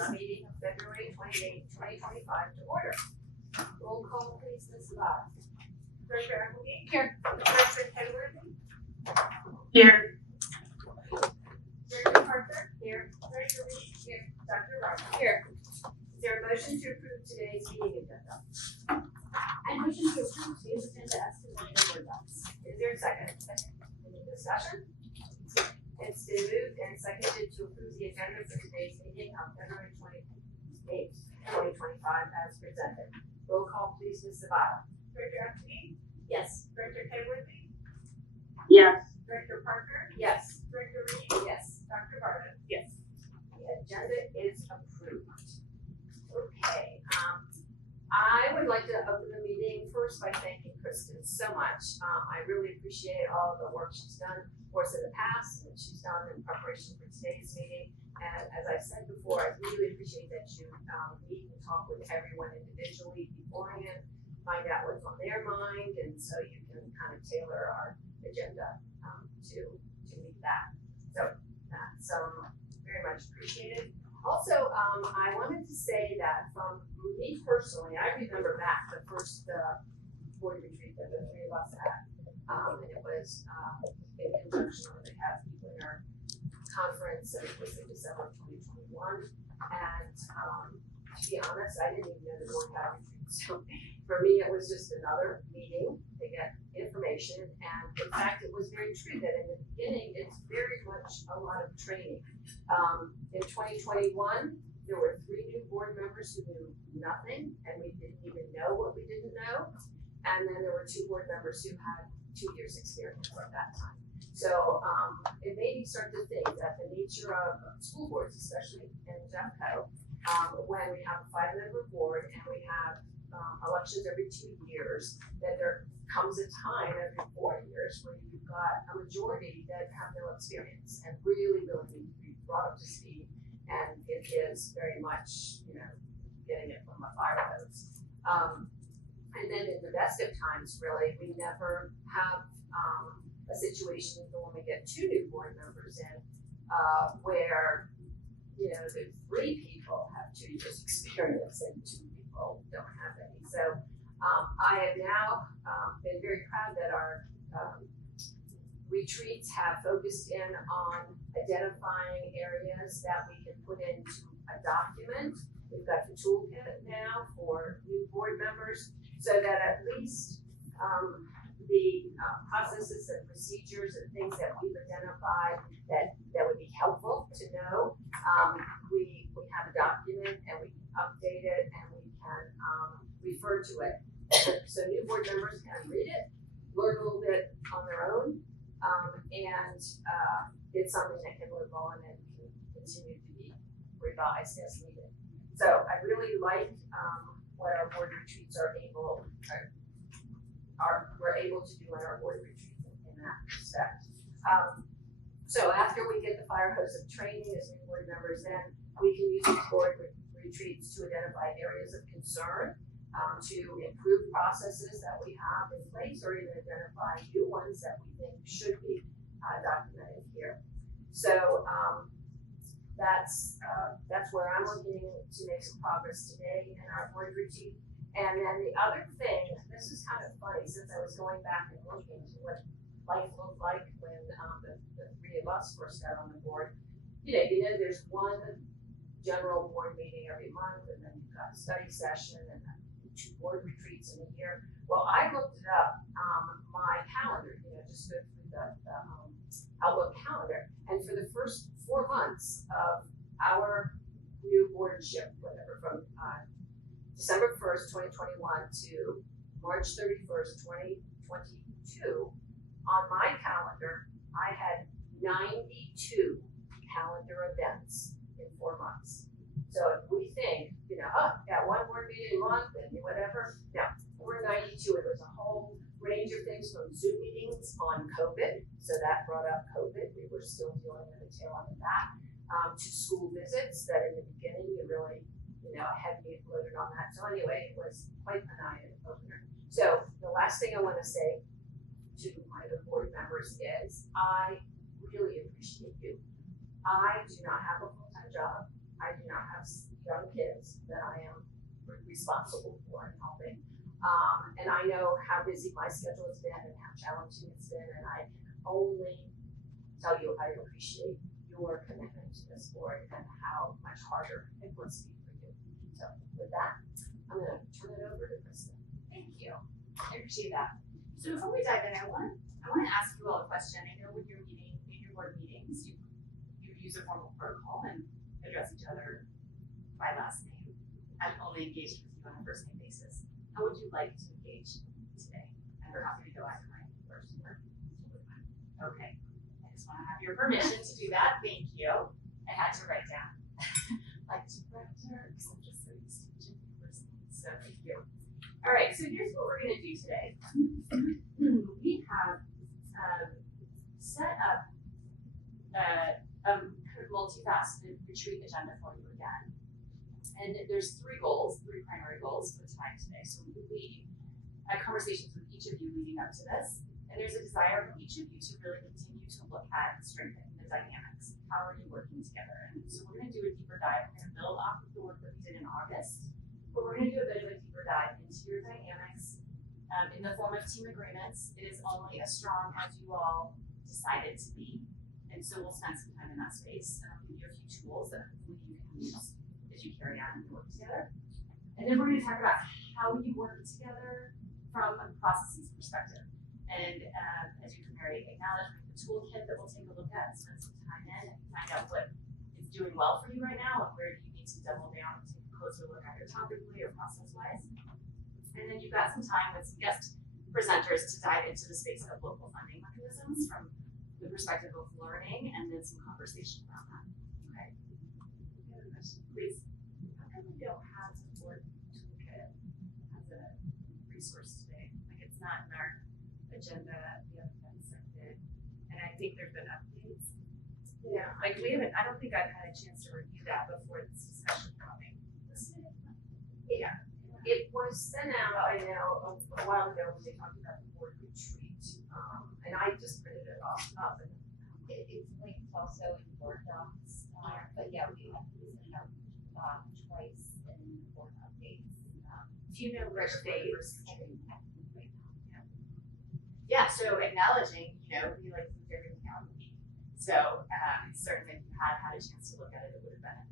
Board's meeting of February 28, 2025 to order. Roll call, please, Ms. Lott. Director Appleby. Here. Director Hedworthy. Here. Director Parker. Here. Director Reed. Here. Dr. Rock. Here. Is there a motion to approve today's meeting agenda? I motion to approve today's agenda as presented in Word docs. Is there a second? Any discussion? It's been moved and seconded to approve the agenda for today's meeting on February 28, 2025 as presented. Roll call, please, Ms. Zavada. Director Appleby. Yes. Director Hedworthy. Yes. Director Parker. Yes. Director Reed. Yes. Dr. Barton. Yes. The agenda is approved. Okay, I would like to open the meeting first by thanking Kristen so much. I really appreciate all the work she's done for us in the past and she's done in preparation for today's meeting. And as I said before, I really appreciate that you meet and talk with everyone individually beforehand, find out what's on their mind, and so you can kind of tailor our agenda to meet that. So that's very much appreciated. Also, I wanted to say that from me personally, I remember back the first board retreat that the three of us had, and it was in conjunction with the have people in our conference, and it was in December of 2021. And to be honest, I didn't even know the board had a retreat. So for me, it was just another meeting to get information. And in fact, it was very true that in the beginning, it's very much a lot of training. In 2021, there were 3 new board members who knew nothing, and we didn't even know what we didn't know. And then there were 2 board members who had 2 years experience at that time. So it made me start to think that the nature of school boards, especially in Jeffco, when we have a 5-member board and we have elections every 2 years, that there comes a time every 4 years where you've got a majority that have no experience and really need to be brought up to speed. And it is very much, getting it from a fire hose. And then in the best of times, really, we never have a situation when we get 2 new board members in where, the 3 people have 2 years experience and 2 people don't have any. So I have now been very proud that our retreats have focused in on identifying areas that we can put into a document. We've got the toolkit now for new board members so that at least the processes and procedures and things that we've identified that would be helpful to know, we have a document and we can update it and we can refer to it. So new board members can read it, learn a little bit on their own, and it's something that can live on and can continue to be revised as needed. So I really like what our board retreats we're able to do in our board retreats in that respect. So after we get the fire hose of training as new board members, then we can use these board retreats to identify areas of concern, to improve processes that we have in place, or even identify new ones that we think should be documented here. So that's where I'm looking to make some progress today in our board retreat. And then the other thing, this is kind of funny since I was going back and looking to what life looked like when the 3 of us first got on the board. There's one general board meeting every month, and then you've got a study session and then 2 board retreats in a year. Well, I looked it up, my calendar, just go through the Outlook calendar, and for the first 4 months of our new boardship, whatever, from December 1st, 2021 to March 31st, 2022, on my calendar, I had 92 calendar events in 4 months. So if we think, got 1 board meeting a month and whatever, no, we're 92. It was a whole range of things from Zoom meetings on COVID, so that brought up COVID. We were still dealing with the tail end of that, to school visits that in the beginning you really, heavy loaded on that. So anyway, it was quite an eye-opener. So the last thing I want to say to my other board members is I really appreciate you. I do not have a full-time job. I do not have areas that I am responsible for and helping. And I know how busy my schedule has been and how challenging it's been, and I can only tell you I appreciate your commitment to this board and how much harder it must be for you. So with that, I'm gonna turn it over to Kristen. Thank you. I appreciate that. So before we dive in, I want to ask you all a question. I know when you're meeting in your board meetings, you use a formal protocol and address each other by last name. I'm only engaged with you on a first name basis. How would you like to engage today? And we're happy to go either way first. Okay. I just want to have your permission to do that. Thank you. I had to write down. Like to correct her because I'm just so used to each of your first names. So thank you. All right. So here's what we're going to do today. We have set up a kind of multifaceted retreat agenda for you again. And there's three primary goals for time today. So we lead conversations with each of you leading up to this. And there's a desire from each of you to really continue to look at strengthening the dynamics. How are you working together? And so we're going to do a deeper dive. We're going to build off of the work that we did in August. But we're going to do a bit of a deeper dive into your dynamics in the form of team agreements. It is only as strong as you all decided to be. And so we'll spend some time in that space. And I'll give you a few tools that hopefully you can use as you carry on and work together. And then we're going to talk about how you work together from a processes perspective. And as you can very acknowledge, the toolkit that we'll take a look at, spend some time in, and find out what is doing well for you right now and where do you need to double down and take a closer look either topically or process-wise. And then you've got some time with some guest presenters to dive into the space of local funding mechanisms from the perspective of learning and then some conversation around that. Okay. Any other questions, please? How come we don't have the board toolkit as a resource today? Like it's not in our agenda, we haven't been sent it, and I think there's been updates. Yeah. Like we haven't, I don't think I've had a chance to review that before this discussion coming. Yeah. It was sent out, I know, a while ago when they talked about the board retreat. And I just printed it off and It's linked also in Board Docs, but yeah, we have to send it out twice in board updates. Do you know which date? Yeah, so acknowledging, we like to move everything out a week. So certainly if you had a chance to look at it, it would have been.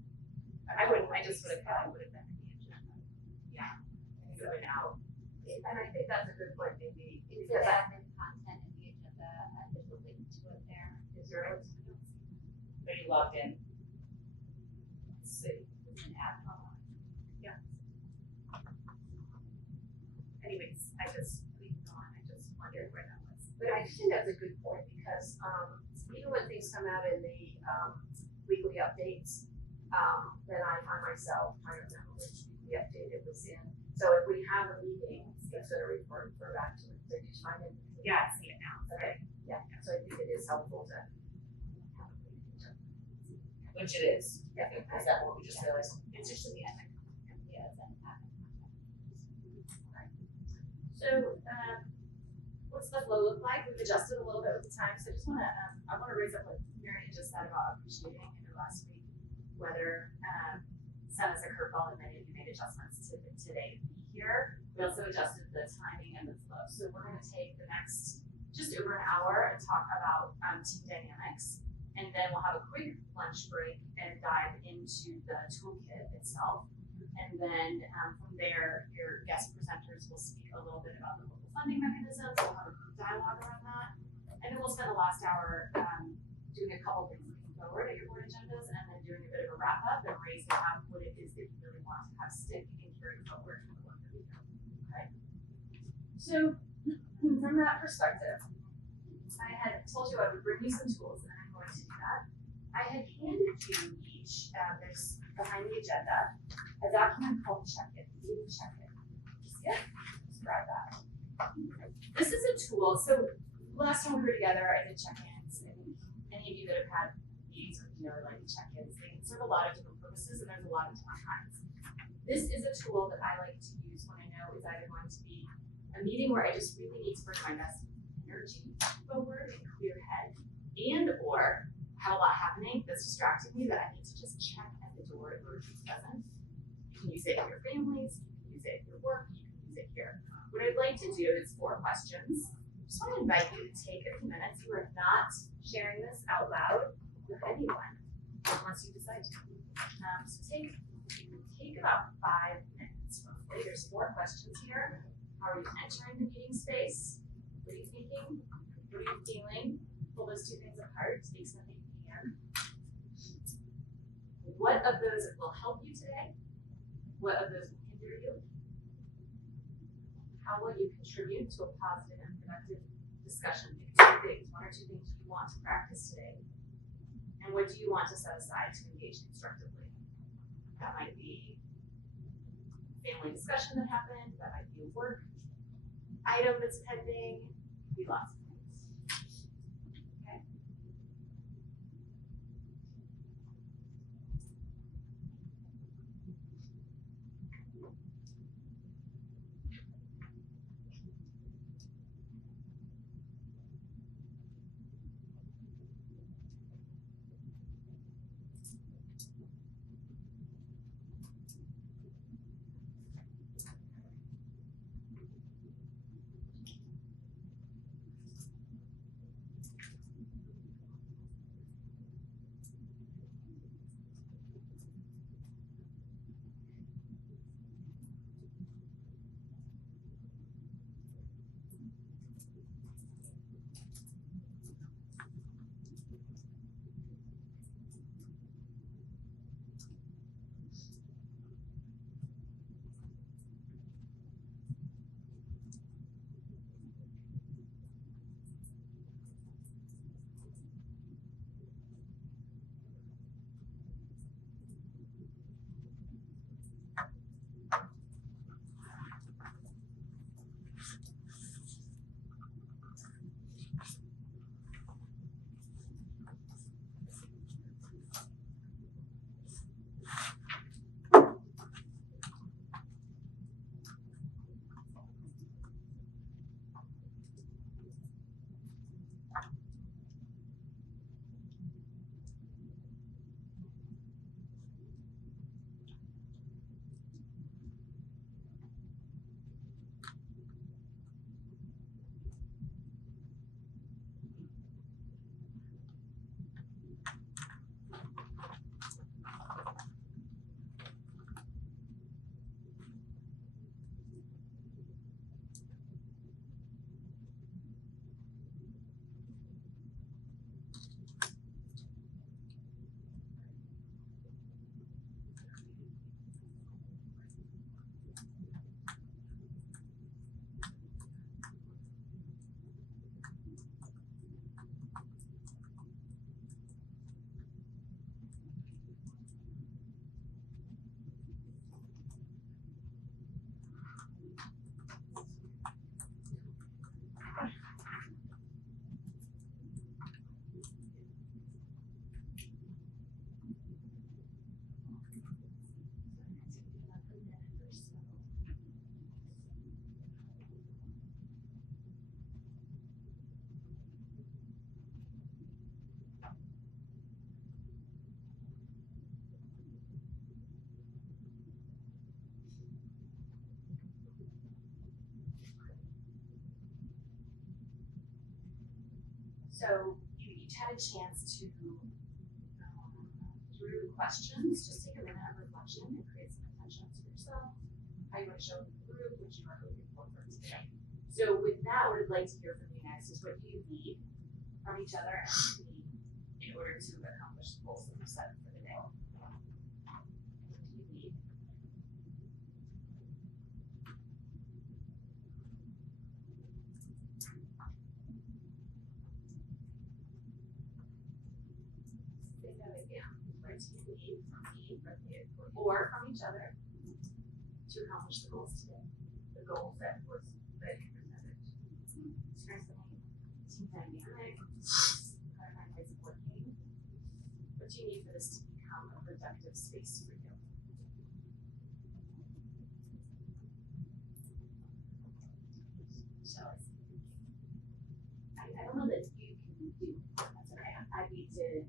I just would have thought it would have been in the agenda. Yeah, it would have been out. and I think that's a good point, maybe. Is there admin content in the agenda, there's a link to it there? Is there, Are you logged in? let's see. It's an app online. Anyways, I just wondered where that was. But I think that's a good point because even when things come out in the weekly updates, then I find myself trying to remember which weekly update it was in. So if we have a meeting, it's gonna refer back to it. Did you find it? Yeah, I see it now. Okay, yeah, so I think it is helpful to have a weekly agenda. Which it is. Yeah. Is that what we just realized? It's just the admin. Yeah, it's an admin content. So, what's the flow look like? We've adjusted a little bit with the time, so I just want to, I want to raise up what Mary just said about appreciating last week, whether sent us a curveball and many of you made adjustments to today to be here. We also adjusted the timing and the flow. So we're going to take the next just over an hour and talk about team dynamics, and then we'll have a quick lunch break and dive into the toolkit itself. And then from there, your guest presenters will speak a little bit about the local funding mechanisms. We'll have a group dialogue around that. And then we'll spend the last hour doing a couple things looking forward at your board agendas and then doing a bit of a wrap up and raising up what it is that you really want to have stick and carry forward from the work that we do. Okay. So from that perspective, I had told you I would bring you some tools and I'm going to do that. I had handed you each, there's behind the agenda, a document called Check-In, Meeting Check-In. Just grab that. This is a tool, so last time we were together, I did check-ins. I think any of you that have had meetings with me know I like check-ins. They can serve a lot of different purposes and there's a lot of different kinds. This is a tool that I like to use when I know it's either going to be a meeting where I just really need to bring my best energy forward and clear head, and or have a lot happening that's distracting me that I need to just check at the door if urgency doesn't. can use it in your families, you can use it in your work, you can use it here. What I'd like to do is 4 questions. Just want to invite you to take a few minutes. You are not sharing this out loud with anyone unless you decide to. So take about 5 minutes roughly. There's 4 questions here. How are you entering the meeting space? What are you thinking? What are you feeling? Pull those 2 things apart to the extent that you can. What of those will help you today? What of those will hinder you? How will you contribute to a positive and productive discussion? Pick 2 things, 1 or 2 things you want to practice today. And what do you want to set aside to engage constructively? That might be family discussion that happened, that might be a work item that's pending, could be lots of things. Okay? So you each had a chance to, through questions, just take a minute of reflection and create some intentions for yourself, how you want to show up in the group, what you are looking for today. So with that, what I'd like to hear from you next is what do you need from each other and from me in order to accomplish the goals that you set for the day? What do you need? Say that again. What do you need from me, from you, or from each other to accomplish the goals today? The goals that you presented. Strengthening team dynamic, clarifying ways of working. What do you need for this to become a productive space for you? So I don't know that you can do that's okay. I need to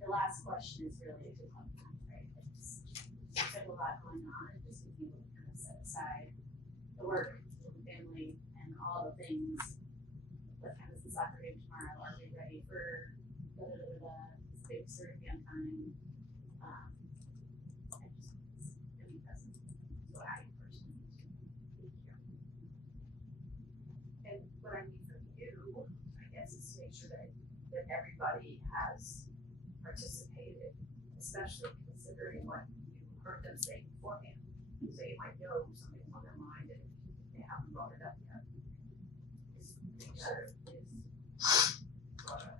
the last question is really a good one, right? It's said a lot going on and just being able to kind of set aside the work, the family, and all the things. What time is the soccer game tomorrow? Are we ready for da da da da? Is the babysitter gonna be on time? And just be present. So I personally thank you. And what I need from you, I guess, is to make sure that everybody has participated, especially considering what you heard them say beforehand. So you might know something's on their mind and they haven't brought it up yet. Just make sure it is brought up.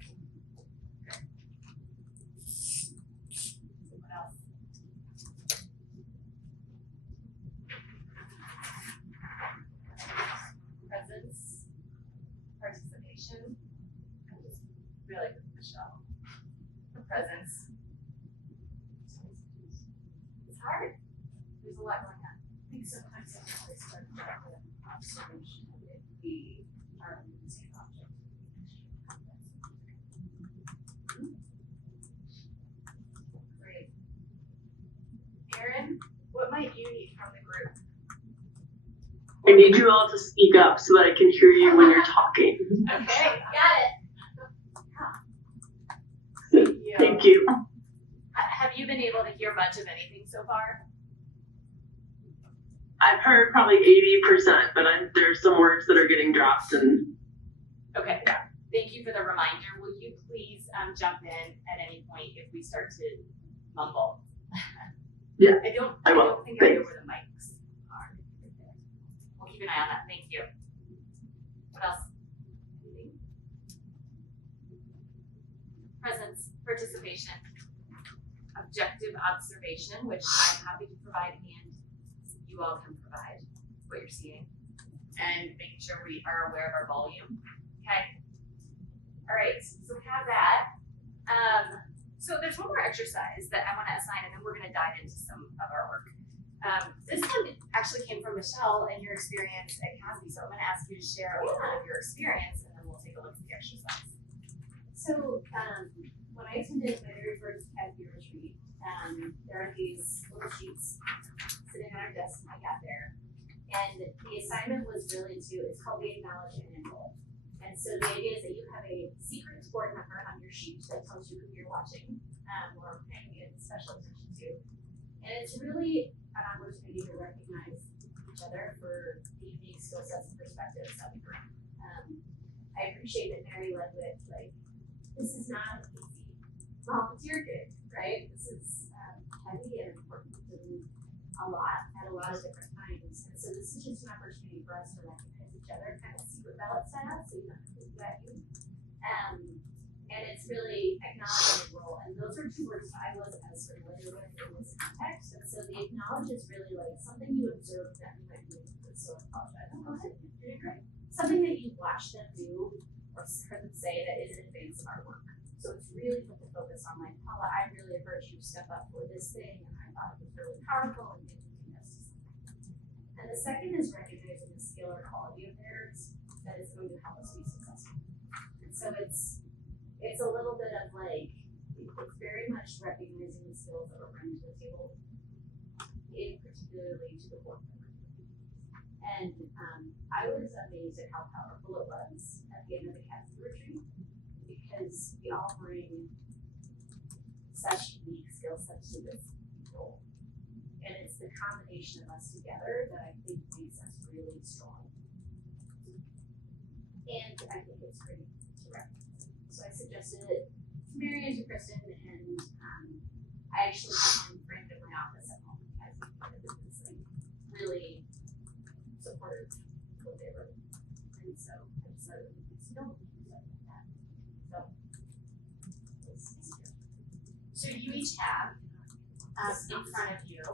What else? Presence, participation. I'm just really with Michelle. Presence. It's hard. There's a lot going on. I think sometimes I always start with observation of it. We are losing object. Great. Erin, what might you need from the group? I need you all to speak up so that I can hear you when you're talking. Okay, got it. Thank you. Have you been able to hear much of anything so far? I've heard probably 80%, but there's some words that are getting dropped and Okay. Thank you for the reminder. Will you please jump in at any point if we start to mumble? Yeah, I don't will. think I know Thanks. where the mics are. We'll keep an eye on that. Thank you. What else? Anything? Presence, participation, objective observation, which I'm happy to provide and you all can provide what you're seeing, and making sure we are aware of our volume. Okay. All right, so we have that. So there's one more exercise that I want to assign, and then we're going to dive into some of our work. This one actually came from Michelle and your experience at Casby, so I'm going to ask you to share a little bit of your experience, and then we'll take a look at the exercise. So, when I attended my very first Casby retreat, there are these little sheets sitting on our desk when I got there. And the assignment was really it's called the acknowledge and enroll. And so the idea is that you have a secret board member on your sheet that tells you who you're watching, or paying special attention to. And it's really an opportunity to recognize each other for the unique skill sets and perspectives of the group. I appreciate that Mary led with, like, this is not an easy volunteer gig, right? This is heavy and important to do a lot at a lot of different times. And so this is just an opportunity for us to recognize each other, kind of secret ballot style, so you don't have to do that you. And it's really acknowledge and enroll. And those are two words I wasn't as familiar with in this context. And so the acknowledge is really like something you observe that you might do. So I apologize. Go ahead. You're doing great. Something that you watch them do or heard them say that is in advance of our work. So it's really put the focus on, like, Paula, I really heard you step up for this thing, and I thought it was really powerful and giving us. And the second is recognizing the skill or quality of theirs that is going to help us be successful. And so it's a little bit of like, it's very much recognizing the skills that we're bringing to the table, in particularly to the board member. And I was amazed at how powerful it was at the end of the Casby retreat, because we all bring such unique skill sets to this role. And it's the combination of us together that I think makes us really strong. And I think it's great to recognize. So I suggested it to Mary and to Kristen, and I actually have one framed in my office at home as it's like really supportive of what they wrote. And so I just thought it would be still like that. So you each have in front of you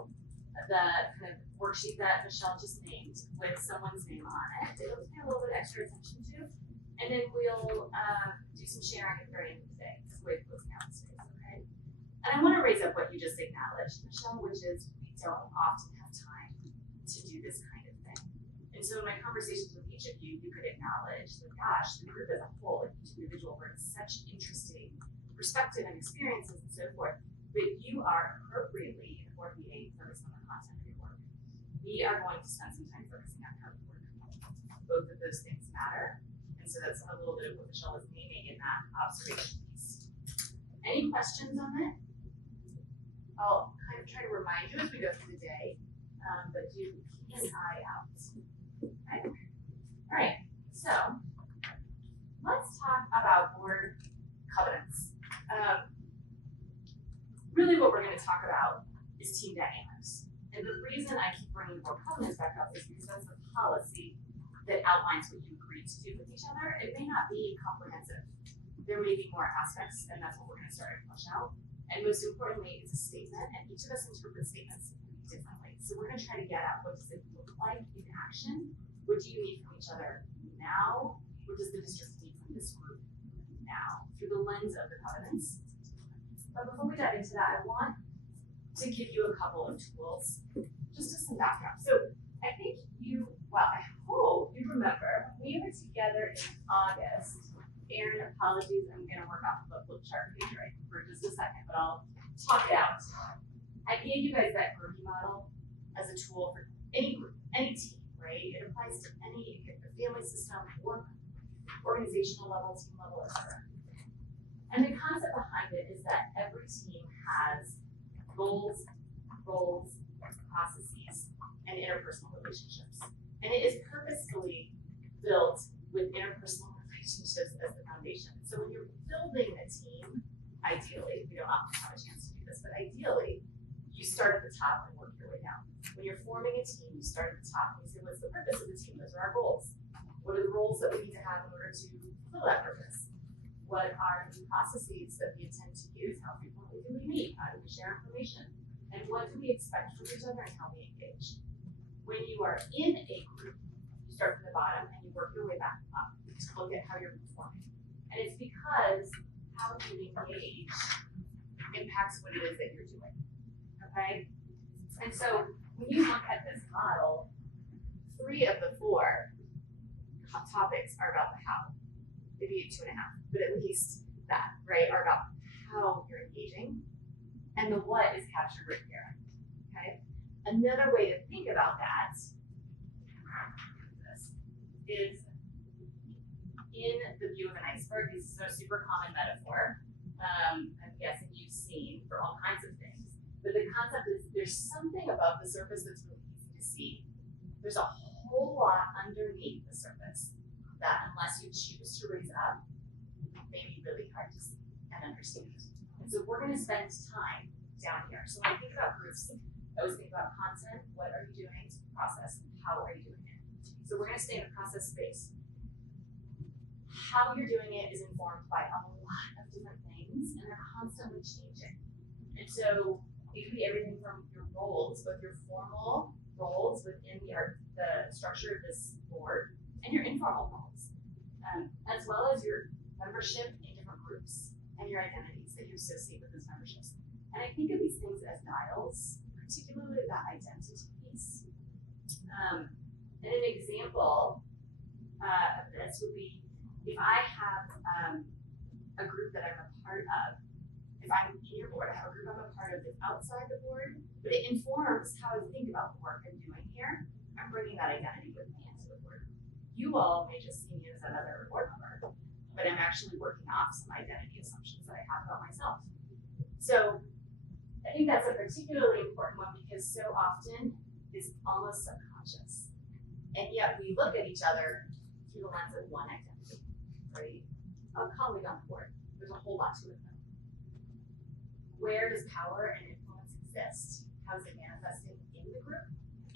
the kind of worksheet that Michelle just named with someone's name on it. It'll pay a little bit extra attention to, and then we'll do some sharing at the very end of the day with space, okay? And I want to raise up what you just acknowledged, Michelle, which is we don't often have time to do this kind of thing. And so in my conversations with each of you, you could acknowledge that, gosh, the group as a whole, each individual brings such interesting perspective and experiences and so forth, but you are appropriately in a board meeting focused on the content of your we are going to spend some time focusing on how we work. Both of those things matter, and so that's a little bit of what Michelle was naming in that observation piece. Any questions on that? I'll kind of try to remind you as we go through the day, but do keep an eye out. Okay. All right, so let's talk about board covenants. Really what we're going to talk about is team dynamics. And the reason I keep bringing board covenants back up is because that's the policy that outlines what you agree to do with each other. It may not be comprehensive. There may be more aspects, and that's what we're going to start to flesh out. And most importantly, it's a statement, and each of us interpret statements differently. So we're going to try to get at what does it look like in action? What do you need from each other now? What does the district need from this group now? Through the lens of the covenants. But before we dive into that, I want to give you a couple of tools, just as some background. So I think I hope you remember, we were together in August. Aaron, apologies, I'm gonna work off of a flip chart page right for just a second, but I'll talk it out. I gave you guys that groupie model as a tool for any group, any team, right? It applies to any family system, work, organizational level, team level, etc. And the concept behind it is that every team has goals, roles, processes, and interpersonal relationships. And it is purposefully built with interpersonal relationships as the foundation. So when you're building a team, ideally, we don't often have a chance to do this, but ideally, you start at the top and work your way down. When you're forming a team, you start at the top and you say, what's the purpose of the team? Those are our goals. What are the roles that we need to have in order to fulfill that purpose? What are the processes that we intend to use? How frequently do we meet? How do we share information? And what do we expect from each other and how we engage? When you are in a group, you start from the bottom and you work your way back up to look at how you're performing. And it's because how you engage impacts what it is that you're doing. Okay? And so when you look at this model, 3 of the 4 topics are about the how. Maybe 2.5, but at least that, right, are about how you're engaging. And the what is captured right here. Okay? Another way to think about that is in the view of an iceberg. This is a super common metaphor. I'm guessing you've seen for all kinds of things. But the concept is there's something above the surface that's really easy to see. There's a whole lot underneath the surface that, unless you choose to raise up, may be really hard to see and understand. And so we're going to spend time down here. So when I think about groups, I always think about content. What are you doing to process? How are you doing it? So we're going to stay in the process space. How you're doing it is informed by a lot of different things, and they're constantly changing. And so it could be everything from your roles, both your formal roles within the structure of this board, and your informal roles, as well as your membership in different groups and your identities that you associate with those memberships. And I think of these things as dials, particularly that identity piece. And an example of this would be if I have a group that I'm a part of. If I'm in your board, I have a group I'm a part of that's outside the board, but it informs how I think about the work I'm doing here. I'm bringing that identity with me into the board. You all may just see me as another board member, but I'm actually working off some identity assumptions that I have about myself. So I think that's a particularly important one because so often it's almost subconscious. And yet we look at each other through the lens of one identity, right? A colleague on the board, there's a whole lot to it though. Where does power and influence exist? How is it manifesting in the group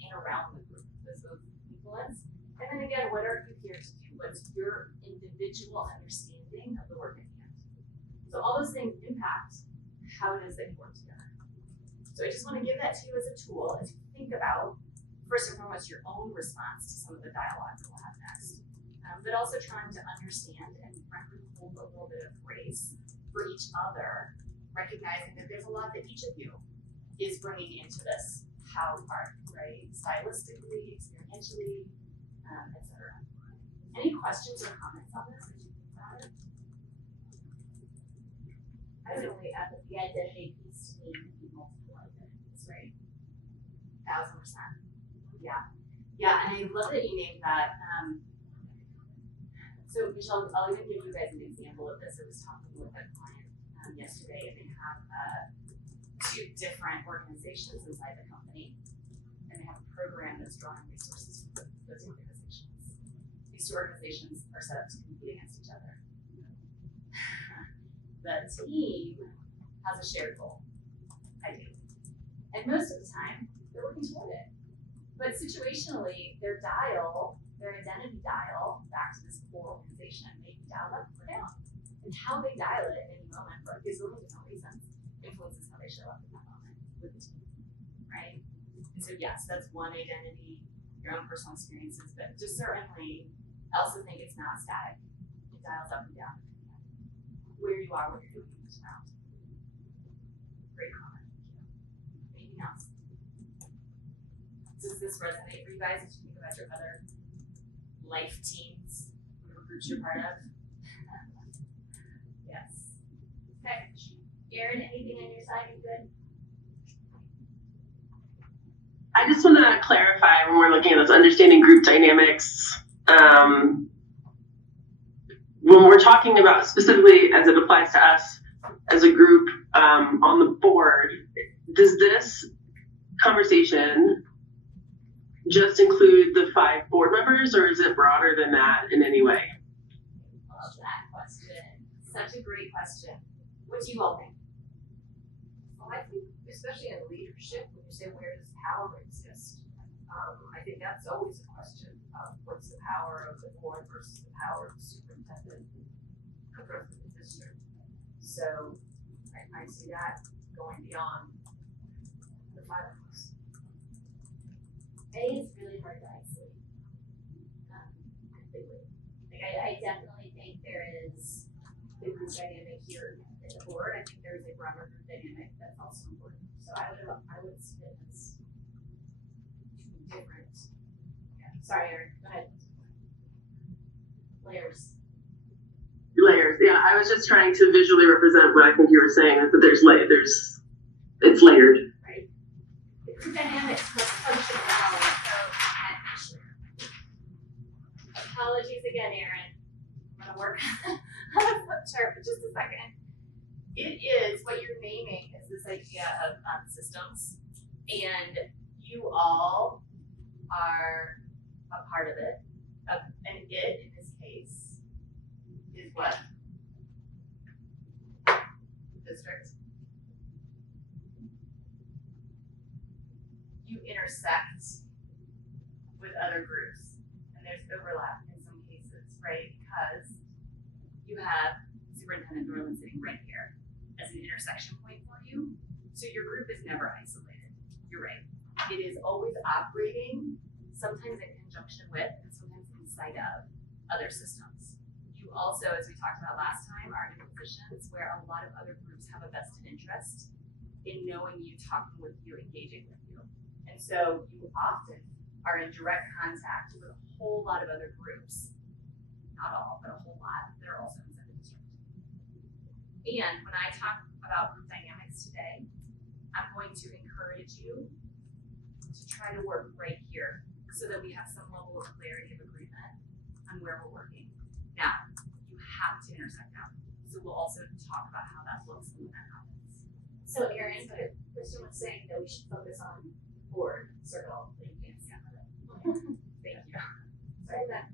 and around the group? Does those influence? And then again, what are you here to do? What's your individual understanding of the work at hand? So all those things impact how it is that you work together. So I just want to give that to you as a tool as you think about, first and foremost, your own response to some of the dialogue we'll have next. But also trying to understand and frankly hold a little bit of grace for each other, recognizing that there's a lot that each of you is bringing into this how part, right? Stylistically, experientially, etc. Any questions or comments on this as you think about it? I would only add that the identity piece to me could be multiple identities, right? 1000%. Yeah, and I love that you named that. So Michelle, I'll even give you guys an example of this. I was talking with a client yesterday, and they have 2 different organizations inside the company, and they have a program that's drawing resources from those organizations. These 2 organizations are set up to compete against each other. The team has a shared goal, ideally, and most of the time they're working toward it. But situationally, their identity dial back to this core organization may be dialed up or down. And how they dial it at any moment for a gazillion different reasons influences how they show up in that moment with the team, right? And so yes, that's one identity, your own personal experiences, but just certainly, I also think it's not static. It dials up and down where you are, what you're doing in this round. Great comment. Anything else? Does this resonate for you guys as you think about your other life teams, whatever groups you're part of? Yes. Okay. Erin, anything on your side? You good? I just want to clarify when we're looking at this, understanding group dynamics. When we're talking about specifically as it applies to us as a group on the board, does this conversation just include the 5 board members, or is it broader than that in any way? Love that question. Such a great question. What do you all think? Well, I think, especially in leadership, when you say where does power exist, I think that's always a question of what's the power of the board versus the power of the superintendent of the district. So I see that going beyond the 5 of us. I think it's really hard to isolate. Completely. Like I definitely think there is the group dynamic here in the board. I think there's a broader group dynamic that's also important. So I would split as 2 different. Yeah. Sorry, Erin. Go ahead. Layers. Layers, yeah. I was just trying to visually represent what I think you were saying, is that it's layered. Right. The group dynamics must function well. So apologies again, Erin. I'm gonna work on a flip chart for just a second. It is what you're naming is this idea of systems, and you all are a part of it. And it, in this case, is what? District. You intersect with other groups, and there's overlap in some cases, right? Because you have Superintendent Norland sitting right here as an intersection point for you. So your group is never isolated. You're right. It is always operating, sometimes in conjunction with, and sometimes inside of other systems. You also, as we talked about last time, are in positions where a lot of other groups have a vested interest in knowing you, talking with you, engaging with you. And so you often are in direct contact with a whole lot of other groups, not all, but a whole lot that are also inside the district. And when I talk about group dynamics today, I'm going to encourage you to try to work right here so that we have some level of clarity of agreement on where we're working. Now, you have to intersect out. So we'll also talk about how that looks when that happens. So Erin, Kristen was saying that we should focus on board circle. Thank you. Thank you. Sorry that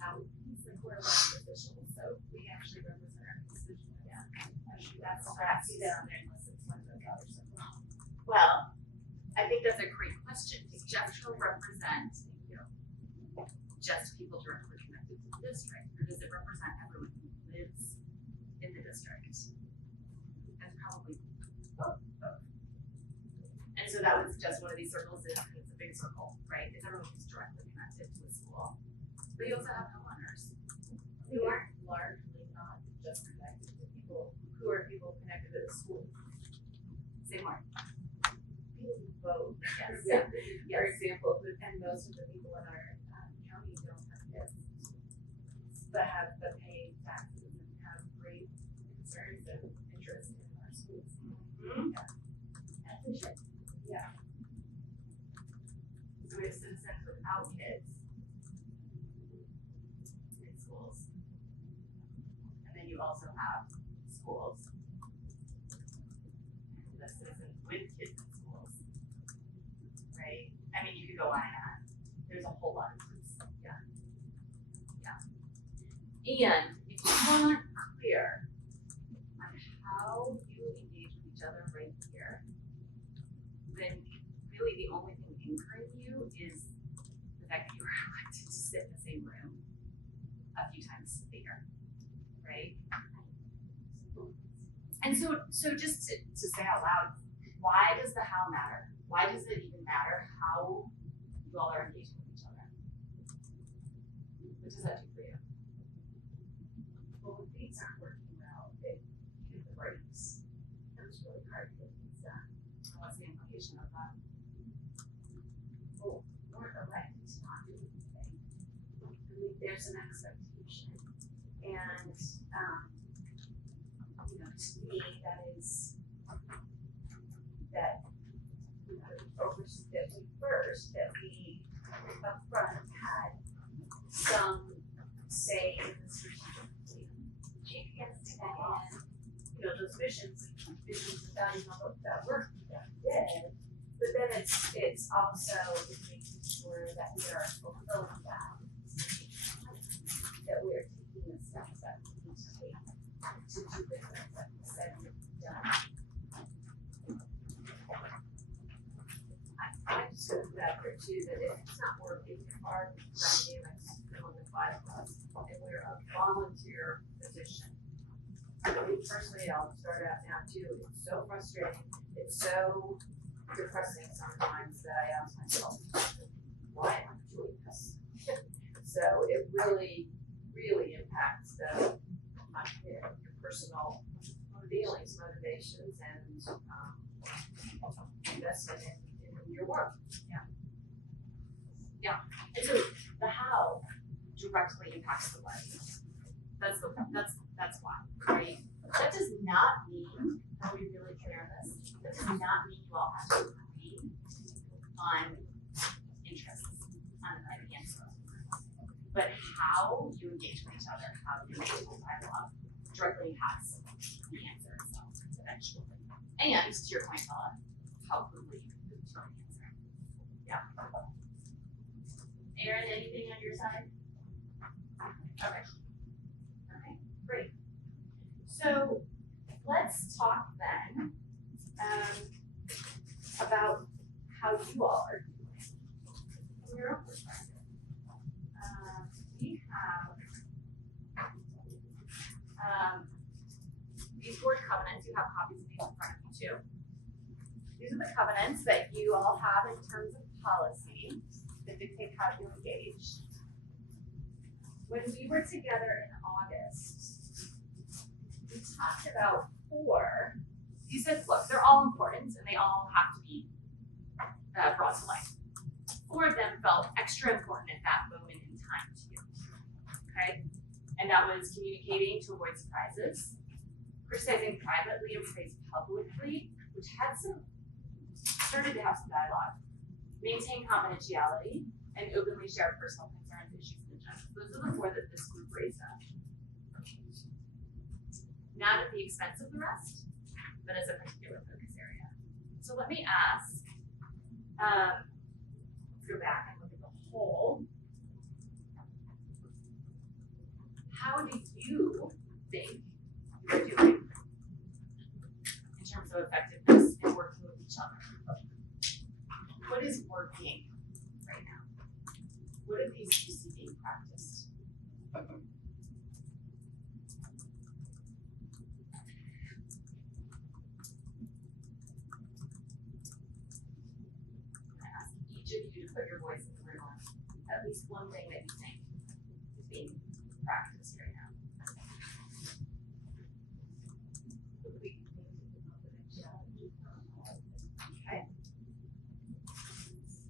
out. It's like we're elected officials, so we actually represent our constituents. Yeah. Actually, that's I see that on there unless it's one of those other circles. Well, I think that's a great question. Does Jeffco represent just people directly connected to the district, or does it represent everyone who lives in the district? That's probably both. And so that was just one of these circles. It's a big circle, right? It's everyone who's directly connected to a school. But you also have homeowners who aren't largely not just connected to people, who are people connected to the school. Say more. People who vote. Yes. Yeah. For example, and most of the people in our county don't have kids, but have the paying taxes and have great concerns and interest in our schools. Mm-hmm. Yeah. So we have some percent without kids in schools. And then you also have schools. This isn't with kids in schools, right? I mean, you could go on and on. There's a whole lot of groups. Yeah. And if you aren't clear on how you engage with each other right here, then really the only thing anchoring you is the fact that you were elected to sit in the same room a few times a year, right? And so just to say out loud, why does the how matter? Why does it even matter how you all are engaging with each other? What does that do for you? Well, when things aren't working well, it give the breaks. It was really hard to get things done. What's the implication of that? Well, we're elected to not do anything. I mean, there's an expectation. And, you know, to me, that is, that, you know, that we upfront had some say in the strategic plan. And, you know, those visions and values and all that work that we did. But then it's also making sure that we are fulfilling that, that we're taking the steps that we need to take to do the things that we said we've done. I just want to put out there too that if it's not working, our dynamics among the five of us, and we're a volunteer position. Me personally, I'll start out now too, it's so frustrating, it's so depressing sometimes that I ask myself, why am I doing this? So it really, really impacts your personal feelings, motivations, and investment in your work. And so the how directly impacts the what. That's why, right? That does not mean, are we really clear on this? That does not mean you all have to agree on interests, on the answer. But how you engage with each other, how you engage with dialogue directly impacts the answer itself eventually. And to your point, Paula, how quickly you can move to an answer. Yeah. Erin, anything on your side? Okay. Okay, great. So let's talk then about how you all are doing from your own perspective. We have these board covenants. You have copies of these in front of you too. These are the covenants that you all have in terms of policy that dictate how you engage. When we were together in August, we talked about 4. You said, look, they're all important and they all have to be brought to light. 4 of them felt extra important at that moment in time to you. Okay? And that was communicating to avoid surprises, criticizing privately and praise publicly, which started to have some dialogue, maintain confidentiality, and openly share personal concerns, issues, and agendas. Those are the 4 that this group raised up. Not at the expense of the rest, but as a particular focus area. So let me ask, let's go back and look at the whole. How do you think you're doing in terms of effectiveness and working with each other? What is working right now? What are these you see being practiced? I ask each of you to put your voice in the room on at least one thing that you think is being practiced right now. Okay.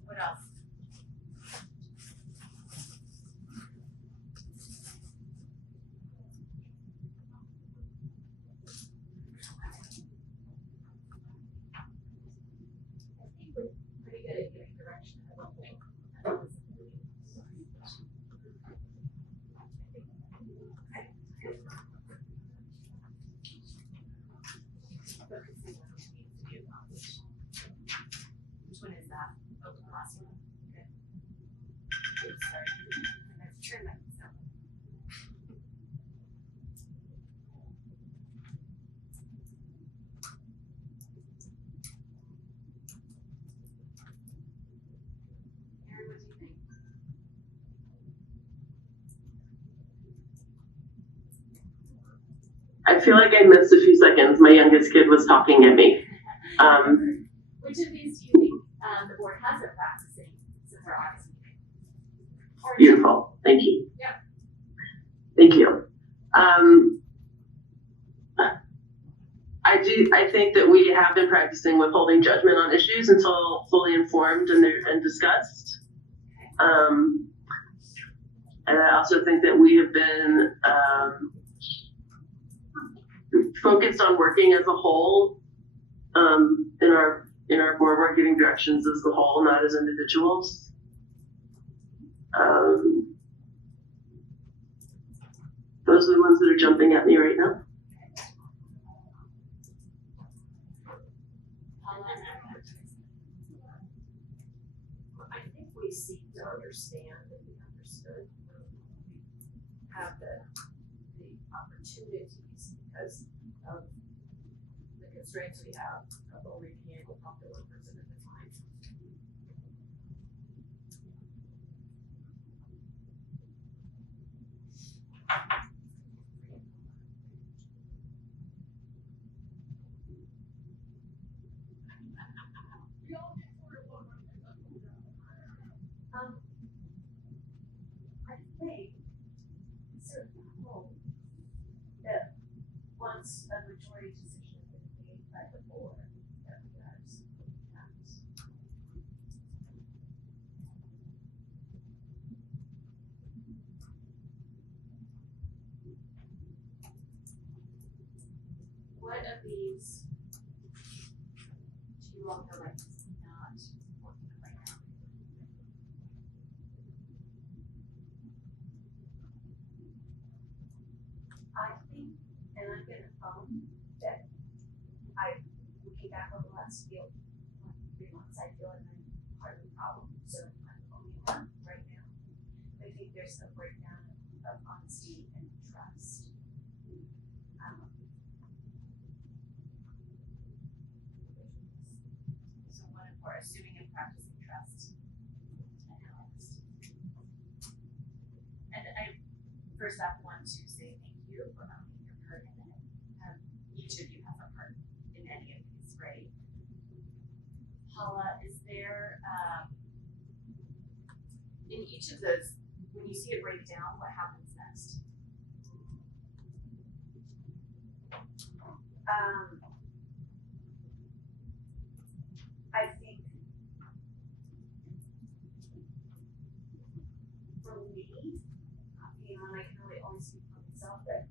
What else? I think we're pretty good at giving direction. I don't think. feel like I missed a few seconds. My youngest kid was talking at me. Which of these do you think, the board has been practicing since our August meeting? Beautiful. Thank you. Yeah. Thank you. I think that we have been practicing withholding judgment on issues until fully informed and discussed. And I also think that we have been focused on working as a whole in our board work, giving directions as the whole, not as individuals. Those are the ones that are jumping at me right now. I think we seek to understand and be understood. We have the opportunities because of the constraints we have of only being able to talk to one person at a time. I think certainly hope that once a majority decision has been made by the board, that we are supporting that. What of these do you all feel like is not working right now? I think, and I'm gonna own that looking back over the last 3 months, I feel like I'm part of the problem, so I'm the only one right now. I think there's a breakdown of honesty and trust. So what if we're assuming and practicing trust and honesty? And I first off want to say thank you for owning your part in it. Each of you has a part in any of these, right? Paula, is there in each of those, when you see it break down, what happens next? I think for me, I can really only speak for myself, but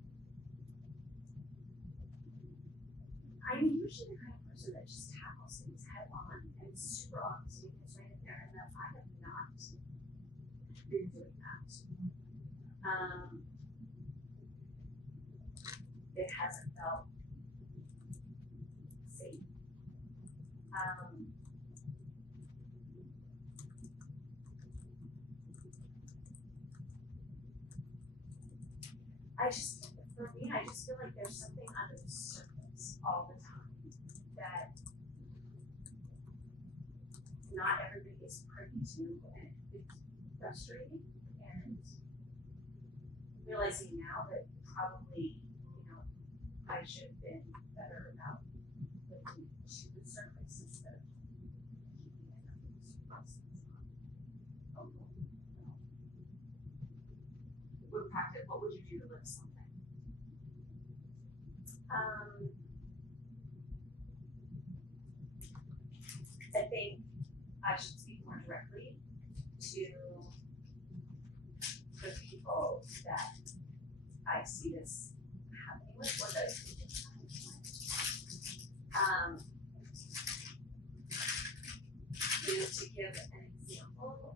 I'm usually the kind of person that just tackles things head on and is super honest and gets right in there, and that I have not been doing that. It hasn't felt safe. For me, I just feel like there's something under the surface all the time that not everybody is privy to, and it's frustrating. And realizing now that probably, I should have been better about looking to the surface instead of keeping it under the surface. With practice, what would you do to lift something? I think I should speak more directly to the people that I see this happening with, or that to give an example,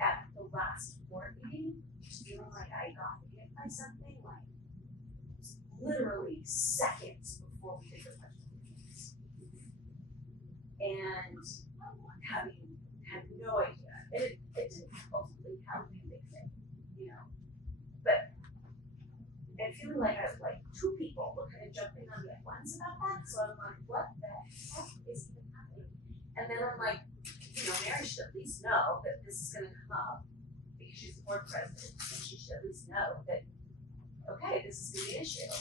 at the last board meeting, feeling like I got hit by something, like literally seconds before we did the question meetings. And having had no idea, it didn't ultimately have me big thing, but and feeling like I was like two people were kind of jumping on me at once about that, so I'm like, what the heck is even happening? And then I'm like, Mary should at least know that this is gonna come up because she's the board president, and she should at least know that okay, this is gonna be an issue.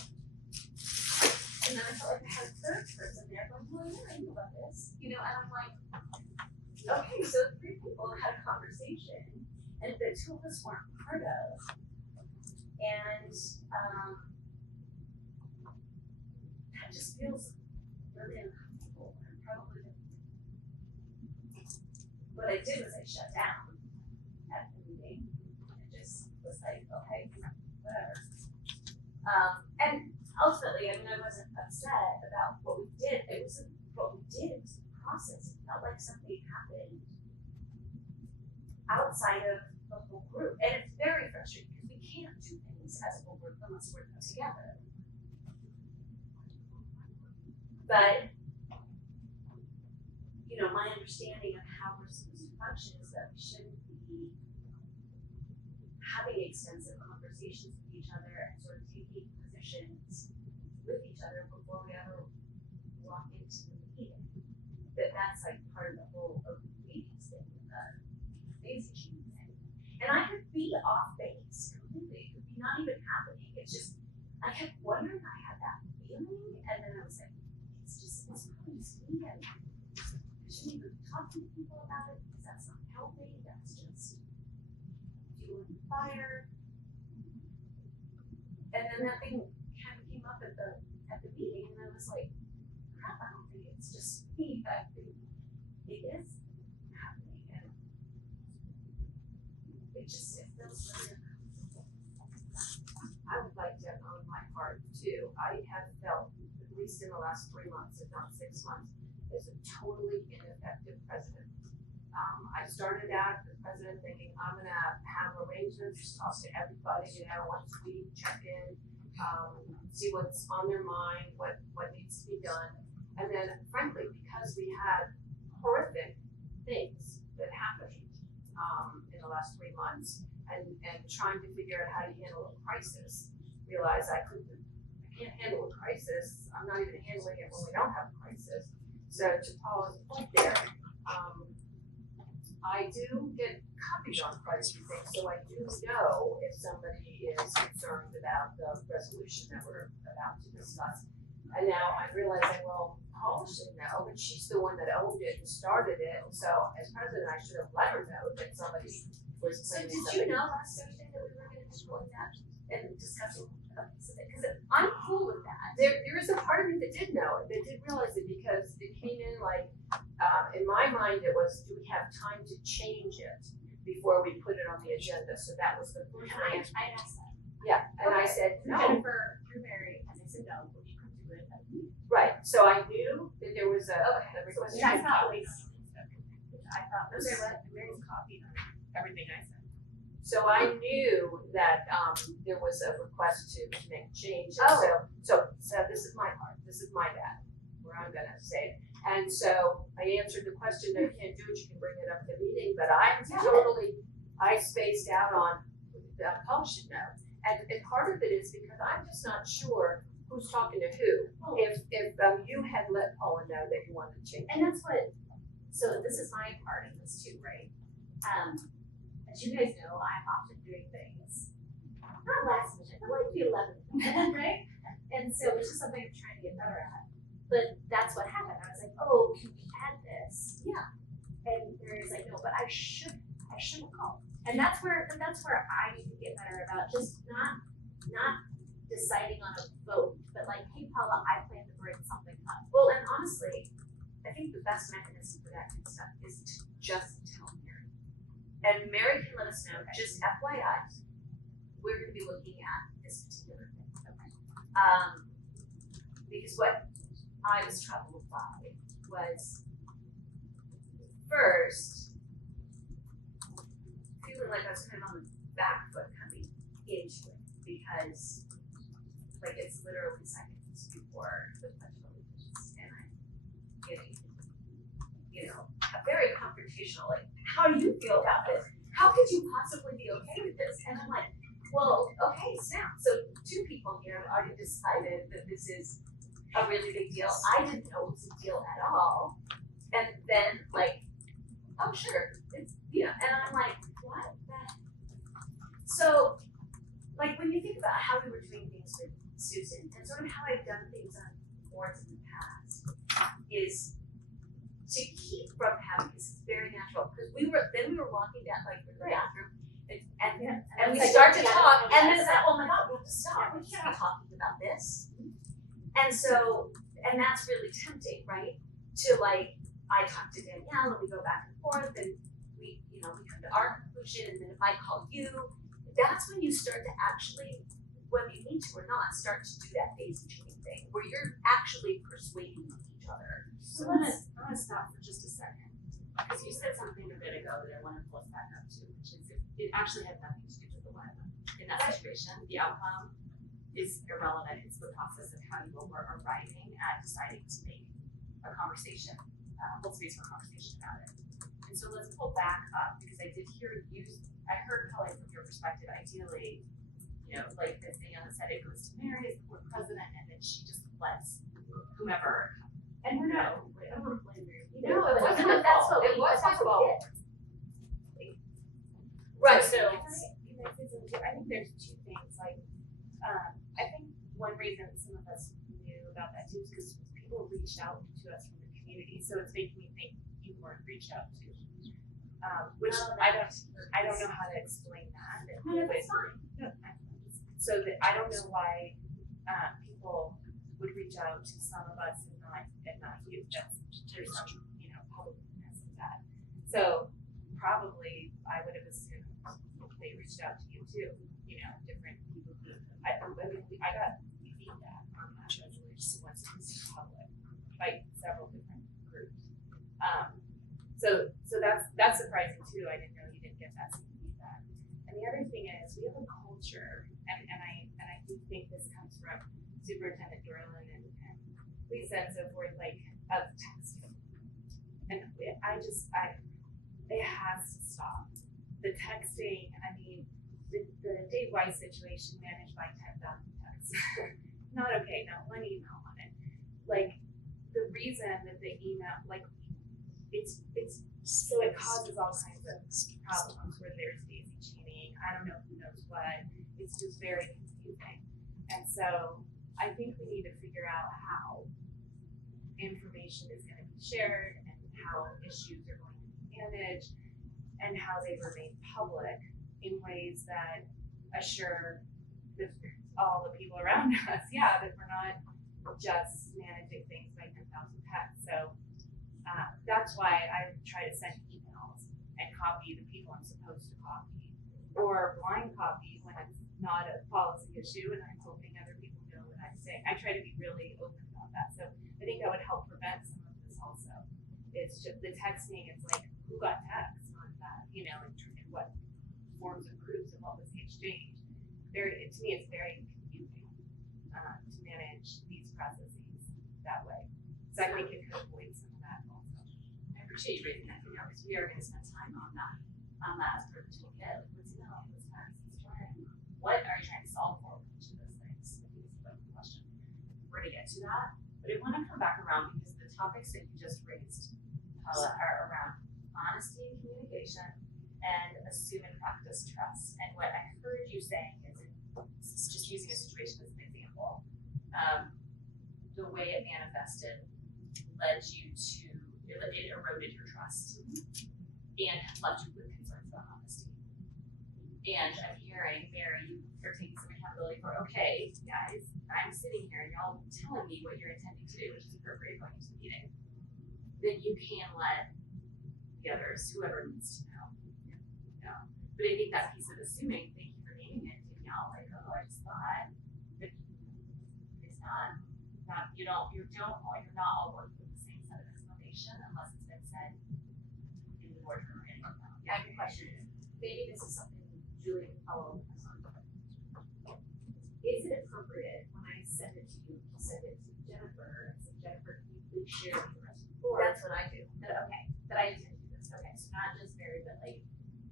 And then I felt like I had a third person there going, well, yeah, I know about this, you know, and I'm like, okay, so 3 people had a conversation and the 2 of us weren't part of. And that just feels really uncomfortable and probably what I did was I shut down at the meeting and just was like, okay, whatever. And ultimately, I mean, I wasn't upset about what we did. It wasn't what we did, it was the process. It felt like something happened outside of the whole group. And it's very frustrating because we can't do things as a whole group unless we're together. But, you know, my understanding of how we're supposed to function is that we shouldn't be having extensive conversations with each other and sort of taking positions with each other before we ever walk into the meeting. That's like part of the whole open meetings thing, base issue thing. And I could be off base completely. It could be not even happening. It's just, I kept wondering, I had that feeling, and then I was like, it's probably just me, and I shouldn't even talk to people about it because that's not healthy. That's just fuel the fire. And then that thing kind of came up at the meeting, and I was like, crap, I don't think it's just me. I think it is happening, and it feels really uncomfortable. I would like to own my part too. I have felt, at least in the last 3 months, if not 6 months, as a totally ineffective president. I started out as president thinking I'm gonna have arrangements, talk to everybody, you know, once we check in, see what's on their mind, what needs to be done. And then frankly, because we had horrific things that happened in the last 3 months and trying to figure out how to handle a crisis, realized I can't handle a crisis. I'm not even handling it when we don't have a crisis. So to Paula's point there, I do get copied on quite a few things, so I do know if somebody is concerned about the resolution that we're about to discuss. And now I'm realizing, well, Paula should know, but she's the one that owned it and started it. So as president, I should have let her know that somebody was So planning did something. you know last Thursday that we were gonna be going that and discussing a piece of it? Because I'm cool with that. There is a part of me that did know it, that did realize it because it came in like, in my mind, it was, do we have time to change it before we put it on the agenda? So that was the first And answer. I asked that. Yeah, and I Okay. said, Through no, Jennifer, through Mary, and they said no, but you could do it at the meeting. right, so I knew that there was a request. Which I thought was, I thought was. Okay, what, Mary's copied on everything I said. So I knew that, there was a request to make change, and Oh. so this is my part, this is my bad, where I'm gonna say it. And so I answered the question, no, you can't do it, you can bring it up at the meeting, but I spaced out on, Paul should know. And part of it is because I'm just not sure who's talking to who. If you had let Paula know that you wanted to change. And that's what, so this is my part in this too, right? As you guys know, I'm often doing things, not last minute, but like the 11th minute, right? And so it's just something I'm trying to get better at. But that's what happened. I was like, oh, can we add this? Yeah. And Mary's like, no, but I should have called. And that's where I need to get better about just not deciding on a vote, but like, hey Paula, I plan to bring something up. Well, and honestly, I think the best mechanism for that kind of stuff is to just tell Mary. And Mary can let us know, just FYI, we're gonna be looking at this particular thing. Okay. Because what I was troubled by was first feeling like I was kind of on the back foot coming into it because like it's literally seconds before the Pledge of Allegiance and I'm getting, you know, very confrontational, like, how do you feel about this? How could you possibly be okay with this? And I'm like, well, okay, snap. So 2 people here have already decided that this is a really big deal. I didn't know it was a deal at all. And then like, oh sure, it's, you know, and I'm like, what the? So like when you think about how we were doing Susan, and sort of how I've done things on boards in the past, is to keep from having this, it's very natural, because we were walking down like the bathroom, and we start to talk, and then it's like, oh my god, we have to stop, we can't be talking about this. And so, and that's really tempting, right? To like, I talk to Danielle and we go back and forth and we come to our conclusion, and then if I call you, that's when you start to actually, whether you need to or not, start to do that phase between thing where you're actually persuading each other. So I wanna stop for just a second, because you said something a bit ago that I wanna flip back up to, which is it actually had nothing to do with the dilemma. In that situation, the outcome is irrelevant, it's the process of how you were arriving at deciding to make a conversation, hold space for a conversation about it. And so let's pull back up, because I did hear you, I heard probably from your perspective, ideally, like as Danielle said, it goes to Mary as the board president, and then she just lets whomever. And we're not, I don't want to blame Mary. No, it wasn't her fault. It was my fault. Right, so. I think there's two things, like, I think one reason some of us knew about that too is because people reached out to us from the community, so it's making me think you weren't reached out to. Which I don't know how to explain that. No, that's fine. So that I don't know why people would reach out to some of us and not you. There's some publicness of that. So probably I would have assumed they reached out to you too. Different people. I got feedback on that resolution once it was public by several different groups. So that's surprising too. I didn't know you didn't get that same feedback. And the other thing is we have a culture, and I do think this comes from Superintendent Dorland and Lisa and so forth, like of texting. And it has to stop. The texting, I mean, the Dave Weiss situation managed by 10,000 texts. Not okay, not one email on it. Like the reason that the email, like it's so it causes all kinds of problems where there's daisy chaining, I don't know who knows what. It's just very confusing. And so I think we need to figure out how information is going to be shared and how issues are going to be managed and how they remain public in ways that assure all the people around us, that we're not just managing things by 10,000 texts. So that's why I try to send emails and copy the people I'm supposed to copy, or blind copy when it's not a policy issue and I'm hoping other people know what I'm saying. I try to be really open about that. So I think that would help prevent some of this also. It's just the texting, it's like, who got text on that, and what forms of groups and what was the exchange. To me, it's very confusing to manage these processes that way. So I think it could avoid some of that also. I appreciate you raising that, because we are going to spend time on that for the toolkit. What's those taxes? What are you trying to solve for with each of those things? I think it's a good question. We're going to get to that, but I want to come back around because the topics that you just raised are around honesty and communication and assume and practice trust. And what I heard you saying is, just using a situation as an example, the way it manifested led you to, it eroded your trust and left you with concerns about honesty. And I'm hearing, Mary, you're taking some accountability for, okay, guys, I'm sitting here and y'all telling me what you're intending to do, which is appropriate going into the meeting. Then you can let the others, whoever needs to know. But I think that piece of assuming, thank you for naming it, Danielle, like, oh, I just thought that it's not you're not all working with the same set of explanation unless it's been said in the boardroom or anything else. I have a question. Maybe this is something Julie can follow up on. Is it appropriate when I send it to you, to send it to Jennifer, and say, Jennifer, can you please share with the rest of the board? That's what I do. Okay, that I intend to do this. Okay, so not just Mary, but like,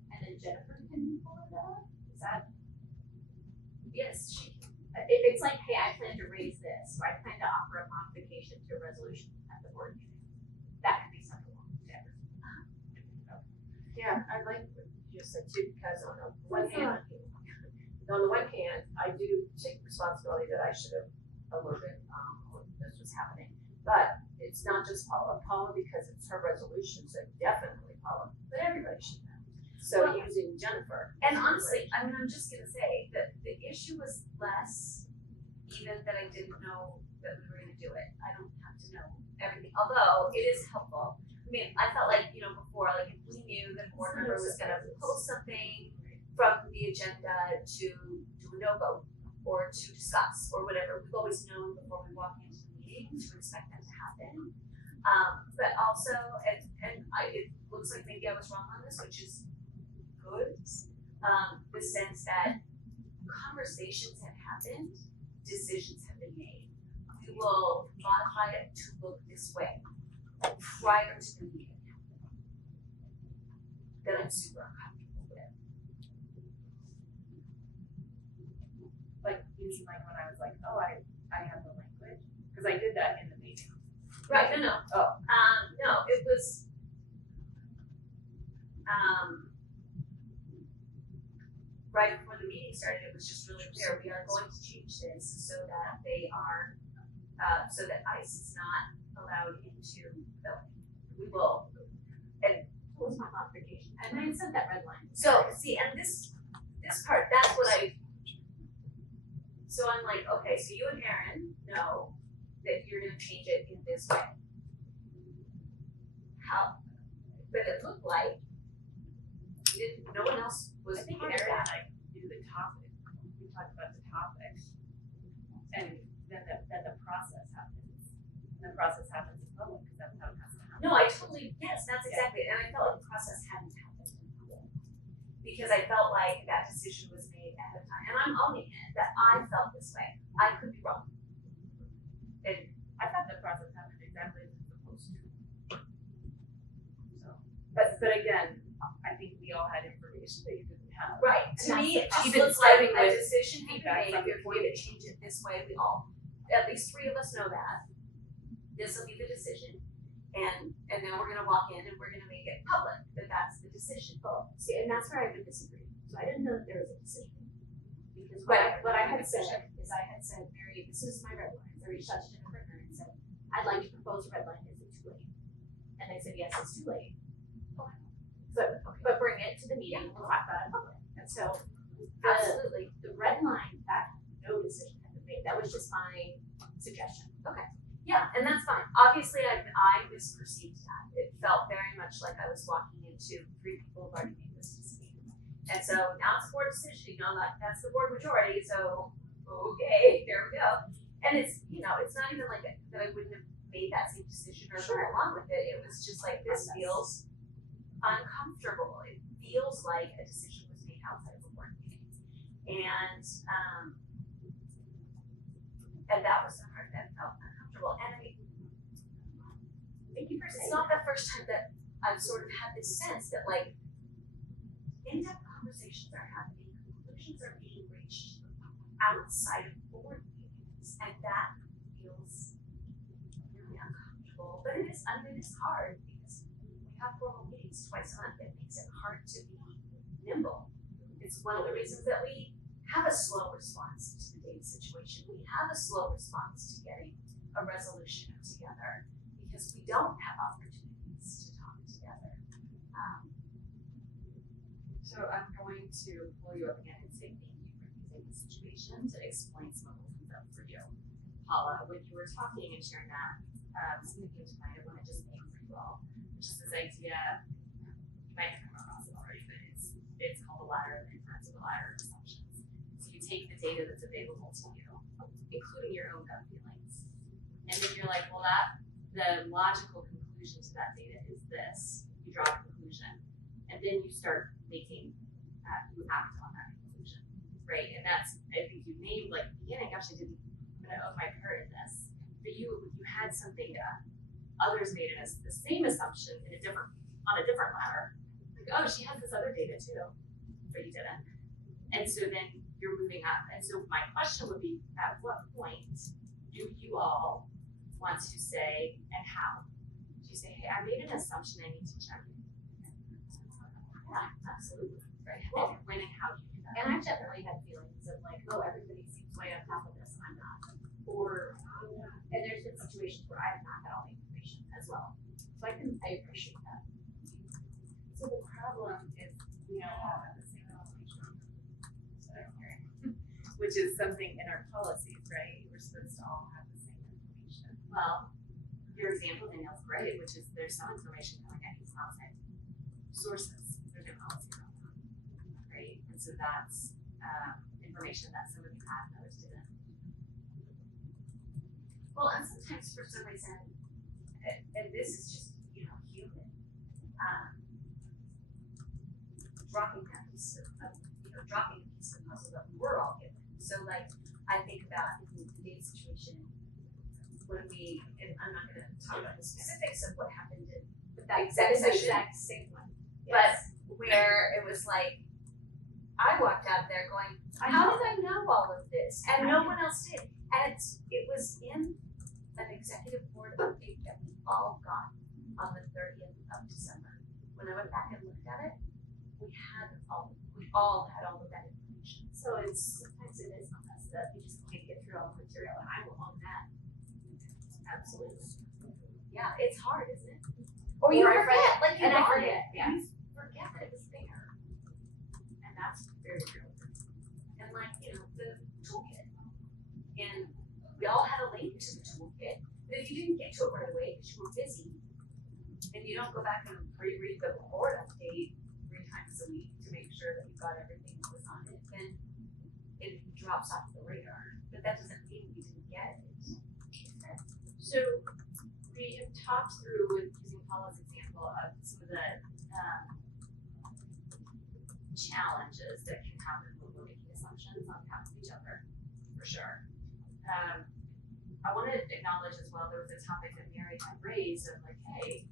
and then Jennifer can pull it up? Is that? Yes, she can. If it's like, hey, I plan to raise this, or I plan to offer a modification to a resolution at the board meeting, that could be something along with Jennifer. Yeah, I like what you just said too, because on the one hand, on the one hand, I do take responsibility that I should have alerted, when this was happening. But it's not just Paula because it's her resolution, so definitely Paula, but everybody should know. So Well, using Jennifer. And honestly, I mean, I'm just gonna say that the issue was less even that I didn't know that we were gonna do it. I don't have to know everything, although it is helpful. I mean, I felt like, before, like if we knew that a board member was gonna post something from the agenda to do a no-vote or to discuss or whatever, we've always known before we walk into the meeting to expect that to happen. But also, it looks like maybe I was wrong on this, which is good. The sense that conversations have happened, decisions have been made. We will modify it to look this way prior to the meeting. That I'm super uncomfortable with. Like, you mean like when I was like, oh, I have the language? Because I did that in the meeting. Right, no. Oh. No, it was, right before the meeting started, it was just really clear, we are going to change this so that they are, so that ICE is not allowed into the building. We will, and What was my modification? And I said that red line. so, see, and this part, that's what so I'm like, okay, so you and Aaron know that you're gonna change it in this way. How, but it looked like no one else was I think part of Aaron and that. I knew the topic, we talked about the topics. And then the process happens. And the process happens in public, because that's how it has to happen. No, I totally, yes, that's exactly, and I felt like the process hadn't happened in public. Because I felt like that decision was made ahead of time, and I'm owning it, that I felt this way, I could be wrong. And I thought the process happened exactly as it's supposed to. So, but again, I think we all had information that you didn't have. right, to And me, it just even looks like starting a with decision had been feedback made, from the if we're gonna change it this way, we all, at least 3 of us know that. This will be the decision, and then we're gonna walk in and we're gonna make it public, that that's the decision. Oh, see, and that's where I would disagree. So I didn't know that there was a decision. Because Right. what I had said is I had said, Mary, this is my red lines. I reached out to Jennifer and said, I'd like to propose a red line. Is it too late? And they said, yes, it's too late. But bring it to the meeting and we'll talk about it in public. And so Absolutely. the red line, that no decision had been made. That was just my suggestion. Yeah, and that's fine. Obviously, I misperceived that. It felt very much like I was walking into 3 people who've already made this decision. And so now it's a board decision, like that's the board majority, so okay, there we go. And it's, it's not even like that I wouldn't have made that same decision or gone along with it. It was just like, this feels uncomfortable. It feels like a decision was made outside of a board meeting. And that was the part that felt uncomfortable. And Thank you for it's saying not that. the first time that I've sort of had this sense that like in-depth conversations are happening, conclusions are being reached outside of board meetings, and that feels really uncomfortable. But it is hard because we have formal meetings twice a month. It makes it hard to be nimble. It's one of the reasons that we have a slow response to the data situation. We have a slow response to getting a resolution together because we don't have opportunities to talk together. So I'm going to pull you up again and say thank you for using the situation to explain some of what comes up for you. Paula, when you were talking and sharing that, something came to mind I want to just name for you all, which is this idea, you might have come across it already, but it's called a ladder of inference or a ladder of assumptions. So you take the data that's available to you, including your own gut feelings, and then you're like, well, the logical conclusion to that data is this. You draw a conclusion, and then you start making, you act on that conclusion, right? And that's, I think you named, like, at the beginning, actually I'm gonna own my part in this, but you had some data, others made it as the same assumption on a different ladder. Like, oh, she has this other data too, but you didn't. And so then you're moving up. And so my question would be, at what point do you all want to say, and how? Do you say, hey, I made an assumption, I need to check it? Yeah, absolutely. Right? Well, when and how do you do that? And I've definitely had feelings of like, oh, everybody seems way on top of this, and I'm not. Or, and there's been situations where I have not had all the information as well. So I appreciate that. So the problem is we don't all have the same information. That's what I'm hearing. Which is something in our policies, right? We're supposed to all have the same information. Well, your example, Danielle's great, which is there's some information coming at you from outside sources. There's no policy around that, right? And so that's information that some of you had and others didn't. Well, and sometimes for some reason, and this is just, human, dropping that piece of, dropping a piece of puzzle that we're all given. So like, I think about in the data situation, when we, and I'm not gonna talk about the specifics of what happened in that exact same one. But where it was like, I walked out there going, how did I know all of this? And no one else did. And it was in an executive board update that we all got on the 30th of December. When I went back and looked at it, we all had all of that information. So sometimes it is on us that we just can't get through all the material, and I will own that. Absolutely. Yeah, it's hard, isn't it? Or you forget, like you forget. Yeah. You forget that it was there. And that's very real. And like, the toolkit. And we all had a link to the toolkit, but if you didn't get to it right away because you were busy, and you don't go back and reread the board update 3 times a week to make sure that you got everything that was on it, then it drops off the radar. But that doesn't mean you didn't get it. So we have talked through with using Paula's example of some of the challenges that can happen when we're making assumptions on behalf of each other, for sure. I want to acknowledge as well, there was a topic that Mary had raised of like, hey,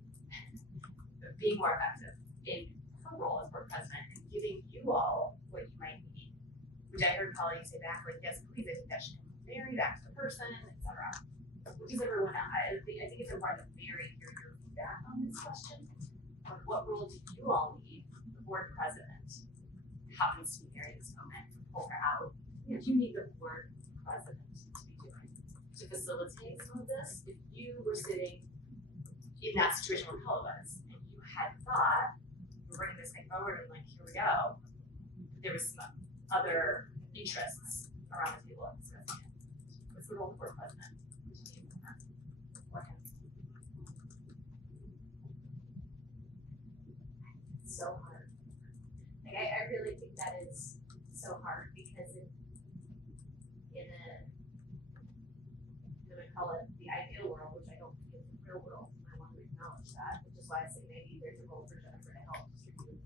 being more effective in her role as board president and giving you all what you might need, which I heard colleagues say back, like, yes, please, I think that should come from Mary, back to the person, etc. Because everyone, I think it's important that Mary hear your feedback on this question. Of what role do you all need? The board president happens to be Mary in this moment to pull her out. What do you need the board president to be doing to facilitate some of this? If you were sitting in that situation where Paula was, and you had thought, we're bringing this thing forward, and like, here we go, there was some other interests around the table discussing it. What's the role of the board president? So hard. Like I really think that is so hard because in a, I'm gonna call it the ideal world, which I don't think is the real world, and I want to acknowledge that, which is why I say maybe there's a role for Jennifer to help distribute.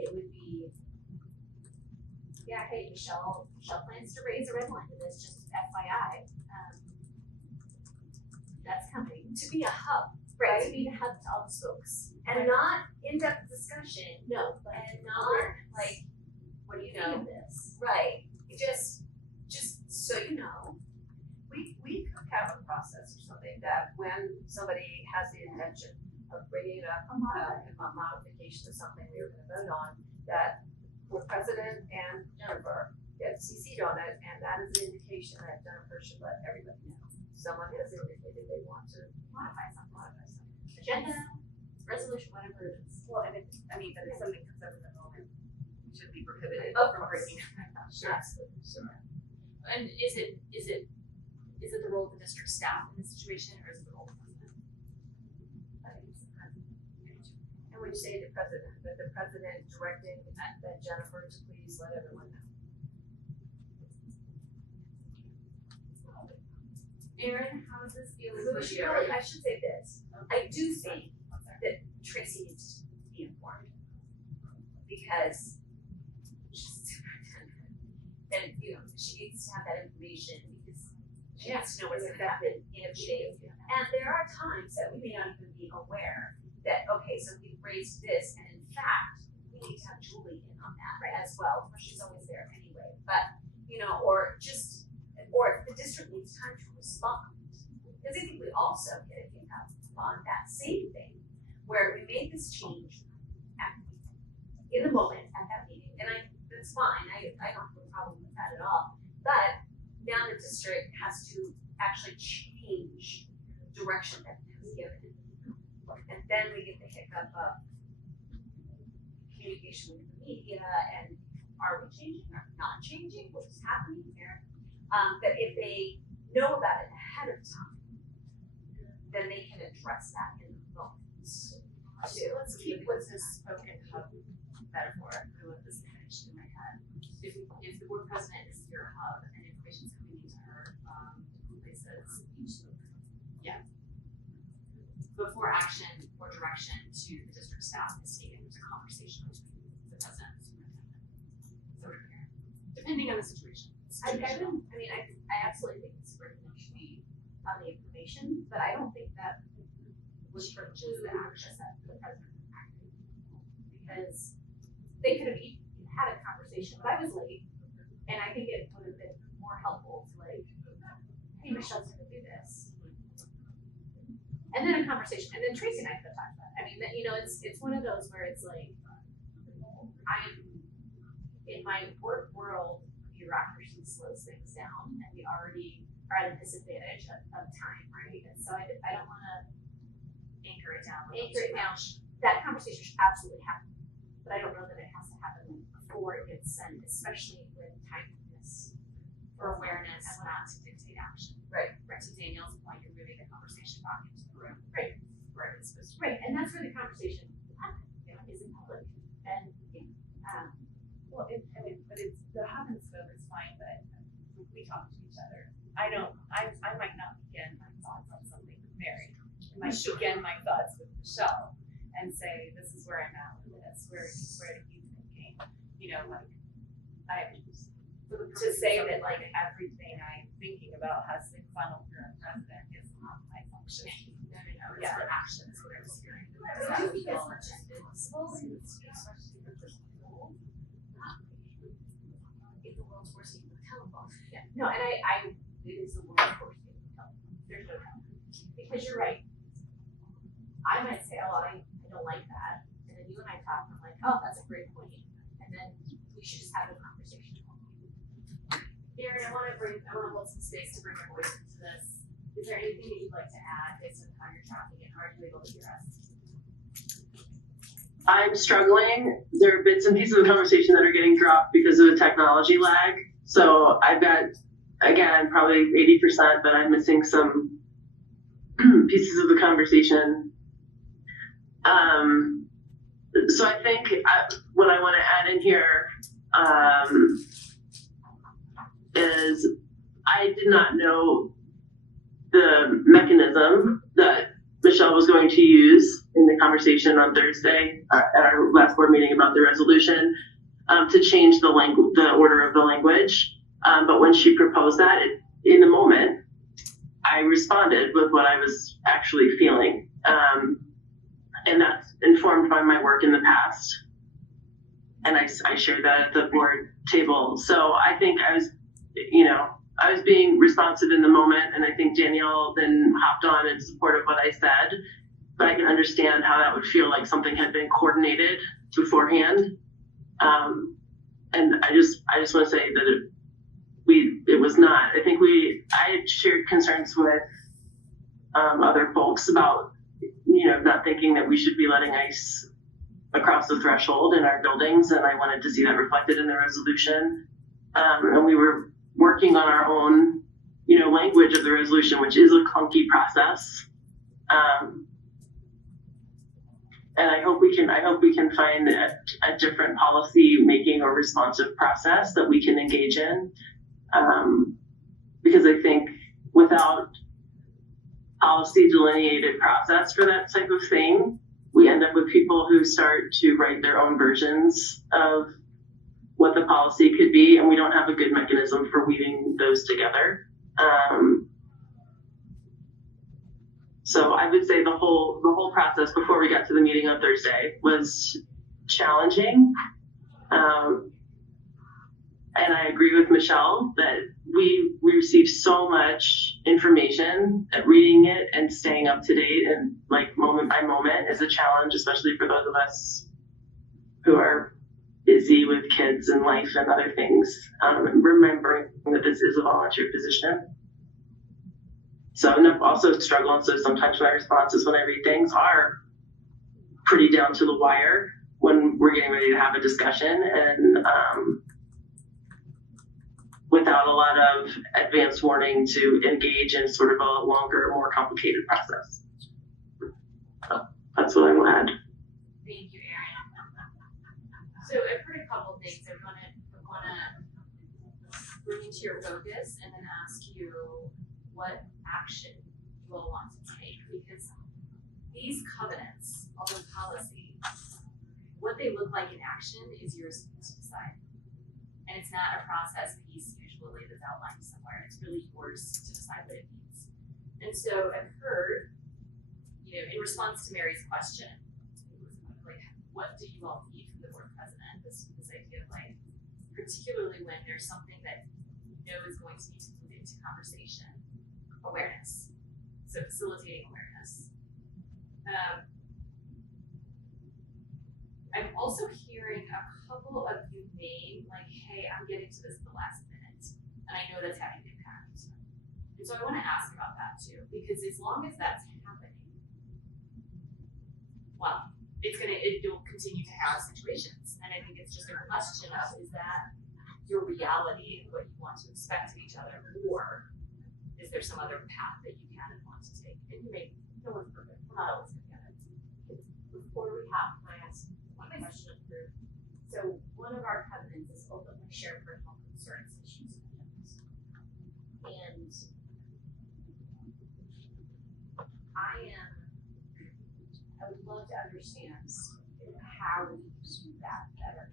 It would be, yeah, hey, Michelle plans to raise a red line to this, just FYI. That's coming. To be a hub, right? To be the hub to all the folks. And not in-depth discussion. No. And not like, what do you think of this? Right. Just so you know. We could have a process or something that when somebody has the intention of bringing up a modification of something we were gonna vote on, that board president and Jennifer get CC'd on it, and that is an indication that Jennifer should let everybody know. Someone has indicated they want to modify something. Agenda, resolution, whatever it is. Well, and but if something comes up in the moment, it should be prohibited Of from course. breaking it. Sure. Absolutely, sure. And is it the role of the district staff in this situation, or is it the role of the president? I think it's the president. And when you say the president, but the president directing that Jennifer to please let everyone know. Erin, how does this feel So with you? I should say this, I do think that Tracy needs to be informed. Because she's superintendent. And, she needs to have that information because she has to know what's gonna happen in a meeting. And there are times that we may not even be aware that, okay, so we've raised this, and in fact, we need to have Julie in on that, right, as well, or she's always there anyway. But, or if the district needs time to respond. Because I think we also get a hiccup on that same thing, where we made this change in the moment at that meeting, and that's fine, I don't have a problem with that at all. But now the district has to actually change direction that it has given. And then we get the hiccup of communication with the media and are we changing or not changing, what is happening here? That if they know about it ahead of time, then they can address that in the moment. Let's keep with this spoken hub metaphor. I love this image in my head. If the board president is your hub and information's coming into her from places, before action or direction to the district staff is taken, there's a conversation between the president and the superintendent. So depending on the situation. I absolutely think the superintendent should be on the information, but I don't think that would preclude the action that the president acted. Because they could have had a conversation, but I was late, and I think it would have been more helpful to like, hey, Michelle's gonna do this. And then a conversation, and then Tracy and I could have talked about it. I mean, it's one of those where it's like, I'm, in my work world, bureaucracy slows things down, and we already are at a disadvantage of time, right? And so I don't wanna Anchor it down. That conversation should absolutely happen, but I don't know that it has to happen before it gets sent, especially with timeliness. For awareness, not to dictate action. Right. To Danielle's point, you're moving the conversation back into the room. Right. Where it's supposed to be. Right, and that's where the conversation is in public, and, Well, but it's, the hub and spoke is fine, but we talk to each other. I might not begin my thoughts on something with Mary. I might begin my thoughts with Michelle and say, this is where I'm at with this, where are you thinking? To say that like everything I'm thinking about has been funneled through a president is not my function. No, it's for actions, what I'm hearing. I do think as much as possible, and it's especially for the school, if the world's worst thing, the telephone. yeah, no, and it is the worst course thing to tell. There's no doubt. Because you're right. I might say, oh, I don't like that, and then you and I talk, and I'm like, oh, that's a great point, and then we should just have a conversation. Erin, I want to hold some space to bring your voice into this. Is there anything that you'd like to add based on how you're tracking it? Are you able to hear us? I'm struggling. There are bits and pieces of the conversation that are getting dropped because of the technology lag. So I've got, again, probably 80% that I'm missing some pieces of the conversation. So I think what I want to add in here is I did not know the mechanism that Michelle was going to use in the conversation on Thursday at our last board meeting about the resolution to change the order of the language. But when she proposed that, in the moment, I responded with what I was actually feeling. And that's informed by my work in the past. And I shared that at the board table. So I think I was being responsive in the moment, and I think Danielle then hopped on in support of what I said, but I can understand how that would feel like something had been coordinated beforehand. And I just want to say that it was not. I think I had shared concerns with other folks about, not thinking that we should be letting ice across the threshold in our buildings, and I wanted to see that reflected in the resolution. And we were working on our own, language of the resolution, which is a clunky process. And I hope we can find a different policy making or responsive process that we can engage in. Because I think without policy delineated process for that type of thing, we end up with people who start to write their own versions of what the policy could be, and we don't have a good mechanism for weaving those together. So I would say the whole process before we got to the meeting on Thursday was challenging. And I agree with Michelle that we received so much information that reading it and staying up to date and like moment by moment is a challenge, especially for those of us who are busy with kids and life and other things, and remembering that this is a volunteer position. So I'm also struggling. So sometimes my responses when I read things are pretty down to the wire when we're getting ready to have a discussion, and without a lot of advance warning to engage in sort of a longer, more complicated process. So that's what I want to add. Thank you, Erin. So I've heard a couple things. I wanna bring you to your focus and then ask you what action you all want to take, because these covenants, all those policies, what they look like in action is yours to decide. And it's not a process piece usually that's outlined somewhere. It's really yours to decide what it means. And so I've heard, in response to Mary's question, like, what do you all need from the board president? This idea of like, particularly when there's something that you know is going to need to move into conversation, awareness. So facilitating awareness. I'm also hearing a couple of you name, like, hey, I'm getting to this at the last minute, and I know that's having an impact. And so I want to ask about that too, because as long as that's happening, well, it'll continue to have situations. And I think it's just a question of, is that your reality and what you want to expect of each other, or is there some other path that you can and want to take? And no one's perfect. We're not always going to get it. Before we have, can I ask one question of Ruth? So one of our covenants is openly share personal concerns, issues, and agendas. And I would love to understand how we do that better.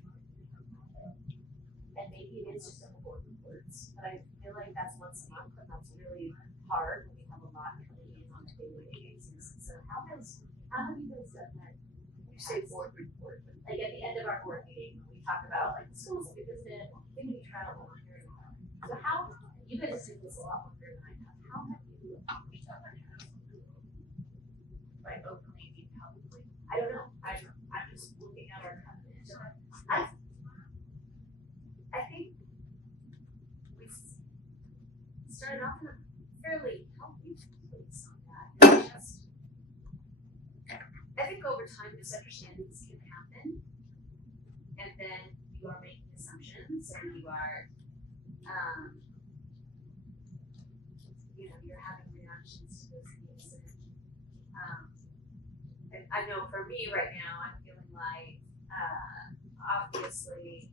And maybe it is just a board of words, but I feel like that's once a month, and that's really hard when we have a lot coming in on a daily basis. So how have you guys done that? You say board report, like at the end of our board meeting, when we talk about like the schools that we visited, community trial, and hearing about. So how, you guys do this a lot longer than I have. How have you accomplished that? By openly being publicly? I don't know. I'm just looking at our covenant. I think we started off in a fairly healthy place on that. I think over time misunderstandings can happen, and then you are making assumptions, and you are, you're having reactions to those things. And I know for me right now, I'm feeling like, obviously,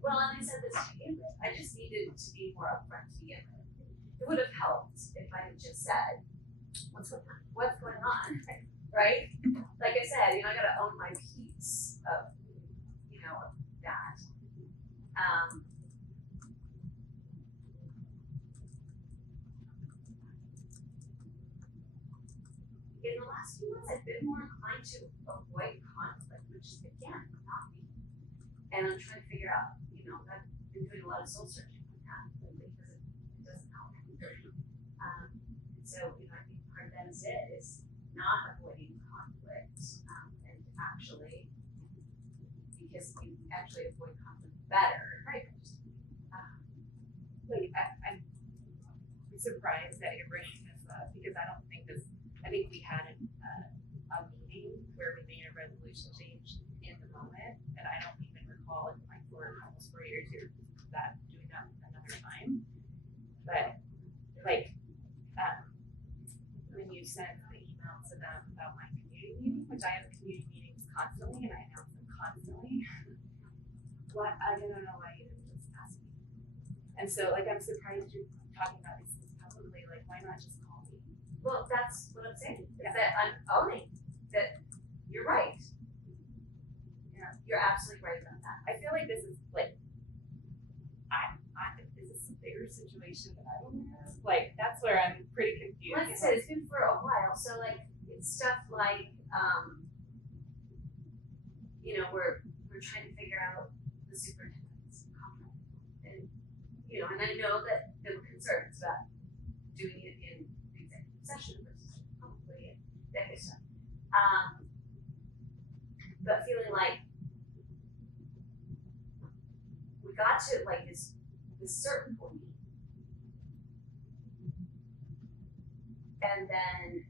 well, and I said this to begin with, I just needed to be more upfront to begin with. It would have helped if I had just said, what's going on, right? Like I said, I gotta own my piece of, that. In the last few months, I've been more inclined to avoid conflict, which is, again, not me. And I'm trying to figure out, I've been doing a lot of soul searching on that, because it doesn't help. So, I think part of that is not avoiding conflict, and actually, because you actually avoid conflict better, right? I'm surprised that you're bringing this up, because I think we had a meeting where we made a resolution change in the moment, and I don't even recall in for almost 4 years here that doing that another time. But when you sent the email to them about my community meeting, which I have community meetings constantly and I announce them constantly, I don't know why you didn't just ask me. And so I'm surprised you're talking about these things publicly. Why not just call me? Well, that's what I'm saying. Is that I'm owning that you're right. Yeah, you're absolutely right about that. I feel like this is is this a bigger situation that I don't have? That's where I'm pretty confused. Like I said, it's been for a while. So it's stuff like we're trying to figure out the superintendent's contract, and and I know that there were concerns about doing it in executive session versus publicly and that kind of stuff. But feeling like got to like this certain point. And then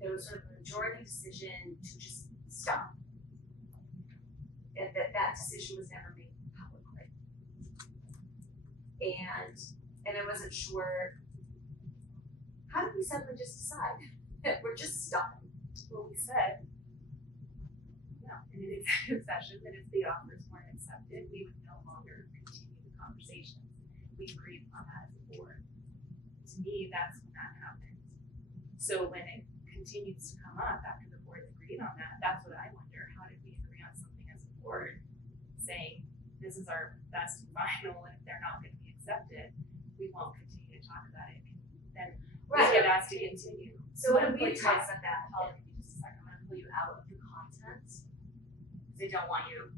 there was sort of a majority decision to just stop. And that decision was never made publicly. And I wasn't sure, how did we suddenly just decide that we're just stopping? Well, we said, in an executive session, that if the offers weren't accepted, we would no longer continue the conversation. We agreed on that as a board. To me, that's when that happened. So when it continues to come up after the board agreed on that, that's what I wonder, how did we agree on something as a board, saying, this is our best and final, and if they're not gonna be accepted, we won't continue to talk about it. Then we get asked to continue. So when we talked about that, Paula, give me just a second, I'm gonna pull you out of the content. They don't want you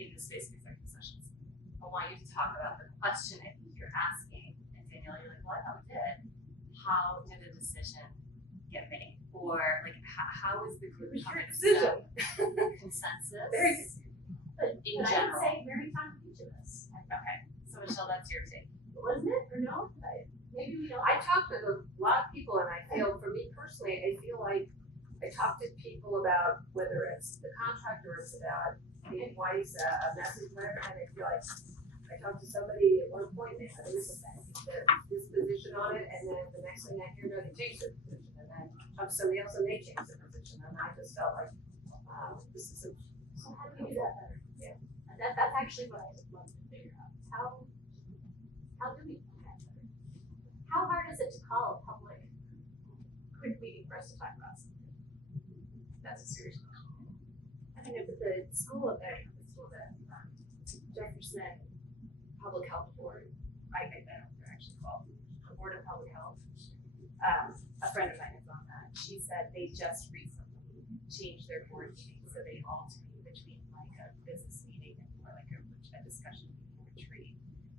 in the space of executive sessions. I want you to talk about the question I think you're asking, and Danielle, you're like, well, I thought we did. How did a decision get made? Or like, how is the group coming to some consensus? Very good. But in But I would general. say very time for each of us, Okay, so Michelle, that's your take. wasn't it, or no? Maybe we don't. I talked with a lot of people, and I feel, for me personally, I feel like I talked to people about whether it's the contract or it's about the advice, a message, whatever, and I feel like I talked to somebody at one point, they had this position on it, and then the next thing I hear, no, they changed their position, and then talked to somebody else and they changed their position, and I just felt like, this is a. So how do we do that better? Yeah. And that's actually what I would love to figure out. How do we do that better? How hard is it to call a public quick meeting for us to talk about something? That's a serious question. I think it's the school of Jefferson Public Health Board. I think that's what they're actually called, the Board of Public Health. A friend of mine is on that. She said they just recently changed their board meeting, so they alternate between like a business meeting and more like a discussion meeting retreat.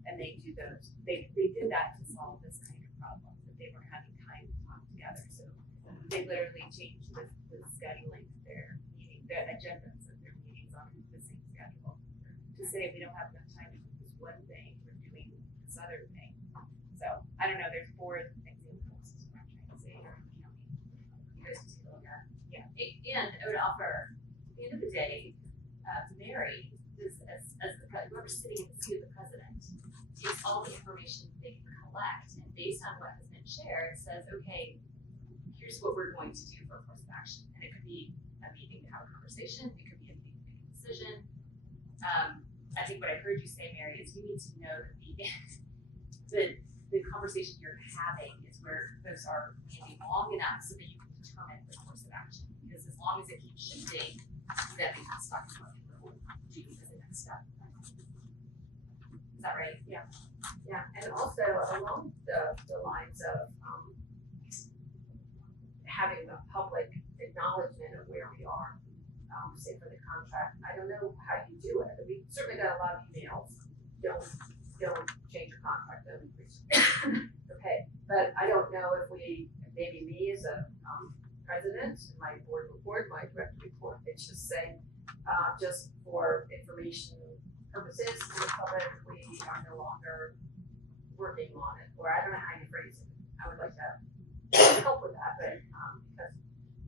And they do those, they did that to solve this kind of problem, that they weren't having time to talk together. So they literally changed the scheduling of their meeting, their agendas of their meetings on the same schedule. To say we don't have enough time to do this one thing, we're doing this other thing. So I don't know, there's board examples, is what I'm trying to say, or county. You guys can take a look at. Yeah. And I would offer, at the end of the day, Mary is, as whoever's sitting in the seat of the president, takes all the information they can collect, and based on what has been shared, says, okay, here's what we're going to do for a course of action. And it could be a meeting to have a conversation, it could be a meeting to make a decision. I think what I heard you say, Mary, is we need to know that the conversation you're having is where those are maybe long enough so that you can determine the course of action. Because as long as it keeps shifting, then we can start to what we'll do as the next step. Is that right? Yeah, and also along the lines of, having the public acknowledgement of where we are, say for the contract. I don't know how you do it. We certainly got a lot of emails. Don't change your contract, don't increase it. Okay, but I don't know if maybe me as a president, my board report, my direct report, it's just saying, just for information purposes to the public, we are no longer working on it, or I don't know how you phrase it. I would like to help with that, but because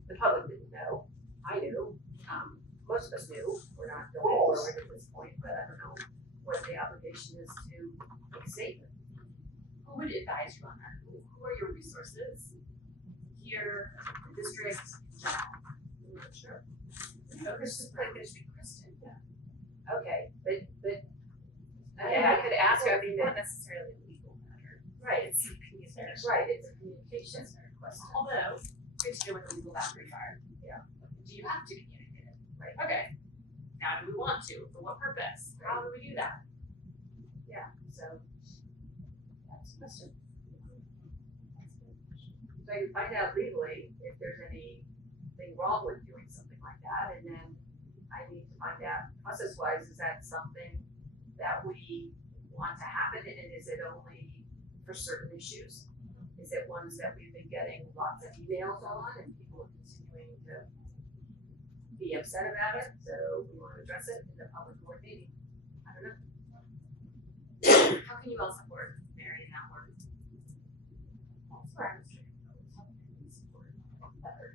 the public didn't know, I knew, most of us knew, we're not going forward at this point, but I don't know what the obligation is to make a statement. Who would advise you on that? Who are your resources? Here, the district, I'm not sure. There's just like there's be Kristen. Okay, but okay, I could ask her, I mean, Not necessarily a legal matter. right, It's a communication. right, it's a communication question. Although, great to know what the legal boundaries are. Yeah. Do you have to communicate it? Right. Okay. Now, do we want to? For what purpose? How do we do that? So, that's a question. So I can find out legally if there's anything wrong with doing something like that, and then I need to find out process-wise, is that something that we want to happen, and is it only for certain issues? Is it ones that we've been getting lots of emails on, and people are continuing to be upset about it, so we want to address it in the public board meeting? I don't know. How can you all support Mary in that work? That's where I was trying to go, is how can we support better?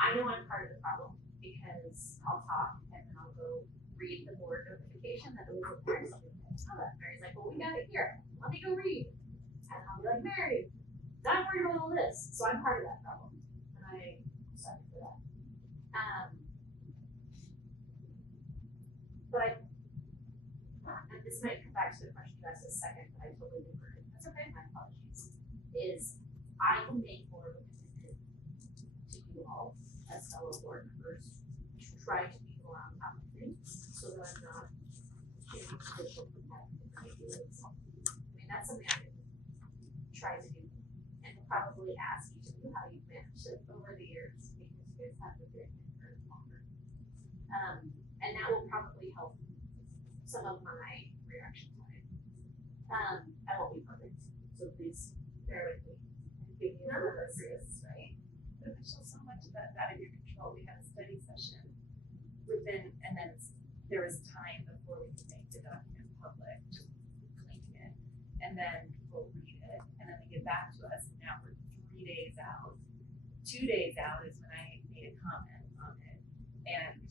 I know I'm part of the problem because I'll talk and then I'll go read the board notification that it was a Mary's. Oh, that Mary's like, well, we got it here. Let me go read. And I'll be like, Mary, not worried about all this. So I'm part of that problem. And I'm sorry for that. But and this might come back to the question you asked a second, but I totally different. That's okay. My apologies. Is I can make more of a commitment to you all as fellow board members to try to be more on top of things so that I'm not getting judicial from having different ideas. I mean, that's something I can try to do and probably ask each of you how you've managed it over the years because you guys have been doing it for longer. And that will probably help some of my reaction time. I won't be perfect, so please bear with me and give me a little bit of grace, right? But Michelle, so much of that out of your control. We had a study session within, and then there was time before we could make the document public, just cleaning it. And then people read it, and then they get back to us, and now we're 3 days out. 2 days out is when I made a comment on it, and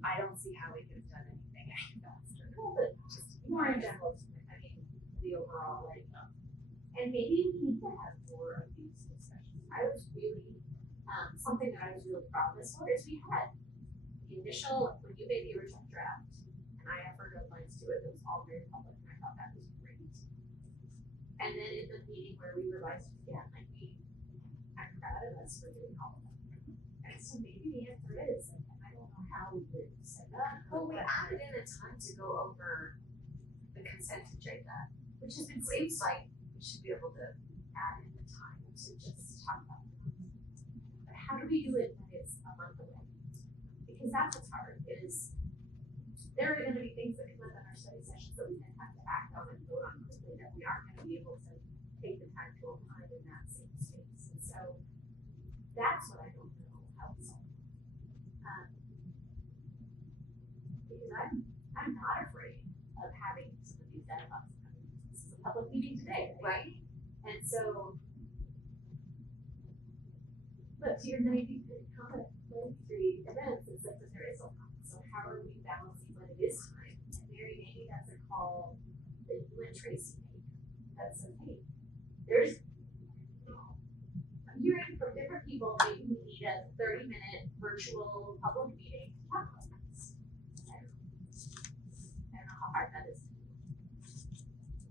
I don't see how we could have done anything any faster. Well, but just more in general, I mean, the overall, like, and maybe we need to have more of these discussions. I was really, something that I was really proud of this for is we had the initial, when you made the original draft, and I offered deadlines to it, it was all very public, and I thought that was great. And then in the meeting where we revised it again, like I'm proud of us for doing all of that. And so maybe the answer is, like, and I don't know how we would set that. Well, we added in a time to go over the consent agenda, which has been, seems like we should be able to add in the time to just talk about it. But how do we do it when it's a month away? Because that's what's hard, is there are gonna be things that come up in our study sessions that we then have to act on and vote on quickly that we aren't gonna be able to take the time to apply in that same space. And so that's what I don't know how to solve. Because I'm not afraid of having some of these deadlines. I mean, this is a public meeting today, right? And so, but to your 93 events, it's like that there is a lot. So how are we balancing when it is time? And Mary, maybe that's a call that you and Tracy make. That says, hey, there's, I'm hearing from different people, maybe we need a 30-minute virtual public meeting to talk about this. I don't know how hard that is.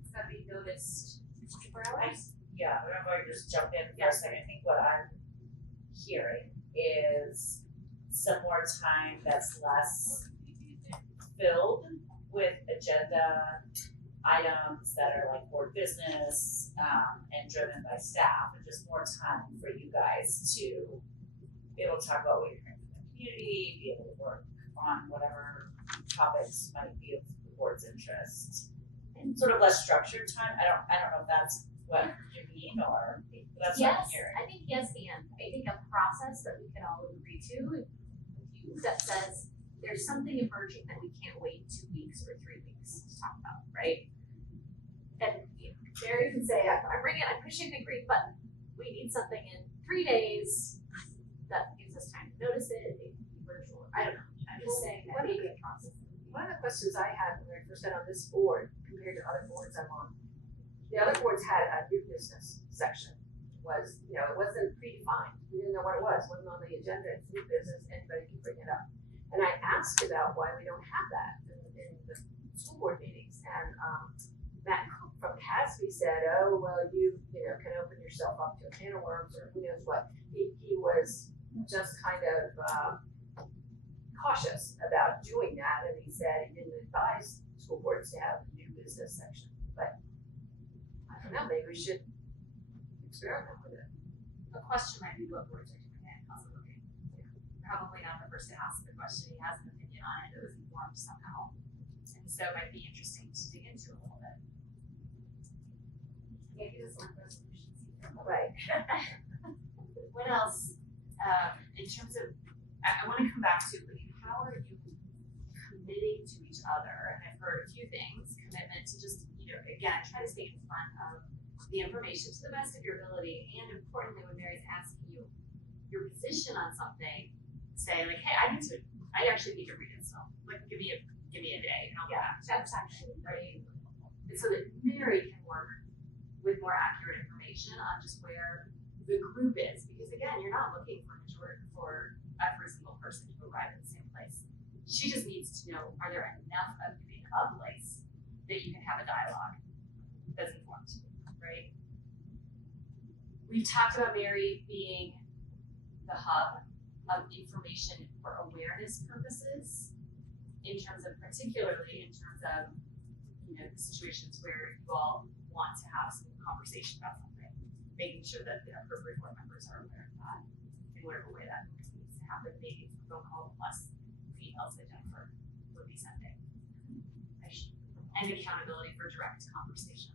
It's gotta be noticed 24 hours. Yeah, but I'm going to just jump in for a second. I think what I'm hearing is some more time that's less filled with agenda items that are like board business, and driven by staff, and just more time for you guys to be able to talk about what you're hearing from the community, be able to work on whatever topics might be of the board's interest. And sort of less structured time. I don't know if that's what you mean, or that's what I'm Yes, hearing. I think yes, and I think a process that we can all agree to with you that says there's something emerging that we can't wait 2 weeks or 3 weeks to talk about, right? And you know, Barry can say, I'm pushing the green button. We need something in 3 days that gives us time to notice it, it can be virtual. I don't know. I'm just saying that maybe a process. One of the questions I had when I first got on this board compared to other boards I'm on, the other boards had a new business section. Was, you know, it wasn't predefined. We didn't know what it was. It wasn't on the agenda. It's new business. Anybody can bring it up. And I asked about why we don't have that in the school board meetings. And Matt from CASB said, oh, well, you know, can open yourself up to a can of worms or who knows what. He was just kind of cautious about doing that. And he said he didn't advise school boards to have a new business section. But I don't know, maybe we should experiment with it. A question might be what boards are doing it, possibly. Probably not the first to ask the question, he has an opinion on it, it was informed somehow. And so it might be interesting to dig into a little bit. Maybe just like resolutions. Right. What else, in terms of, I wanna come back to, like, how are you committing to each other, and I've heard a few things, commitment to just, again, try to stay in front of the information to the best of your ability, and importantly, when Mary's asking you your position on something, say like, hey, I actually need to read it, so like, give me a day, and I'll get back to you. That's actually Right? And so that Mary can work with more accurate information on just where the group is, because again, you're not looking for every single person to arrive at the same place. She just needs to know, are there enough of you in a place that you can have a dialogue that's informed, right? We've talked about Mary being the hub of information for awareness purposes, particularly in terms of, the situations where you all want to have some conversation about something, making sure that the appropriate board members are aware of that in whatever way that needs to happen, maybe a phone call plus the emails that Jennifer would be sending. And accountability for direct conversations.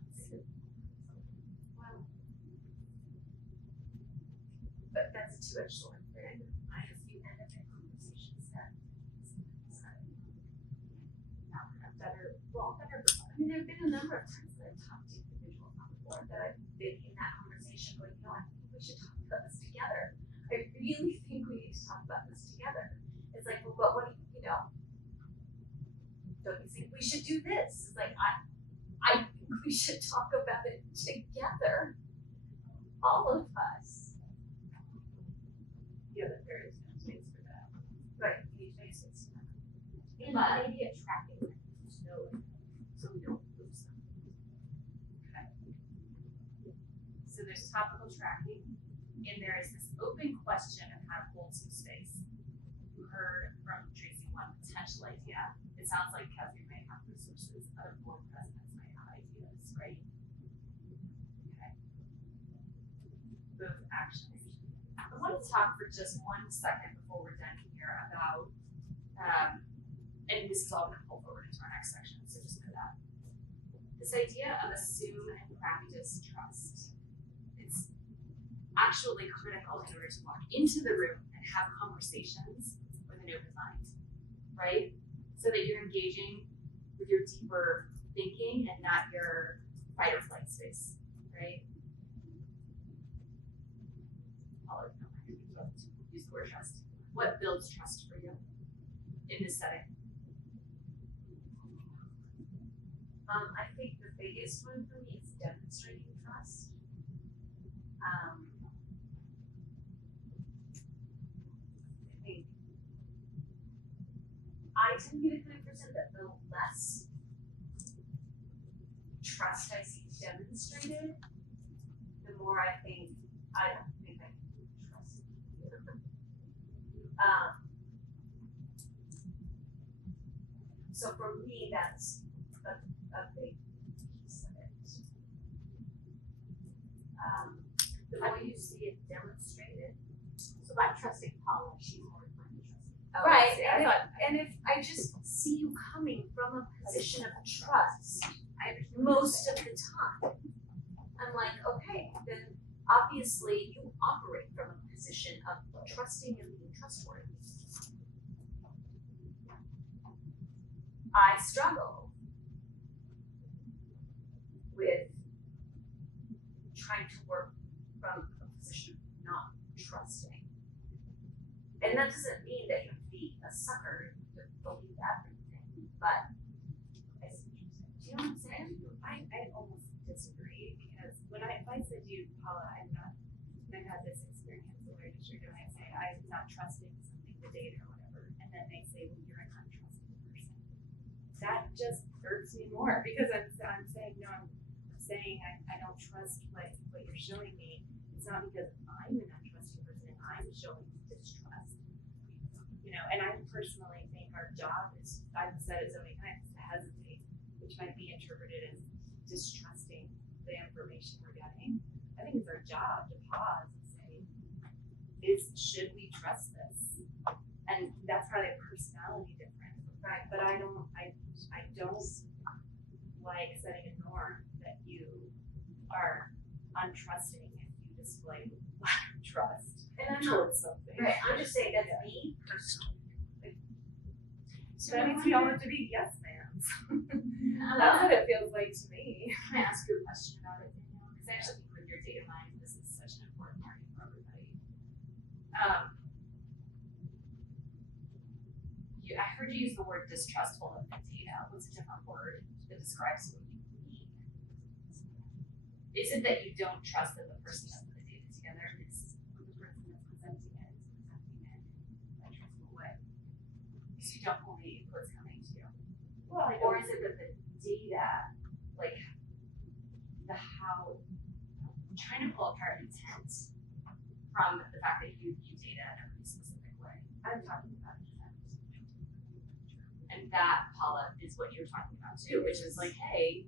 But that's a two-edged sword, right? I have few end of conversations that better. I mean, there have been a number of times that I've talked to individuals on the board that I've been in that conversation going, I think we should talk about this together. I really think we need to talk about this together. It's like, well, but what do you don't you think we should do this? It's like, I think we should talk about it together. All of us. Yeah, but there is no space for that. Right, you need spaces. And maybe a tracking mechanism, so we don't lose them. So there's topical tracking, and there is this open question of how to hold some space. You heard from Tracy one potential idea. It sounds like Catherine may have resources, other board presidents might have ideas, right? Okay. Both actions. I want to talk for just 1 second before we're done here about, and this is all going to pull forward into our next section, so just know that. This idea of assume and practice trust. It's actually critical in order to walk into the room and have conversations with an open mind, right? So that you're engaging with your deeper thinking and not your fight or flight space, right? Use the word trust. What builds trust for you in this setting? I think the biggest one for me is demonstrating trust. I tend to be the kind of person that the less trust I see demonstrated, the more I think I don't think I can trust you. So for me, that's a big piece of it. The more you see it demonstrated, so by trusting Paula, she's more inclined to trust me. Oh, Right, see, I thought and if I just see you coming from a position of trust, most of the time, I'm like, okay, then obviously you operate from a position of trusting and being trustworthy. I struggle with trying to work from a position of not trusting. And that doesn't mean that you have to be a sucker to believe everything, but I see what you're saying. Do you know what I'm saying? I almost disagree because if I said to you, Paula, I've had this experience with our district, and I say I'm not trusting something, the data or whatever, and then they say, well, you're an untrusting person. That just hurts me more because I'm saying no. I'm saying I don't trust what you're showing me. It's not because I'm an untrusting person and I'm showing distrust. And I personally think our job is, I've said it so many times, to hesitate, which might be interpreted as distrusting the information we're getting. I think it's our job to pause and say, should we trust this? And that's probably a personality difference, right? But I don't like setting a norm that you are untrusting if you display lack of trust And I'm not, towards something. right, I'm just saying that's me personally. So that means we all have to be yes mans. That's what it feels like to me. Can I ask you a question about it, Danielle? Because I actually think with your data mining, this is such an important market for everybody. I heard you use the word distrustful of the data. What's a different word that describes what you mean? Is it that you don't trust that the person that put the data together is The person that's presenting it is presenting it in a trustful way. because you don't believe what's coming to you? Well, I Or don't, is it that the data, like I'm trying to pull apart intent from the fact that you view data in a really specific way? I'm talking about intent. And that, Paula, is what you're talking about too, which is like, hey,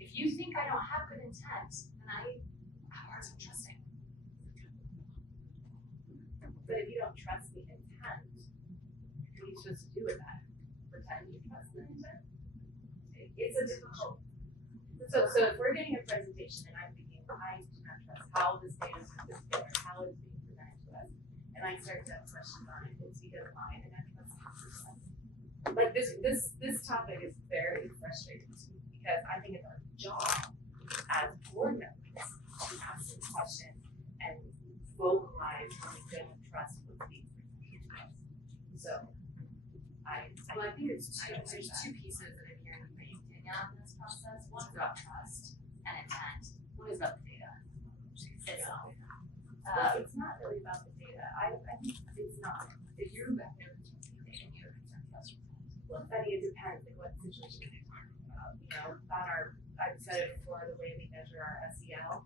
if you think I don't have good intent, then I have a hard time trusting. But if you don't trust the intent, what are you supposed to do with that? Pretend you trust the intent? It's a difficult. So if we're getting a presentation and I'm thinking, I do not trust how this data is put together, how it's being presented to us, and I start to have questions on it, it's because mine and I trust the person. Like this topic is very frustrating to me because I think it's our job as board members to ask this question and vocalize when we don't trust what's being presented to us. So I think it's I don't there's like two pieces that I'm hearing you make, Danielle, in this process. One is about trust and intent. One is about the data itself. it's not really about the data. I think it's not. If you have no data, you have trust. Well, I mean, it depends like what situation you're talking about. You know, I've said it before, the way we measure our SEL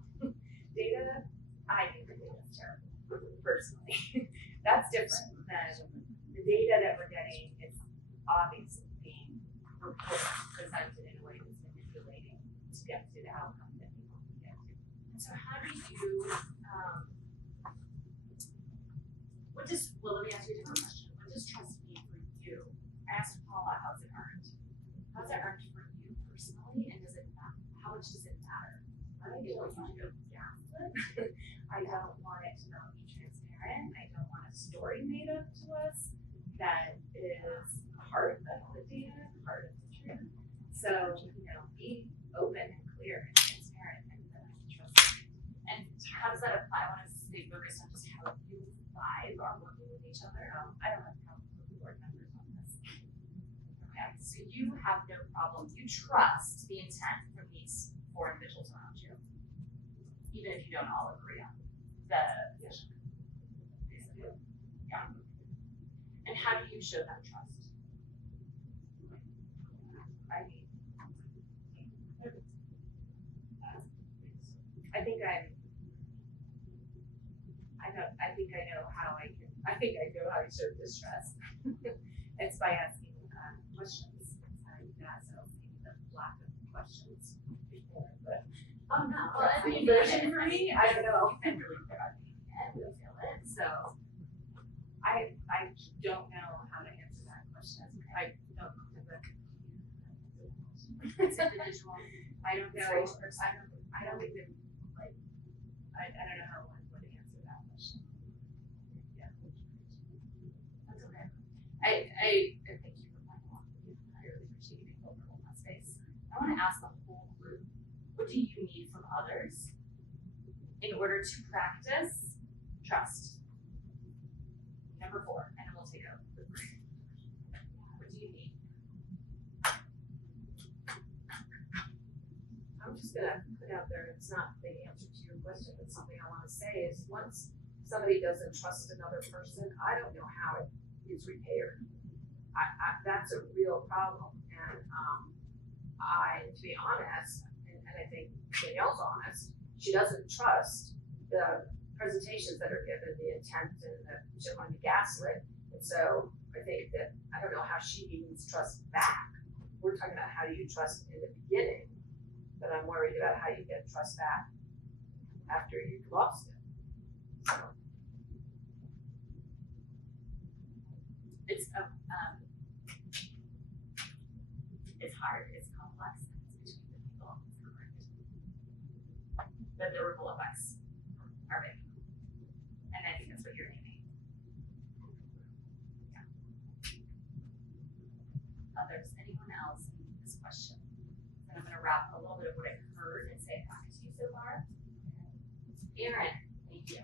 data, I think the data is terrible, personally. That's different than the data that we're getting is obviously being presented in a way that's manipulating to get to the outcome that we want to get to. So how do you, let me ask you a different question. What does trust mean for you? I asked Paula, how's it earned? How's it earned for you personally, and how much does it matter? I don't want to gaslit. I don't want it to not be transparent. I don't want a story made up to us that is part of the data, part of the truth. So, be open and clear and transparent and trust. And how does that apply? I want to stay focused on just how you five are working with each other. I don't have problems with board members on this. Okay, so you have no problem, you trust the intent from these four individuals around you, even if you don't all agree on the vision. Basically. Yeah. And how do you show that trust? I mean, I think I know how to show distrust. It's by asking questions. That's the lack of questions before, but Oh no. Well, I mean, version for me, I don't know. You've been really good at being and we'll feel it. So I don't know how to answer that question. I don't know. it's individual. I don't know. It's for each I don't even like. I don't know how one would answer that question. Yeah. That's okay. I thank you for pointing out. I really appreciate you being vulnerable in that space. I want to ask the whole group, what do you need from others in order to practice trust? Number 4, and then we'll take a quick break. What do you need? I'm just gonna put out there, it's not the answer to your question, but something I wanna say is once somebody doesn't trust another person, I don't know how it is repaired. That's a real problem, and to be honest, and I think Danielle's honest, she doesn't trust the presentations that are given, the intent, and she doesn't want to be gaslit, and so I think that, I don't know how she gains trust back. We're talking about how do you trust in the beginning, but I'm worried about how you get trust back after you've lost it. So. It's hard, it's complex, it's between the people, it's correct. But the ripple effects are big. And I think that's what you're naming. Yeah. little bit of what I've heard and say it back to you so far. Aaron, thank you.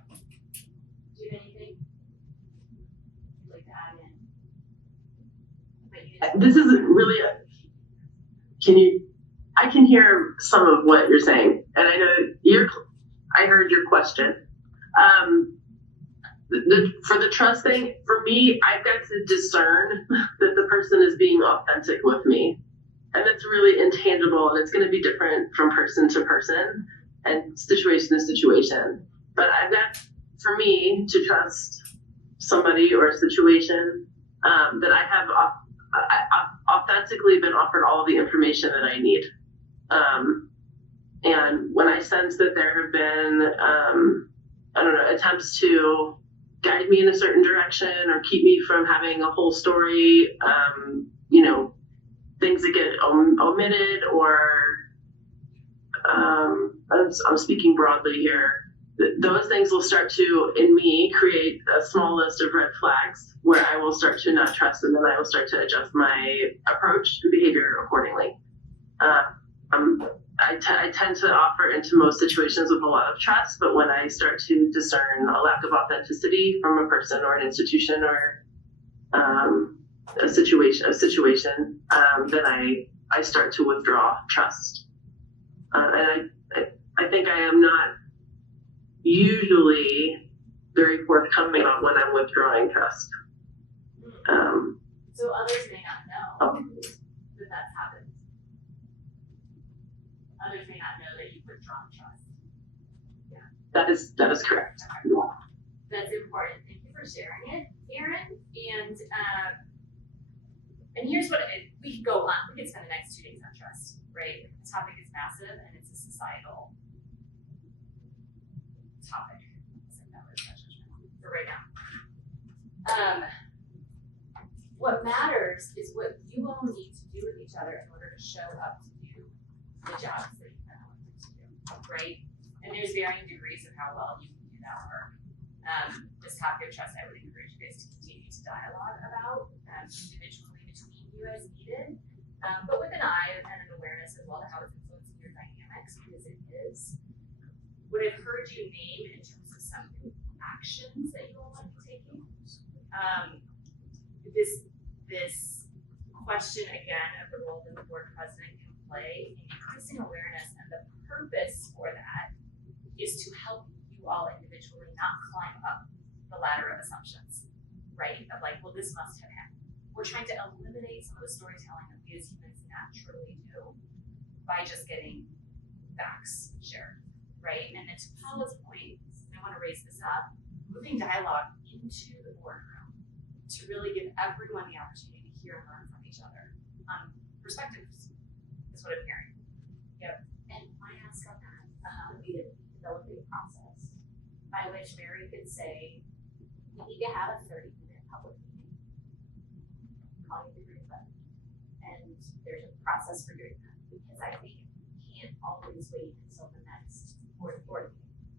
Do you have anything you'd like to add in? But you didn't- This isn't really I can hear some of what you're saying, and I know I heard your question. For the trust thing, for me, I've got to discern that the person is being authentic with me. And it's really intangible, and it's going to be different from person to person and situation to situation. But I've got, for me, to trust somebody or a situation, that I have authentically been offered all of the information that I need. And when I sense that there have been, attempts to guide me in a certain direction or keep me from having a whole story, things that get omitted or, I'm speaking broadly here, those things will start to, in me, create a small list of red flags where I will start to not trust them, and I will start to adjust my approach and behavior accordingly. I tend to offer into most situations with a lot of trust, but when I start to discern a lack of authenticity from a person or an institution or a situation, then I start to withdraw trust. And I think I am not usually very forthcoming about when I'm withdrawing trust. So others may not know that that's happened. Others may not know that you've withdrawn trust. That is correct. That's important. Thank you for sharing it, Aaron. And here's what we could go on. We could spend the next 2 days on trust, right? The topic is massive and it's a societal topic. For right now. What matters is what you all need to do with each other in order to show up to do the jobs that you've been elected to do, right? And there's varying degrees of how well you can do that work. This topic of trust, I would encourage you guys to continue to dialogue about individually between you as needed, but with an eye and an awareness as well to how it's influencing your dynamics, because it is. What I've heard you name in terms of some actions that you all might be taking, this question again of the role that the board president can play in increasing awareness, and the purpose for that is to help you all individually not climb up the ladder of assumptions, right? Of like, well, this must have happened. We're trying to eliminate some of the storytelling that we as humans naturally do by just getting facts shared, right? And then to Paula's point, I want to raise this up, moving dialogue into the boardroom to really give everyone the opportunity to hear and learn from each other. Perspectives is what I'm hearing. And I ask on that, we developed a process by which Mary could say, we need to have a 30-minute public meeting. Call it the group up. And there's a process for doing that, because I think we can't always wait until the next board meeting.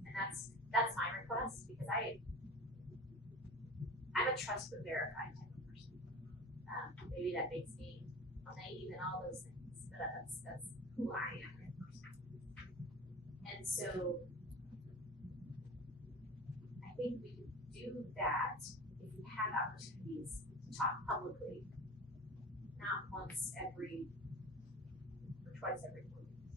And that's my request, because I'm a trust but verified type of person. Maybe that makes me naive and all those things, but that's who I am as a person. And so I think we can do that if we have opportunities to talk publicly, not once every or twice every 4 weeks.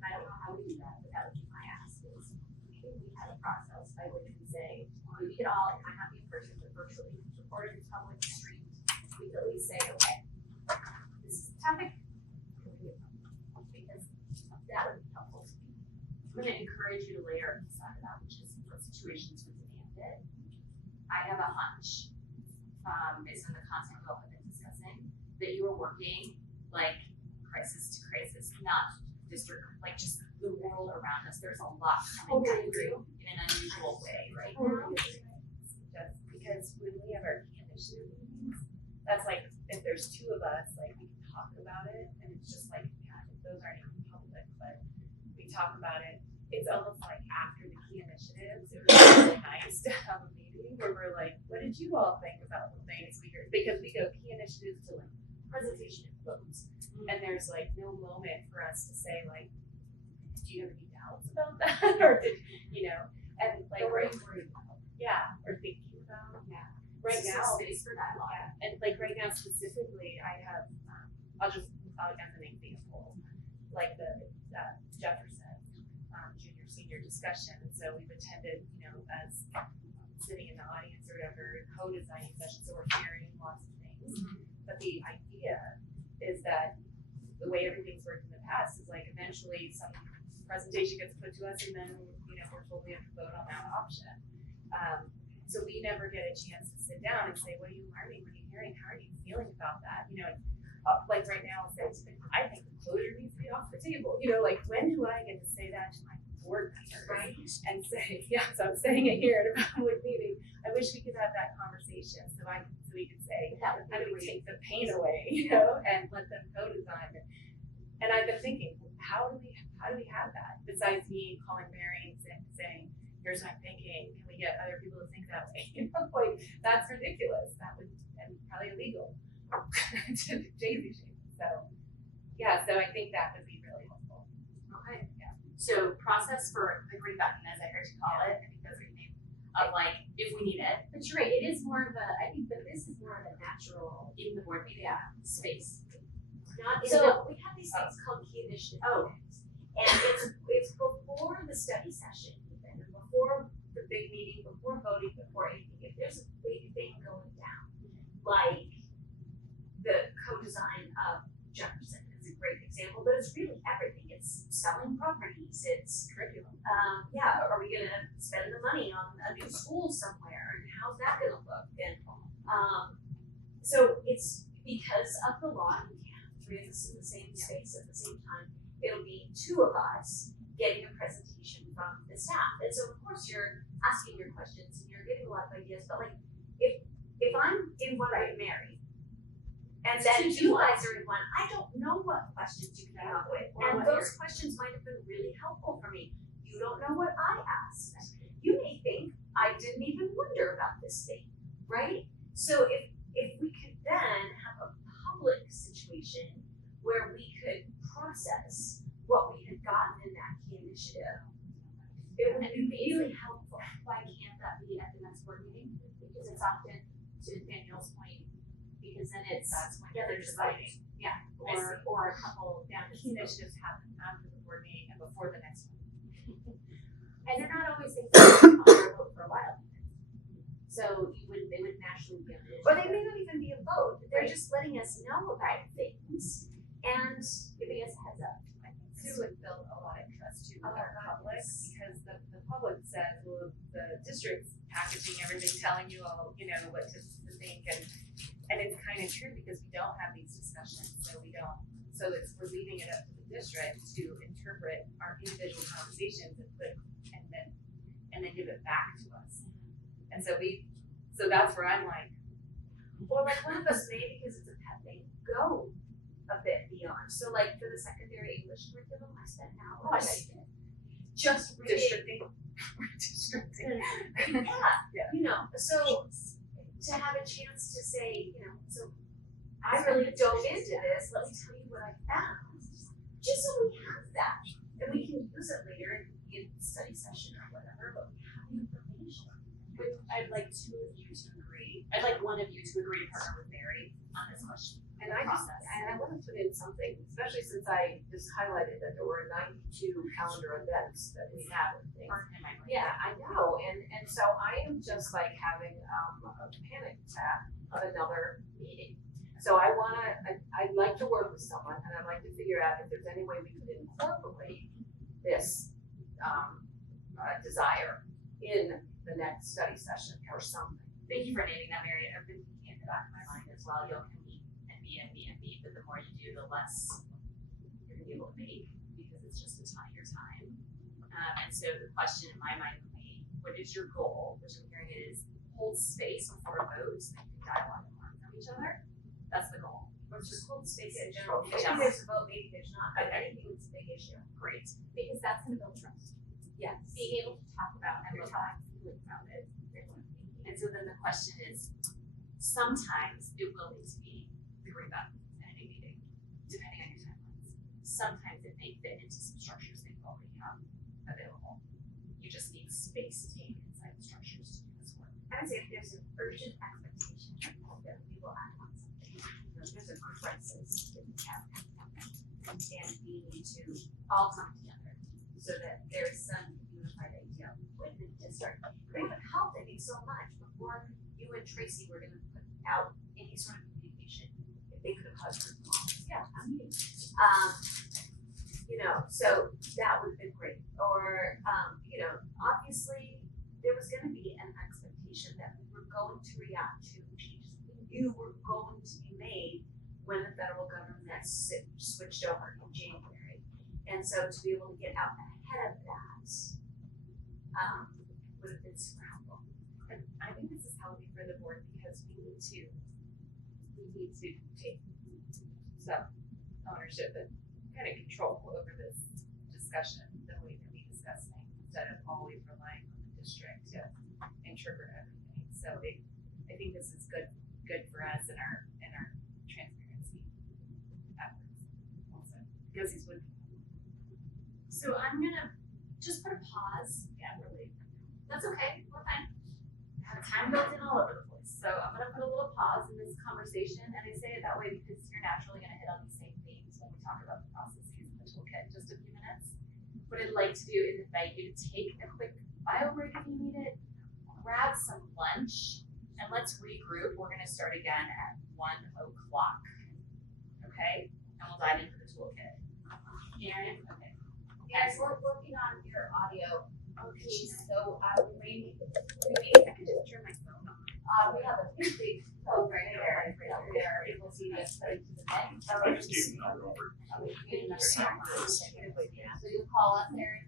I don't know how we do that, but that would be my ask, is we have a process by which we say, we could all, it might not be in person, but virtually recorded, public, streamed. We could at least say, okay, this is the topic, because that would be helpful to me. I'm going to encourage you to layer a piece onto that, which is what situations would demand it. I have a hunch, based on the content we've all been discussing, that you are working like crisis to crisis, not district, like just the world around us. There's a lot coming at you in an unusual way right now. Just because when we have our initiative meetings, that's like, if there's 2 of us, like we can talk about it, and it's just like, yeah, those aren't even public, but we talk about it. It's almost like after the key initiatives, it was really nice to have a meeting where we're like, what did you all think about the things we heard? Because we go key initiatives to like presentation and votes, and there's like no moment for us to say like, do you have any doubts about that? Or did, and like, Or right, worried about. yeah, or thinking about, Yeah. right This is now. space for dialogue. Yeah, and like right now specifically, I have, I'll as an example, like the Jefferson junior senior discussion. And so we've attended, as sitting in the audience or whatever, co-designing sessions, so we're hearing lots of things. But the idea is that the way everything's worked in the past is like eventually some presentation gets put to us and then, we're told we have to vote on that option. So we never get a chance to sit down and say, what are you learning? What are you hearing? How are you feeling about that? Like right now, I think the closure needs to be off the table. Like when do I get to say that to my board member, right? And say, so I'm saying it here at a public meeting. I wish we could have that conversation so we could say, how do we take the pain away, and let them co-design it. And I've been thinking, how do we have that besides me calling Mary and saying, here's my thinking. Can we get other people to think that way? Like that's ridiculous. That would and probably illegal to Jay-Z. So I think that would be really helpful. Okay. Yeah. So process for the green button, as I heard you call it, I think that's what you mean. Of like, if we need it. But you're right, it is more of a, I think that this is more of a natural In the board meeting. space. Not in So- we have these things called key initiative Oh. meetings. And it's before the study session, even, and before the big meeting, before voting, before anything. If there's a big thing going down, like the co-design of Jefferson is a great example, but it's really everything. It's selling properties, it's Curriculum. are we gonna spend the money on a new school somewhere, and how's that gonna look? And so it's because of the law, we can't have three of us in the same space at the same time. It'll be two of us getting a presentation from the staff. And so of course you're asking your questions and you're getting a lot of ideas, but like if I'm in one with Mary, and then you guys are in one, I don't know what questions you came up with. And those questions might have been really helpful for me. You don't know what I asked. You may think I didn't even wonder about this thing, right? So if we could then have a public situation where we could process what we had gotten in that key initiative, it would be really helpful. Why can't that be at the next board meeting? Because it's often, to Danielle's point, because then it's they're deciding. Yeah. Or a couple down Key initiatives happen after the board meeting and before the next one. And they're not always things that are on our vote for a while. So they wouldn't actually be on the Or they may not even be a vote, they're just letting us know about things and giving us a heads up. I think too, it built a lot of trust too with our public, because the public says, well, the district's packaging everything, telling you all, what to think, and it's kind of true because we don't have these discussions, so we're leaving it up to the district to interpret our individual conversations and then give it back to us. And so that's where I'm like, Or like one of us may, because it's a pet thing, go a bit beyond. So like for the secondary English curriculum, I spent hours just reading. districting. So to have a chance to say, so I really dove into this, let me tell you what I found. Just so we have that, and we can use it later in study session or whatever, but we have the information. I'd like two of you to agree. I'd like one of you to agree to partner with Mary on this question. And I want to put in something, especially since I just highlighted that there were 92 calendar events that we have and things. Yeah, I know, and so I am just like having a panic attack of another meeting. So I'd like to work with someone, and I'd like to figure out if there's any way we could incorporate this desire in the next study session or something. Thank you for naming that, Mary. I've been thinking in the back of my mind as well. You'll compete and be, but the more you do, the less you're gonna be able to make, because it's just your time. And so the question in my mind would be, what is your goal? Which I'm hearing is hold space before votes so that you can dialogue and learn from each other. That's the goal. Or just hold space in general. In Maybe general. there's a vote, maybe there's not, but I think it's a big issue. Great. Because that's gonna build trust. Yes. Being able to talk about your thoughts, feelings about it. And so then the question is, sometimes it will need to be the green button at any meeting, depending on your timelines. Sometimes it may fit into some structures that you already have available. You just need space to take inside the structures to do this work. I would say if there's an urgent expectation that we will act on something, there's a crisis in the town. And we need to all come together so that there's some unified idea when to start. It would help, I think, so much before you and Tracy were gonna put out any sort of communication, if they could have hugged her mom. Yeah, I'm meeting. So that would have been great. Or, obviously there was gonna be an expectation that we were going to react to changes we knew were going to be made when the federal government switched over in January. And so to be able to get out ahead of that, would have been super helpful. And I think this is healthy for the board because we need to take some ownership and kind of control over this discussion, the way that we discuss things, instead of always relying on the district to interpret everything. So I think this is good for us and our transparency efforts also, because these would. So I'm gonna just put a pause. Yeah, really. That's okay, we're fine. I have time built in all over the place. So I'm gonna put a little pause in this conversation, and I say it that way because you're naturally gonna hit on these same themes when we talk about the processes in the toolkit in just a few minutes. What I'd like to do is invite you to take a quick bio break if you need it, grab some lunch, and let's regroup. We're gonna start again at 1:00. Okay? And we'll dive into the toolkit. Erin? Okay. Yes, we're working on your audio. Okay, so, maybe I could just turn my phone on. We have a big phone right there. We are able to just put it to the next. I just gave the number over. So you'll call us, Erin?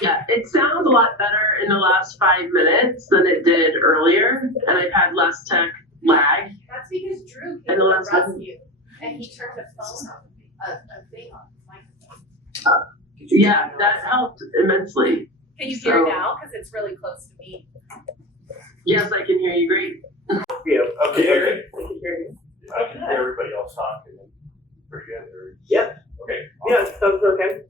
Yeah, it sounds a lot better in the last 5 minutes than it did earlier, and I've had less tech lag. That's because Drew And came the to last one. rescue, and he turned a phone on, a thing on, microphone. Yeah, that helped immensely. Can you hear now? Because it's really close to me. Yes, I can hear you great. Yeah, okay. I can hear everybody else talking. Pretty good, or? Yep. Okay. Yeah, sounds okay.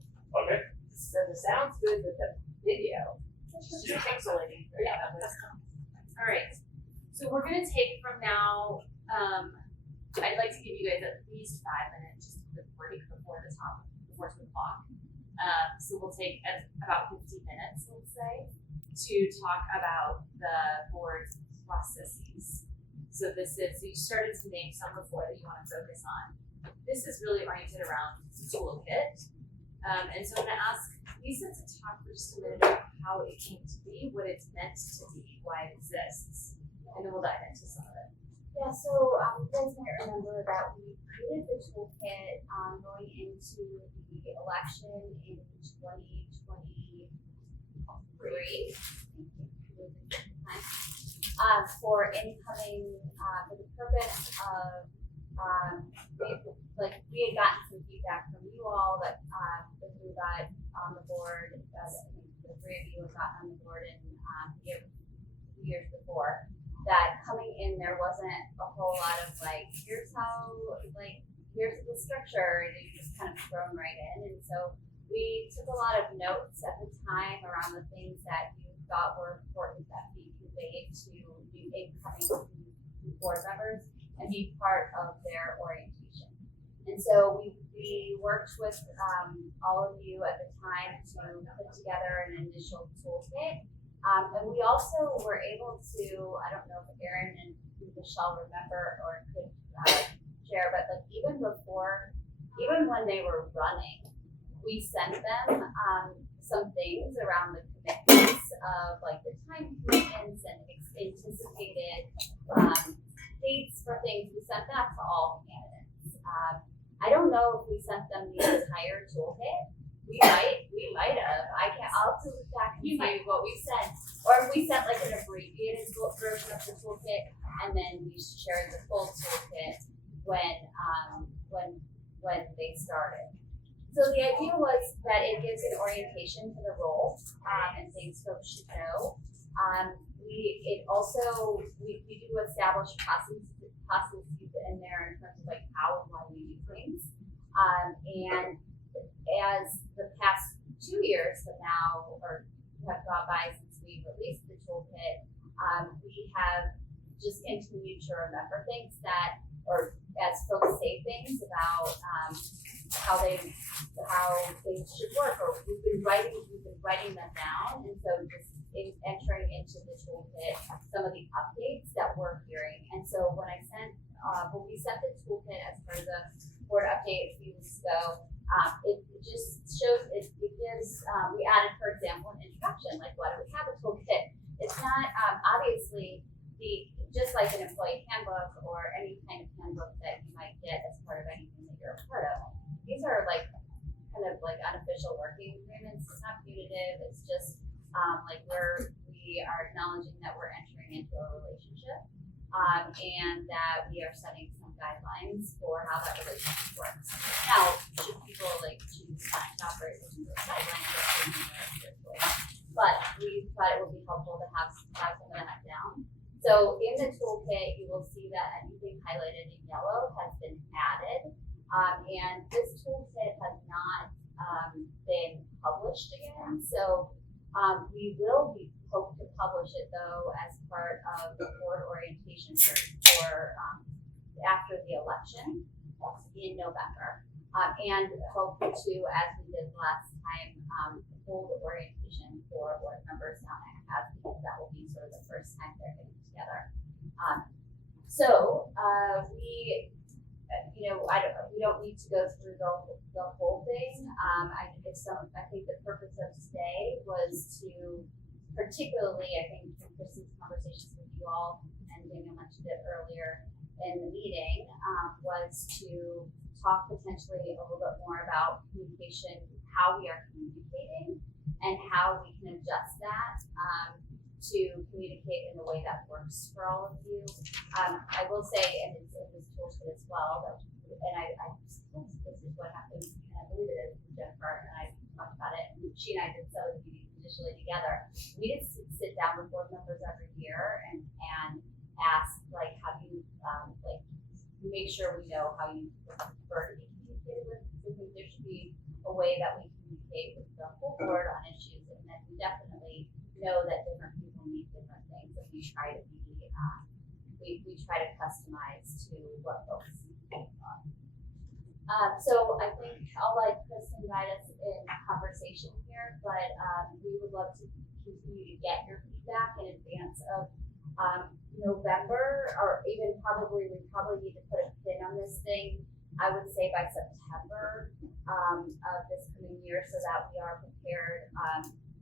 Okay. So the sound's good, but the video, it's just pixelating. Yeah. All right. So we're gonna take from now. I'd like to give you guys at least 5 minutes, just a quick break before 2 o'clock. So we'll take about 15 minutes, let's say, to talk about the board's processes. So you started to name some before that you want to focus on. This is really oriented around the toolkit. And so I'm gonna ask Lisa to talk for just a minute about how it came to be, what it's meant to be, why it exists, and then we'll dive into some of it. Yeah, so you guys might remember that we created the toolkit going into the election in 2023. For incoming, for the purpose of, we had gotten some feedback from you all that we got on the board, I think the 3 of you had gotten on the board in 2 years before, that coming in there wasn't a whole lot of here's the structure, and you just kind of thrown right in. And so we took a lot of notes at the time around the things that you thought were important that be conveyed to new incoming board members and be part of their orientation. And so we worked with all of you at the time to put together an initial toolkit. And we also were able to, I don't know if Erin and Michelle remember or could share, but even when they were running, we sent them some things around the commitments of the time commitments and anticipated dates for things. We sent that to all candidates. I don't know if we sent them the entire toolkit. We might have. I'll have to look back and see what we sent. Or if we sent an abbreviated version of the toolkit and then we shared the full toolkit when they started. So the idea was that it gives an orientation to the role and things folks should know. We do establish processes in there in terms of how and why we do things. And as the past 2 years from now, or have gone by since we released the toolkit, we have just continued to remember things that, or as folks say things about how things should work, or we've been writing them down, and so just entering into the toolkit some of the updates that we're hearing. And so when we sent the toolkit as part of the board update a few weeks ago, it just shows, it gives, we added, for example, an introduction, like why do we have a toolkit? It's not, obviously, just like an employee handbook or any kind of handbook that you might get as part of anything that you're a part of. These are like kind of like unofficial working agreements. It's not punitive. It's just like we are acknowledging that we're entering into a relationship, and that we are setting some guidelines for how that relationship works. Now, should people like choose not to operate within those guidelines, but we thought it would be helpful to have some of that down. So in the toolkit, you will see that anything highlighted in yellow has been added, and this toolkit has not been published again. So we will hope to publish it though as part of the board orientation for after the election in November, and hope to, as we did last time, hold orientation for board members down at CAS, because that will be sort of the first time they're getting together. We don't need to go through the whole thing. I think the purpose of today was to, particularly, I think from Kristen's conversations with you all, and Daniel mentioned it earlier in the meeting, was to talk potentially a little bit more about communication, how we are communicating, and how we can adjust that to communicate in a way that works for all of you. I will say, and it's in this toolkit as well, and this is what happened, and I believe it is with Jennifer, and I talked about it, and she and I did some of the meetings initially together. We did sit down with board members every year and ask, like, how do you, make sure we know how you prefer to be communicated with. I think there should be a way that we communicate with the whole board on issues, and then we definitely know that different people need different things, and we try to be, we try to customize to what folks think on. So I think I'll let Kristen guide us in conversation here, but we would love to continue to get your feedback in advance of November, or even we probably need to put a pin on this thing, I would say by September of this coming year, so that we are prepared.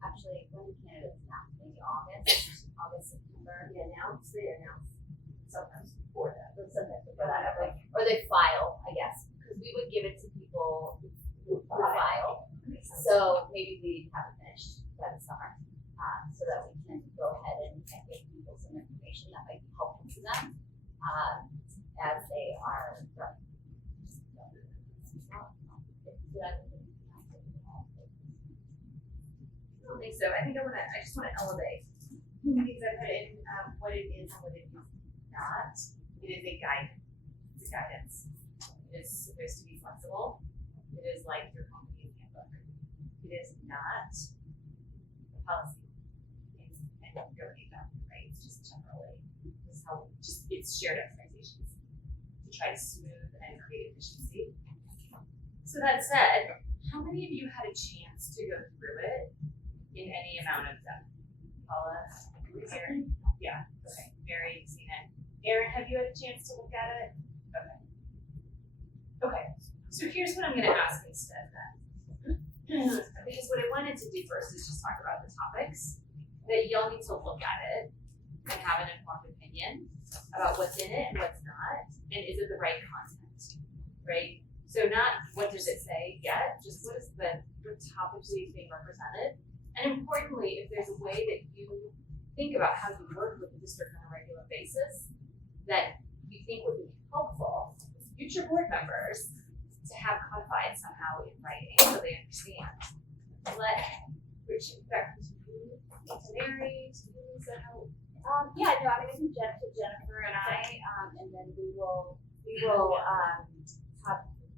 Actually, when do candidates announce? Maybe August, September. They announce sometimes before that. Sometimes before that, okay. Or they file, I guess, because we would give it to people who file. So maybe we have it finished by the summer, so that we can go ahead and give people some information that might be helpful to them as they are running. I don't think so. I just want to elevate. Because I put in what it is and what it is not. It is a guidance. It's a guidance. It is supposed to be flexible. It is like your company's handbook. It is not a policy. And going down, right? It's just generally, this is how, it's shared expectations to try to smooth and create efficiency. So that said, how many of you had a chance to go through it in any amount of depth? Paula, Erin? Yeah, okay. Mary, you've seen it. Erin, have you had a chance to look at it? Okay. Okay, so here's what I'm gonna ask instead then. Because what I wanted to do first is just talk about the topics, that y'all need to look at it and have an informed opinion about what's in it and what's not, and is it the right content, right? So not what does it say yet, just what topics are being represented, and importantly, if there's a way that you think about how you work with the district on a regular basis that you think would be helpful for future board members to have codified somehow in writing so they understand. Which in fact, to Mary, to you, is that how? Yeah, no, I mean, I think Jennifer and I, and then we'll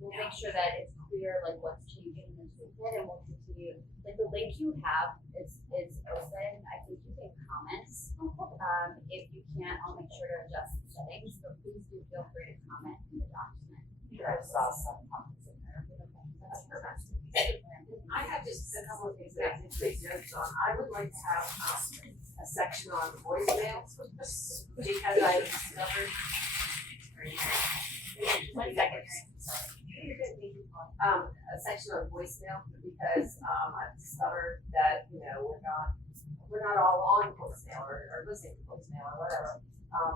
make sure that it's clear, like, what's changing in the toolkit, and we'll continue, like, the link you have is open. I think you can comment. If you can't, I'll make sure to adjust the settings, but please do feel free to comment in the document. I saw some comments in there. That's perfect. I have just a couple of things that I can take notes on. I would like to have a section on voicemails because I discovered. 1 second. A section on voicemail because I've discovered that we're not all on voicemail or listening to voicemail or whatever.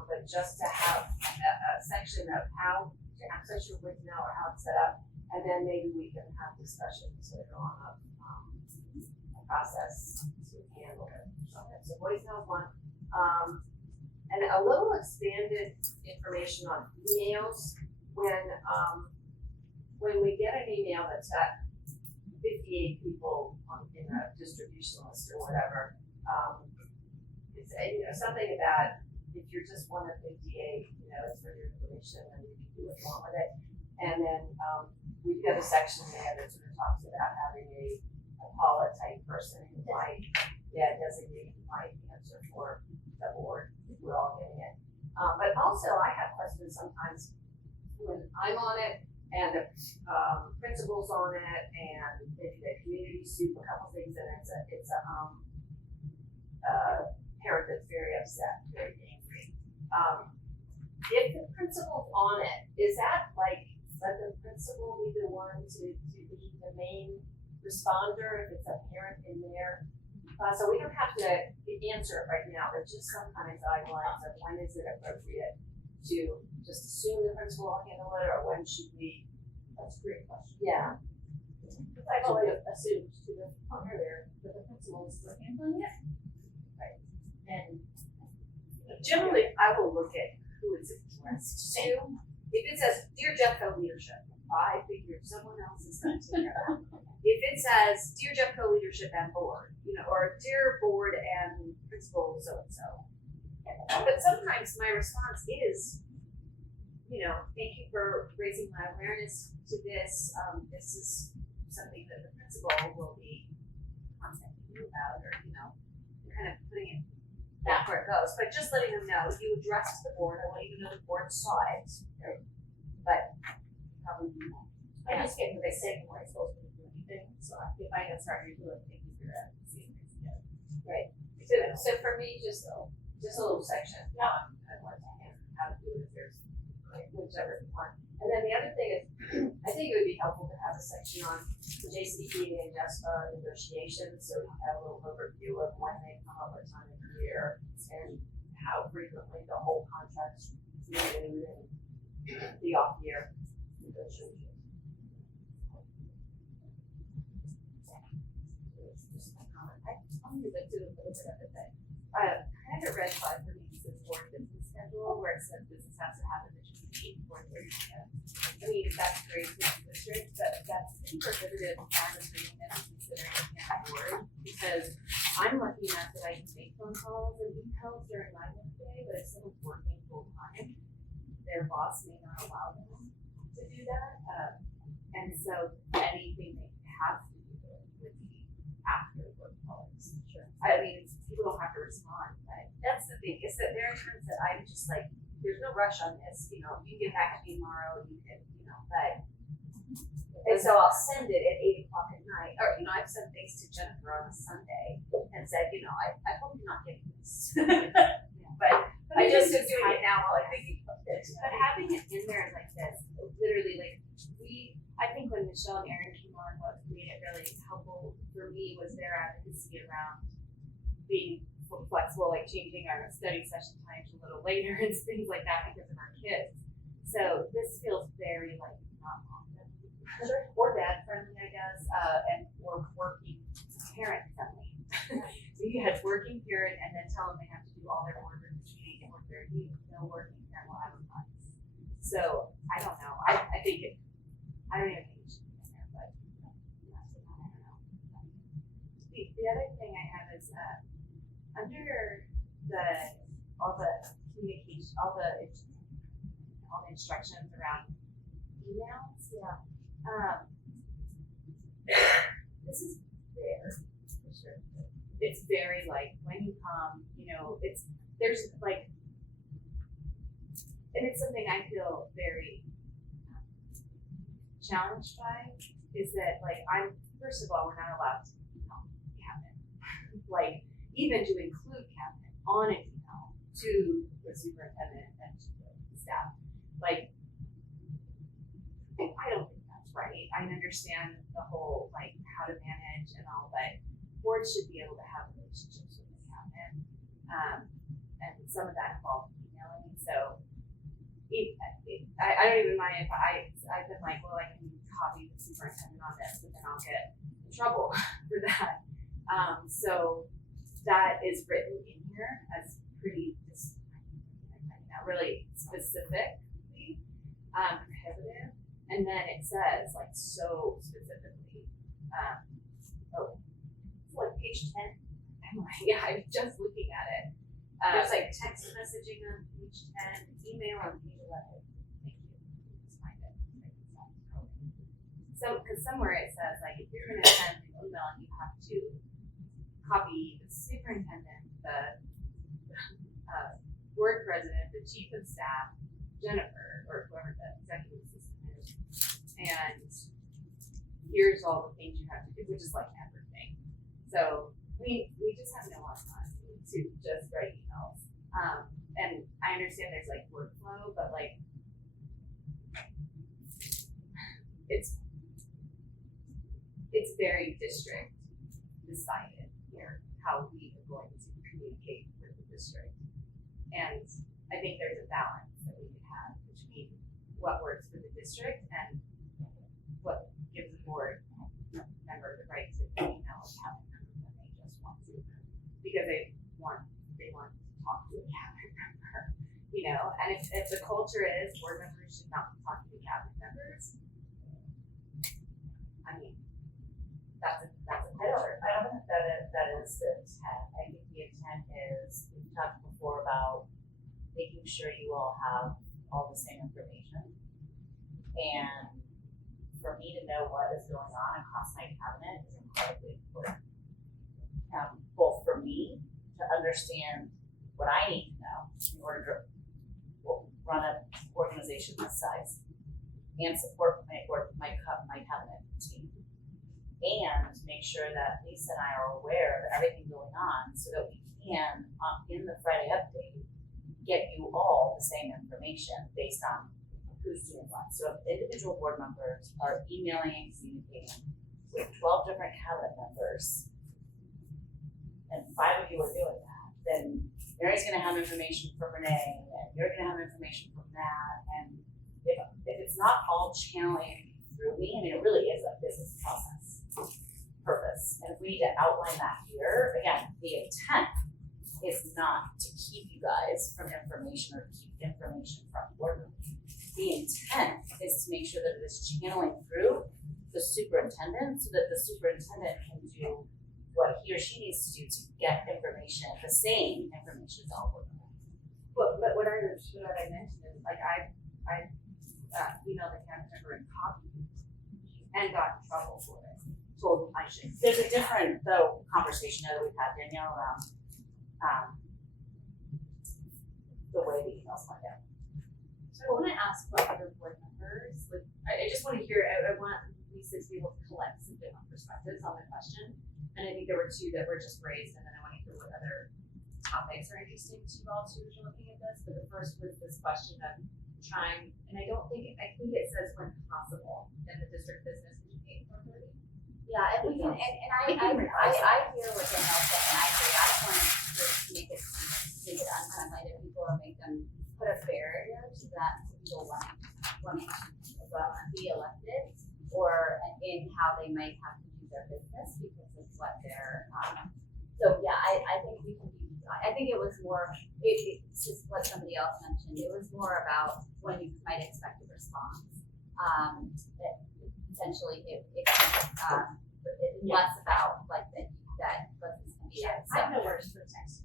But just to have a section of how to access your voicemail or how it's set up. And then maybe we can have discussions later on of a process to handle it. So voicemail is one. And a little expanded information on emails when we get an email that's got 58 people in a distribution list or whatever. It's something about if you're just one of 58, it's for your information and you can do what you want with it. And then we've got a section there that sort of talks about having a Paula type person who might, designate who might answer for the board if we're all getting it. But also I have questions sometimes when I'm on it and the principal's on it and maybe the community soup, a couple things, and it's a parent that's very upset, very angry. If the principal's on it, is that like, let the principal be the one to be the main responder if it's a parent in there? So we don't have to answer it right now, but just some kind of guidelines of when is it appropriate to just assume the principal will handle it, or when should we? That's a great question. Yeah. I've always assumed to the honor there that the principal is handling it. Right. And generally, I will look at who it's addressed to. If it says, Dear Jeffco Leadership, I figured someone else is going to take care of that. If it says, Dear Jeffco Leadership and Board, or Dear Board and Principal so-and-so. But sometimes my response is, thank you for raising my awareness to this. This is something that the principal will be contacting you about, or, kind of putting it back where it goes. But just letting them know, you addressed the board. I want you to know the board saw it. But probably not. I just get what they say before I'm supposed to do anything. So if I get started to do it, thank you for your advocacy. Right. So for me, just a little section. I'd like to hand how to do it if there's whichever one. And then the other thing is, I think it would be helpful to have a section on JCP and Jeffco negotiations, so we have a little overview of when they come up, what time of year, and how frequently the whole contract's renewed and the off year negotiations. I'll use it too, a little bit of it. I had a red flag for me this board business schedule where it says business has to happen between 8 and 4:30 p.m. I mean, that's great for the district, but that's pretty prohibitive as a training that I'm considering looking at board, because I'm lucky enough that I can make phone calls and emails during my workday, but if someone's working full time, their boss may not allow them to do that. And so anything they have to do would be after work hours. Sure. I mean, people don't have to respond, but that's the thing, is that there are times that I'm just like, there's no rush on this, you can get back to me tomorrow, you can, but. And so I'll send it at 8 o'clock at night, or, I've sent things to Jennifer on a Sunday and said, I hope you're not getting this. But I just am doing it now while I'm thinking about it. But having it in there like this, literally, I think when Michelle and Erin came on, what made it really helpful for me was their advocacy around being flexible, like changing our study session times a little later and things like that because of our kids. So this feels very not often. Sure. Or dad friendly, I guess, or working parent friendly. So you had working parent and then tell them they have to do all their work between 8 and 4:30. No working parent will have a class. So I don't know. I think I don't even think it should be in there, but I don't know. The other thing I have is under all the communication, all the instructions around emails. Yeah. This is there. It's very like, when you come, there's like, and it's something I feel very challenged by, is that like, first of all, we're not allowed to email cabinet. Like, even to include cabinet on an email to the superintendent and to the staff. Like, I don't think that's right. I understand the whole, like, how to manage and all, but boards should be able to have relationships with the cabinet. And some of that involves emailing. So I don't even mind if I've been like, well, I can copy the superintendent on this, but then I'll get in trouble for that. So that is written in here as pretty, really specifically prohibitive. And then it says, like, so specifically, it's like page 10. I'm like, yeah, I was just looking at it. There's like text messaging on page 10, email on page 11. Thank you. Just find it. So, because somewhere it says, like, if you're going to send an email, you have to copy the superintendent, the board president, the chief of staff, Jennifer, or whoever the executive assistant is, and here's all the things you have to do, which is like everything. So we just have no autonomy to just write emails. And I understand there's like workflow, but like it's very district decided here how we are going to communicate with the district. And I think there's a balance that we could have between what works for the district and what gives the board member the right to email a cabinet member when they just want to, because they want to talk to a cabinet member, And if the culture is board members should not be talking to cabinet members, I mean, that's a culture. I don't think that is the intent. I think the intent is, we've talked before about making sure you all have all the same information. And for me to know what is going on across my cabinet is incredibly important. Both for me to understand what I need to know in order to run an organization this size and support my cabinet team. And make sure that Lisa and I are aware of everything going on so that we can, in the Friday update, get you all the same information based on who's doing what. So if individual board members are emailing and communicating with 12 different cabinet members, and 5 of you are doing that, then Mary's gonna have information from Renee, and you're gonna have information from that, and if it's not all channeling through me, I mean, it really is a business process purpose. And if we need to outline that here, again, the intent is not to keep you guys from information or keep information from board members. The intent is to make sure that it is channeling through the superintendent so that the superintendent can do what he or she needs to do to get information, the same information as all board members. But what I mentioned is, like, I emailed the cabinet member and copied and got in trouble for it. Told I should. There's a different conversation that we've had, Danielle, around the way the emails went out. So I want to ask what other board members, like, I just want to hear, I want Lisa to be able to collect some different perspectives on the question. And I think there were 2 that were just raised, and then I want to hear what other topics are interesting to you all too as you're looking at this. But the first was this question of trying, and I think it says when possible in the district business between 8 and 4:30. Yeah, and we can, and I hear what Danielle's saying, and I agree. I just want to make it unfriendly to people or make them put a barrier to that people wanting to be elected, or in how they might have to do their business because of what they're. So yeah, I think we can. I think it was more. It's just what somebody else mentioned. It was more about when you might expect a response. That potentially less about like that wasn't going to be that. I have no words for text.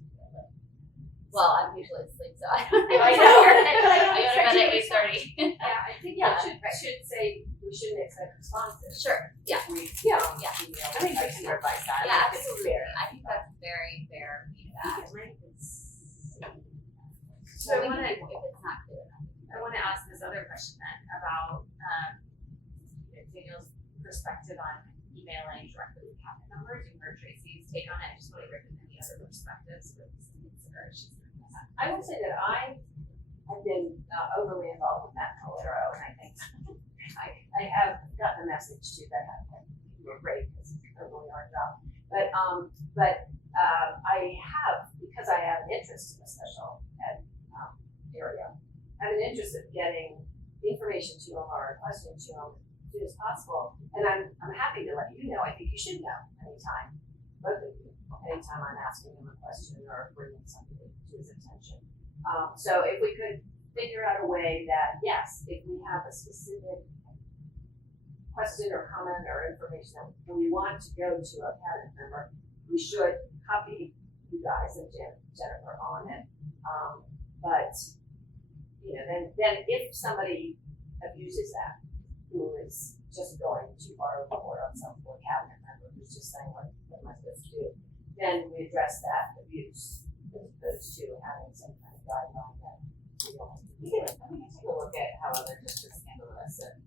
Well, I'm usually asleep, so I don't I know. know. I go to bed at 8:30. Yeah, I think that should say we shouldn't expect response. responsive. Sure, yeah, Yeah. yeah. I think we can revise that. Yeah, I think it's absolutely. fair. I think that's very fair feedback. So I We wanna, can- if it's not clear enough. I wanna ask this other question then about, Daniel's perspective on emailing directly with cabinet members. You heard Tracy's take on it. I just wanna hear if there's any other perspectives or some considerations. I will say that I have been overly involved with Matt Calero, and I think I have gotten the message too that we're great because it's a really hard job. But I have, because I have an interest in the special ed area, I have an interest in getting information to them or questions to them as soon as possible. And I'm happy to let you know. I think you should know anytime, both of you, anytime I'm asking him a question or bringing something to his attention. So if we could figure out a way that, yes, if we have a specific question or comment or information that we want to go to a cabinet member, we should copy you guys and Jennifer on it. But, then if somebody abuses that, who is just going too far overboard on some poor cabinet member who's just saying, what am I supposed to do? Then we address that abuse as opposed to having some kind of guideline that we don't. We can take a look at how other districts handle this and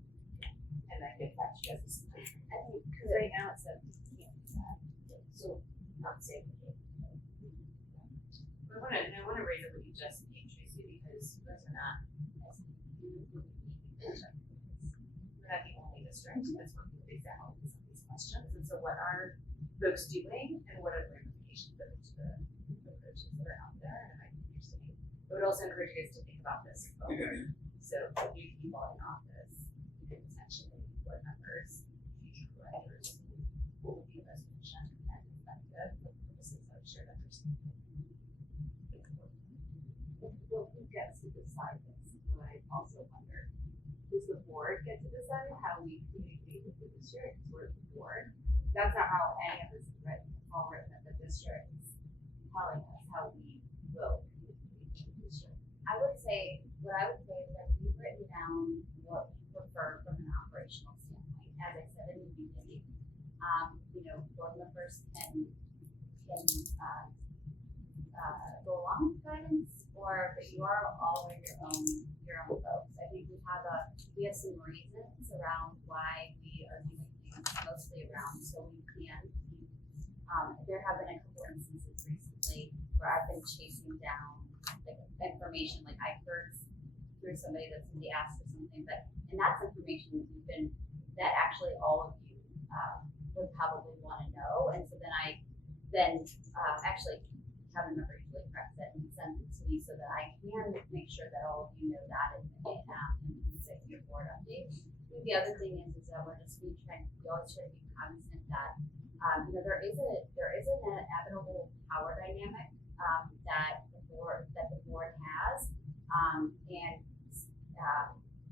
then get back to you guys. I think, because right now it says you can't do that, so not safe. I wanna raise it with you, just me and Tracy, because you guys are not, we're not the only district that's working with exactly some of these questions. And so what are folks doing and what are the ramifications of it to the approaches that are out there? And it might be interesting. I would also encourage you guys to think about this forward. So new people in office, you could potentially board members, future directors, what would be the most efficient and effective for the purposes of shared understanding. Well, who gets to decide this? And I also wonder, does the board get to decide how we communicate with the district or the board? That's not how any of this is written. It's all written at the district telling us how we will communicate with the district. I would say is that we've written down what we prefer from an operational standpoint. As I said in the beginning, board members can go along with guidance, but you are all your own folks. I think we have some reasons around why we are doing things mostly around so we can keep. There have been a couple instances recently where I've been chasing down information, like I heard through somebody that's going to ask for something, and that's information that actually all of you would probably want to know, and so then I actually have a member usually press it and send it to me so that I can make sure that all of you know that and say your board update. I think the other thing is that we always try to be cognizant that there is an inevitable power dynamic that the board has and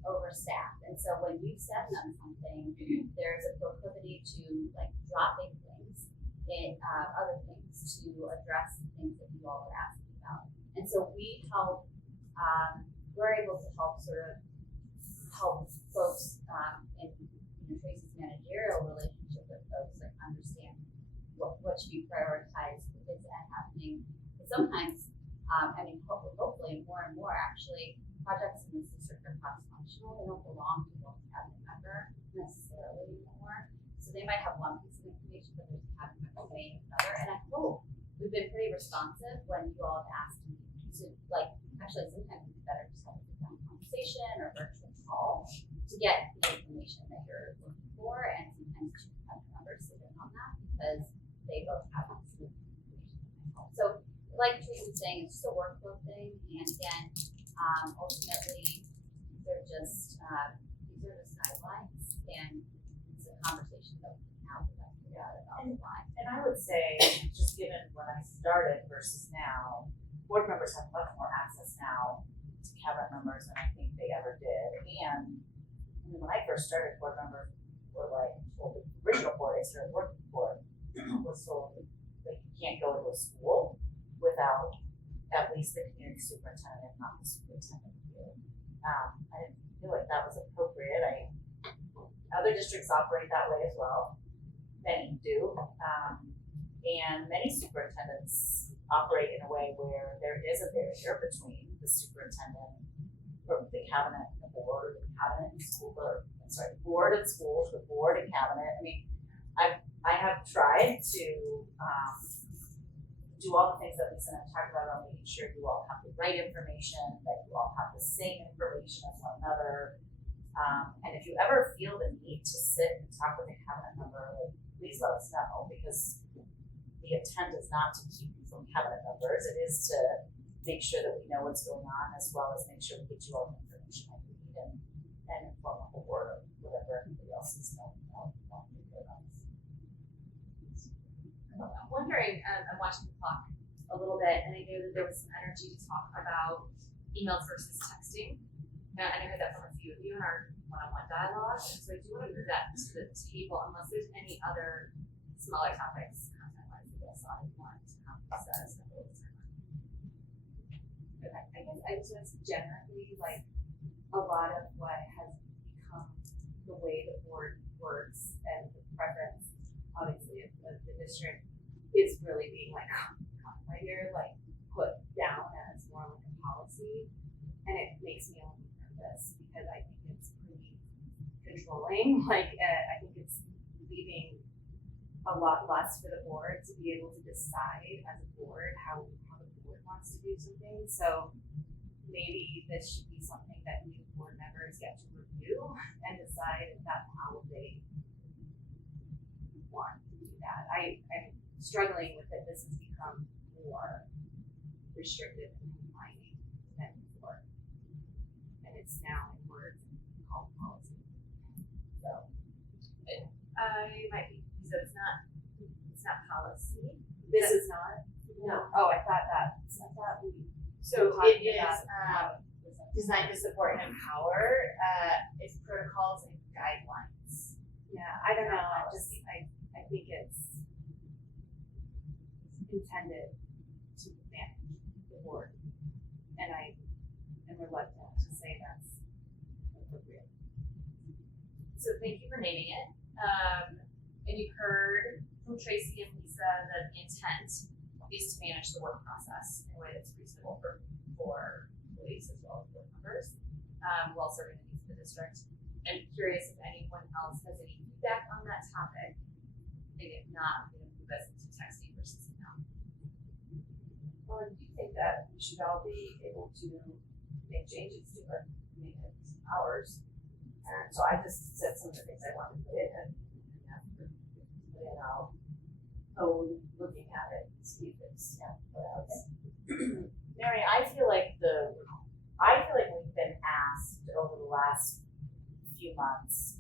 over staff. And so when you send them something, there's a proclivity to dropping things in other things to address the things that you all are asking about. And so we're able to help folks in Tracy's managerial relationship with folks understand what should be prioritized with this happening. But sometimes, hopefully more and more actually, projects in this district are cross-functional. They don't belong to one cabinet member necessarily anymore. So they might have one piece of information, but there's a cabinet member may have another. And I hope we've been pretty responsive when you all have asked me to, actually sometimes it's better just have a sit-down conversation or virtual call to get the information that you're looking for, and sometimes two cabinet members sit in on that because they both have this information. So like Tracy was saying, it's just a workflow thing, and again, ultimately they're just these are just guidelines, and it's a conversation that we can have with them about why. And I would say, just given when I started versus now, board members have much more access now to cabinet members than I think they ever did. And when I first started, board members were the original board I started working for was told that you can't go to a school without at least the community superintendent, if not the superintendent. I didn't feel like that was appropriate. Other districts operate that way as well. Many do. And many superintendents operate in a way where there is a barrier between the superintendent or the cabinet and the board, or the cabinet and school, or board and schools, the board and cabinet. I mean, I have tried to do all the things that Lisa and I talked about making sure you all have the right information, that you all have the same information as one another. And if you ever feel the need to sit and talk with a cabinet member, like, please let us know, because the intent is not to keep you from cabinet members. It is to make sure that we know what's going on, as well as make sure we get you all the information that you need and inform the whole board of whatever everybody else is knowing about. I'm wondering, I'm watching the clock a little bit, and I know that there was some energy to talk about emails versus texting. And I heard that from a few of you in our one-on-one dialogue, and so I do want to move that to the table, unless there's any other smaller topics, content-wise, that you guys thought you wanted to have discussed. Okay, I guess I just want to generally, like, a lot of what has become the way the board works and the preference, obviously, of the district is really being like right here, like put down as more like a policy, and it makes me a little nervous because I think it's pretty controlling. Like I think it's leaving a lot less for the board to be able to decide as a board how the board wants to do something. So maybe this should be something that new board members get to review and decide if that's how they want to do that. I'm struggling with it. This has become more restrictive and confining than before. And it's now in words called policy. So I might be, so it's not policy. this is not? No. Oh, I thought we So talking it is, about, designed to support and empower, its protocols and guidelines. yeah, I don't know. I think it's intended to manage the board. And I am reluctant to say that's appropriate. So thank you for naming it. And you heard from Tracy and Lisa that the intent is to manage the work process in a way that's reasonable for employees as well as board members, while serving the needs of the district. I'm curious if anyone else has any feedback on that topic. And if not, I'm going to move us into texting versus email. Well, do you think that we should all be able to make changes to it? I mean, it's ours. And so I just said some of the things I wanted to put in and after put in, I'll looking at it, see if it's, what else. Mary, I feel like we've been asked over the last few months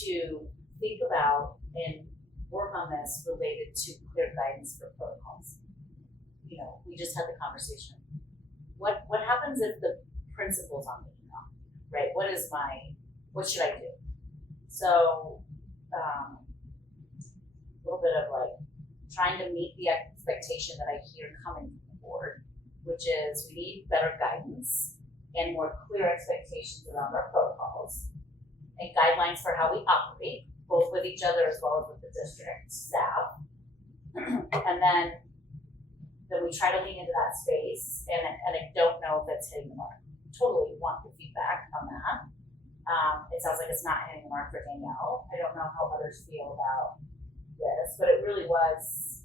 to think about and work on this related to clear guidance for protocols. You know, we just had the conversation. What happens if the principal's on the email, right? What should I do? So, a little bit of like trying to meet the expectation that I hear coming from the board, which is we need better guidance and more clear expectations around our protocols and guidelines for how we operate, both with each other as well as with the district staff. And then we try to lean into that space, and I don't know if it's hitting the mark. Totally want the feedback on that. It sounds like it's not hitting the mark for Danielle. I don't know how others feel about this, but it really was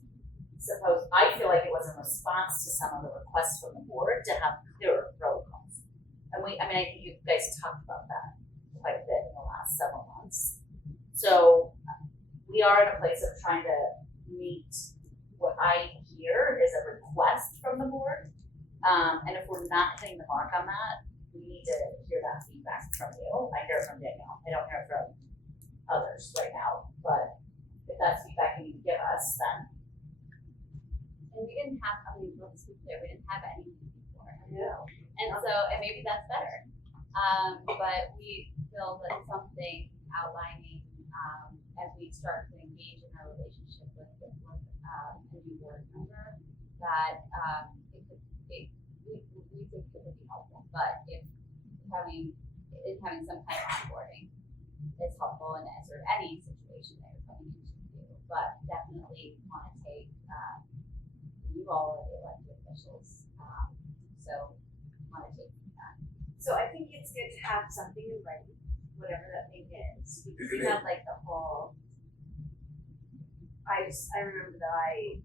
I feel like it was in response to some of the requests from the board to have clearer protocols. And I think you guys talked about that quite a bit in the last several months. So we are in a place of trying to meet what I hear is a request from the board. And if we're not hitting the mark on that, we need to hear that feedback from you. I hear it from Danielle. I don't hear it from others right now, but if that's feedback you need to give us, then. And we didn't have, let's be clear, we didn't have anything before. No. And so, and maybe that's better. But we feel that something outlining, as we start to engage in our relationship with a new board member, that we think it would be helpful. But if having some kind of onboarding is helpful in sort of any situation that you're coming into, but definitely want to take, you all are the elected officials, so want to take that. So I think it's good to have something in writing, whatever that thing is, because we have like the whole. I remember that I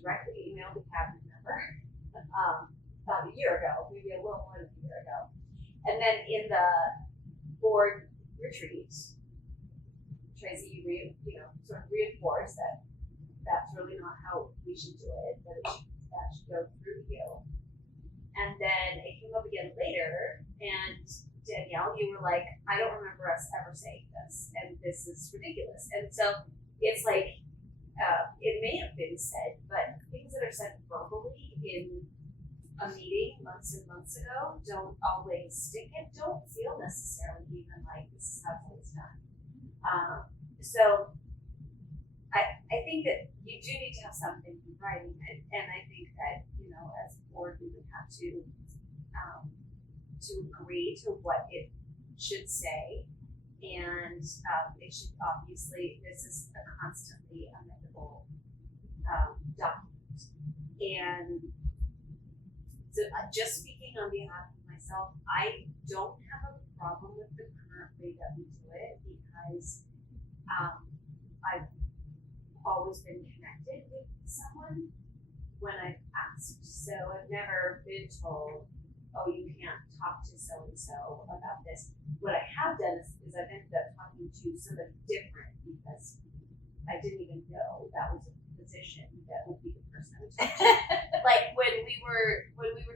directly emailed the cabinet member about a year ago, maybe a little more than a year ago, and then in the board retreat, Tracy, sort of reinforced that that's really not how we should do it. That should go through you. And then it came up again later, and Danielle, you were like, I don't remember us ever saying this, and this is ridiculous. And so it's like, it may have been said, but things that are said verbally in a meeting months and months ago don't always stick and don't feel necessarily even like this is how it's always done. So I think that you do need to have something in writing, and I think that, as a board, we would have to agree to what it should say, and it should obviously, this is a constantly amendable document. And so just speaking on behalf of myself, I don't have a problem with the current way that we do it, because I've always been connected with someone when I've asked. So I've never been told, oh, you can't talk to so-and-so about this. What I have done is I've ended up talking to somebody different, because I didn't even know that was a position that would be the person I would talk to. Like when we were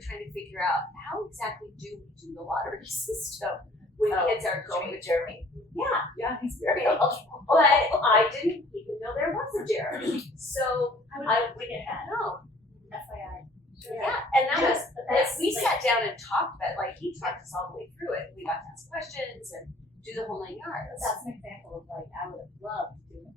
trying to figure out how exactly do we do the lottery system when kids are going to Jeremy. Yeah, he's very helpful. But I didn't even know there was a Jeremy. So I wouldn't have known. FYI. Yeah, and that was, we sat down and talked about, like, he talked us all the way through it. We got to ask questions and do the whole 9 yards. That's an example of like, I would have loved to do it.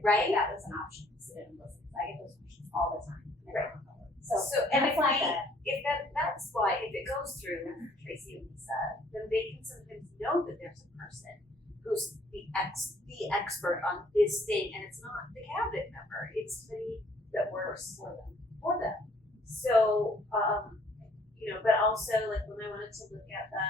Right? That was an option, sit and listen. I get those questions all the time. Right. So and if that's why, if it goes through Tracy and Lisa, then they can sometimes know that there's a person who's the expert on this thing, and it's not the cabinet member, it's somebody that works for them. So, but also, like, when I wanted to look at the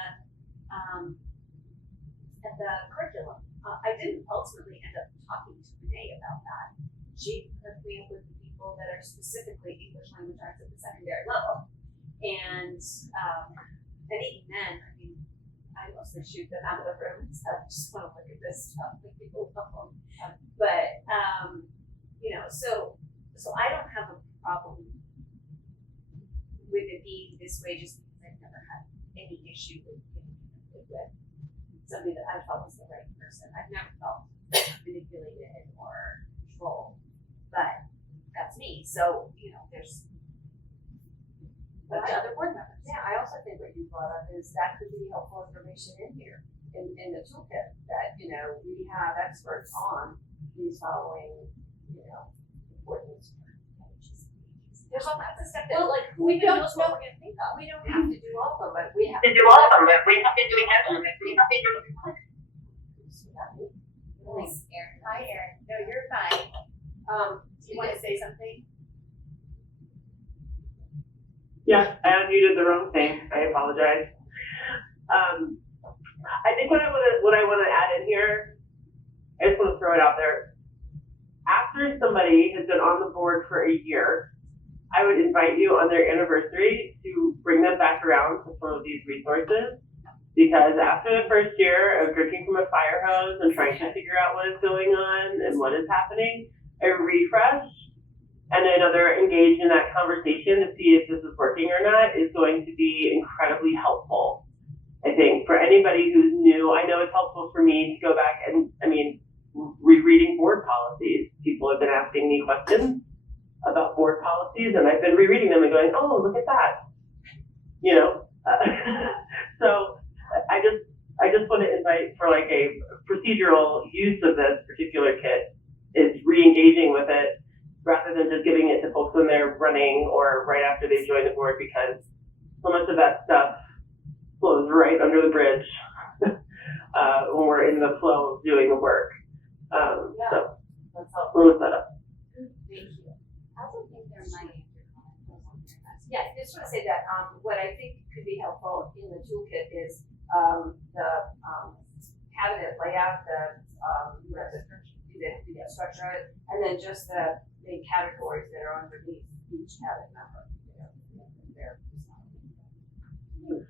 curriculum, I didn't ultimately end up talking to Renee about that. She hooked me up with the people that are specifically English language arts at the secondary level. And even then, I mean, I mostly shoot them out of the room, so I just want to look at this stuff with people alone. But, so I don't have a problem with it being this way, just because I've never had any issue with getting connected with somebody that I felt was the right person. I've never felt manipulated or controlled, but that's me. So, there's a bunch of other board members. Yeah, I also think what you brought up is that could be helpful information in here, in the toolkit, that, we have experts on these following, important. There's all kinds of stuff that, like, who even knows what we're gonna think of. We don't have to do all of them, but we have to do all of them, but we have to do them. Thanks, Erin. Hi, Erin. No, you're fine. Do you want to say something? Yes, I unmuted the wrong thing. I apologize. I think what I want to add in here, I just want to throw it out there. After somebody has been on the board for a year, I would invite you on their anniversary to bring them back around to some of these resources, because after the first year of drinking from a fire hose and trying to figure out what is going on and what is happening, a refresh and another engage in that conversation to see if this is working or not is going to be incredibly helpful. I think for anybody who's new, I know it's helpful for me to go back and, rereading board policies. People have been asking me questions about board policies, and I've been rereading them and going, oh, look at that. So I just want to invite, for like a procedural use of this particular kit, is re-engaging with it rather than just giving it to folks when they're running or right after they join the board, because so much of that stuff flows right under the bridge. when we're in the flow of doing the work. So Let's help. we'll look that up. Thank you. I also think there might. Yeah, I just want to say that, what I think could be helpful in the toolkit is, having it lay out the structure, and then just the categories that are underneath each cabinet member, there. It'd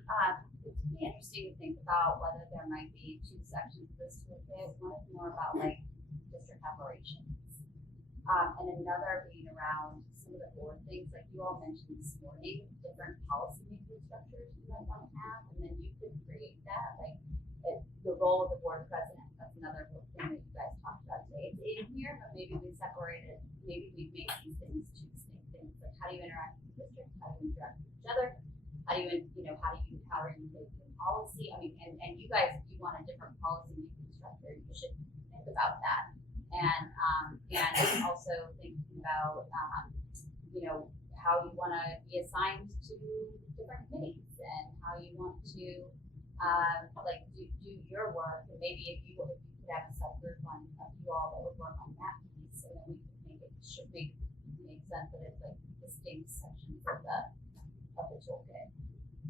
be interesting to think about whether there might be two sections of this toolkit. One is more about like district operations. And another being around some of the board things like you all mentioned this morning, different policy making structures you might want to have, and then you could create that, like the role of the board president. That's another thing that you guys talked about today. It's in here, but maybe we separated, maybe we made these things two distinct things. Like how do you interact with the district? How do you interact with each other? How do you, how are you making policy? I mean, and you guys, if you want a different policy making structure, you should think about that. And also thinking about, how you want to be assigned to different committees and how you want to, do your work. And maybe if you could have a subgroup of you all that would work on that piece, and then we could make sense that it's like distinct sections of the toolkit.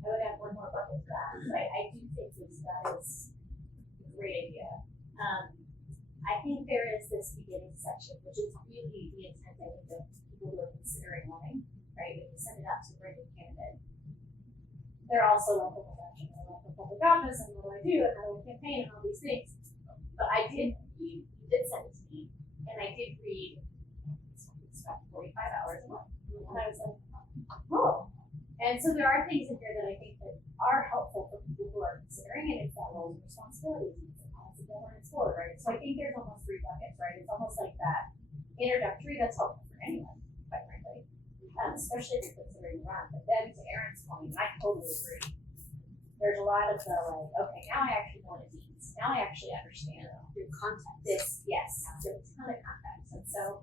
I would add one more bucket to that. I do think that is a great idea. I think there is this beginning section, which is really the intent, I think, of people who are considering running, right? When you send it out to bring a candidate, they're also local professionals, and local public office, and what do I do, and how do I campaign, and all these things. But I did read, you did send it to me, and I did read, it's about 45 hours a month. And I was like, oh. And so there are things in here that I think that are helpful for people who are considering, and it's that roles and responsibilities, and it's a policy governance board, right? So I think there's almost three buckets, right? It's almost like that introductory that's helpful for anyone, quite frankly, especially if you're considering the run. But then to Erin's point, I totally agree. There's a lot of the like, okay, now I actually know what it means. Now I actually understand Your context. this. Yes, there's a ton of context, and so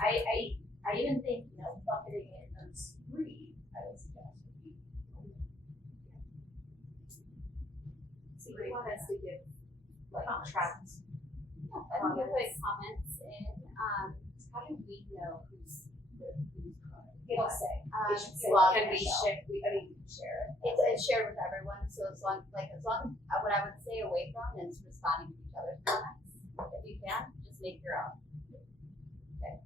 I even think bucketing it in those three, I would suggest would be. So you want us to give, like, Comments. tracks? Yeah, I think we put comments in, how do we know who's It'll say. It should say well, can be Michelle. shared. We can share it. It's shared with everyone, so as long, what I would say away from is responding to each other's comments. If you can, just make your own. Okay.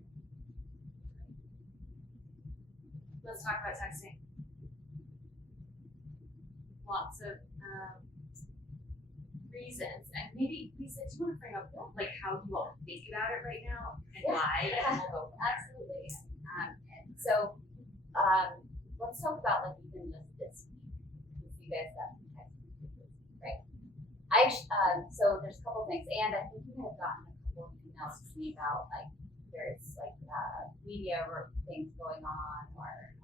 Let's talk about texting. Lots of reasons, and maybe Lisa, do you want to bring up like how you all think about it right now and why? And we'll go from there. Absolutely. And so, let's talk about like even just this week, because you guys got some text messages, right? So there's a couple things, and I think you have gotten a couple of emails to me about like there's like media or things going on, or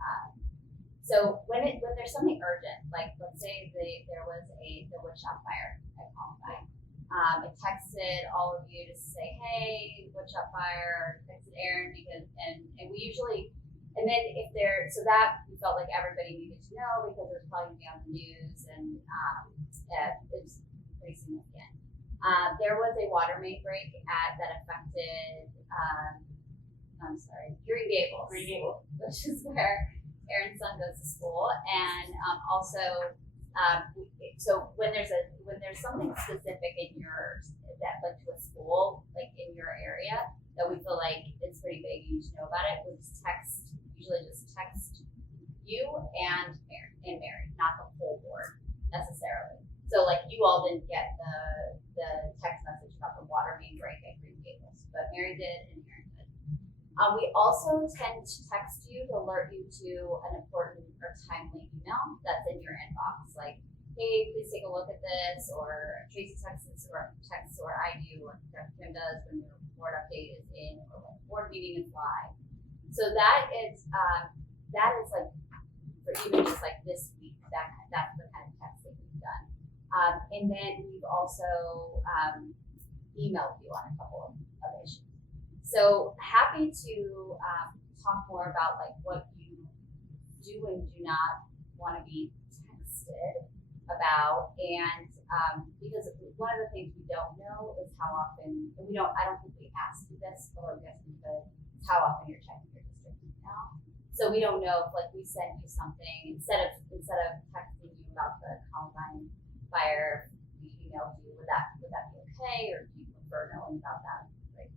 so when there's something urgent, like let's say there was the woodshop fire at Columbine. It texted all of you to say, hey, woodshop fire, texted Erin because and we usually, and then if there, so that we felt like everybody needed to know because it was probably gonna be on the news, and it was pretty significant. There was a water main break that affected Green Gables, which is where Erin's son goes to school, and also so when there's something specific in yours that like to a school like in your area that we feel like it's pretty big, you need to know about it, we'll just usually text you and Mary, not the whole board necessarily. So like you all didn't get the text message about the water main break at Green Gables, but Mary did and Erin did. We also tend to text you to alert you to an important or timely email that's in your inbox, like, hey, please take a look at this, or Tracy texts, or I do, or Kim does when your board update is in, or when the board meeting is live. So that is like for even just like this week, that's the kind of texting we've done. And then we've also emailed you on a couple of issues. So happy to talk more about like what you do and do not want to be texted about, and because one of the things we don't know is how often, and I don't think we asked you this, or I guess we could, how often you're checking your district email. So we don't know if like we send you something, instead of texting you about the Columbine fire, we emailed you, would that be okay, or do you prefer knowing about that? Like,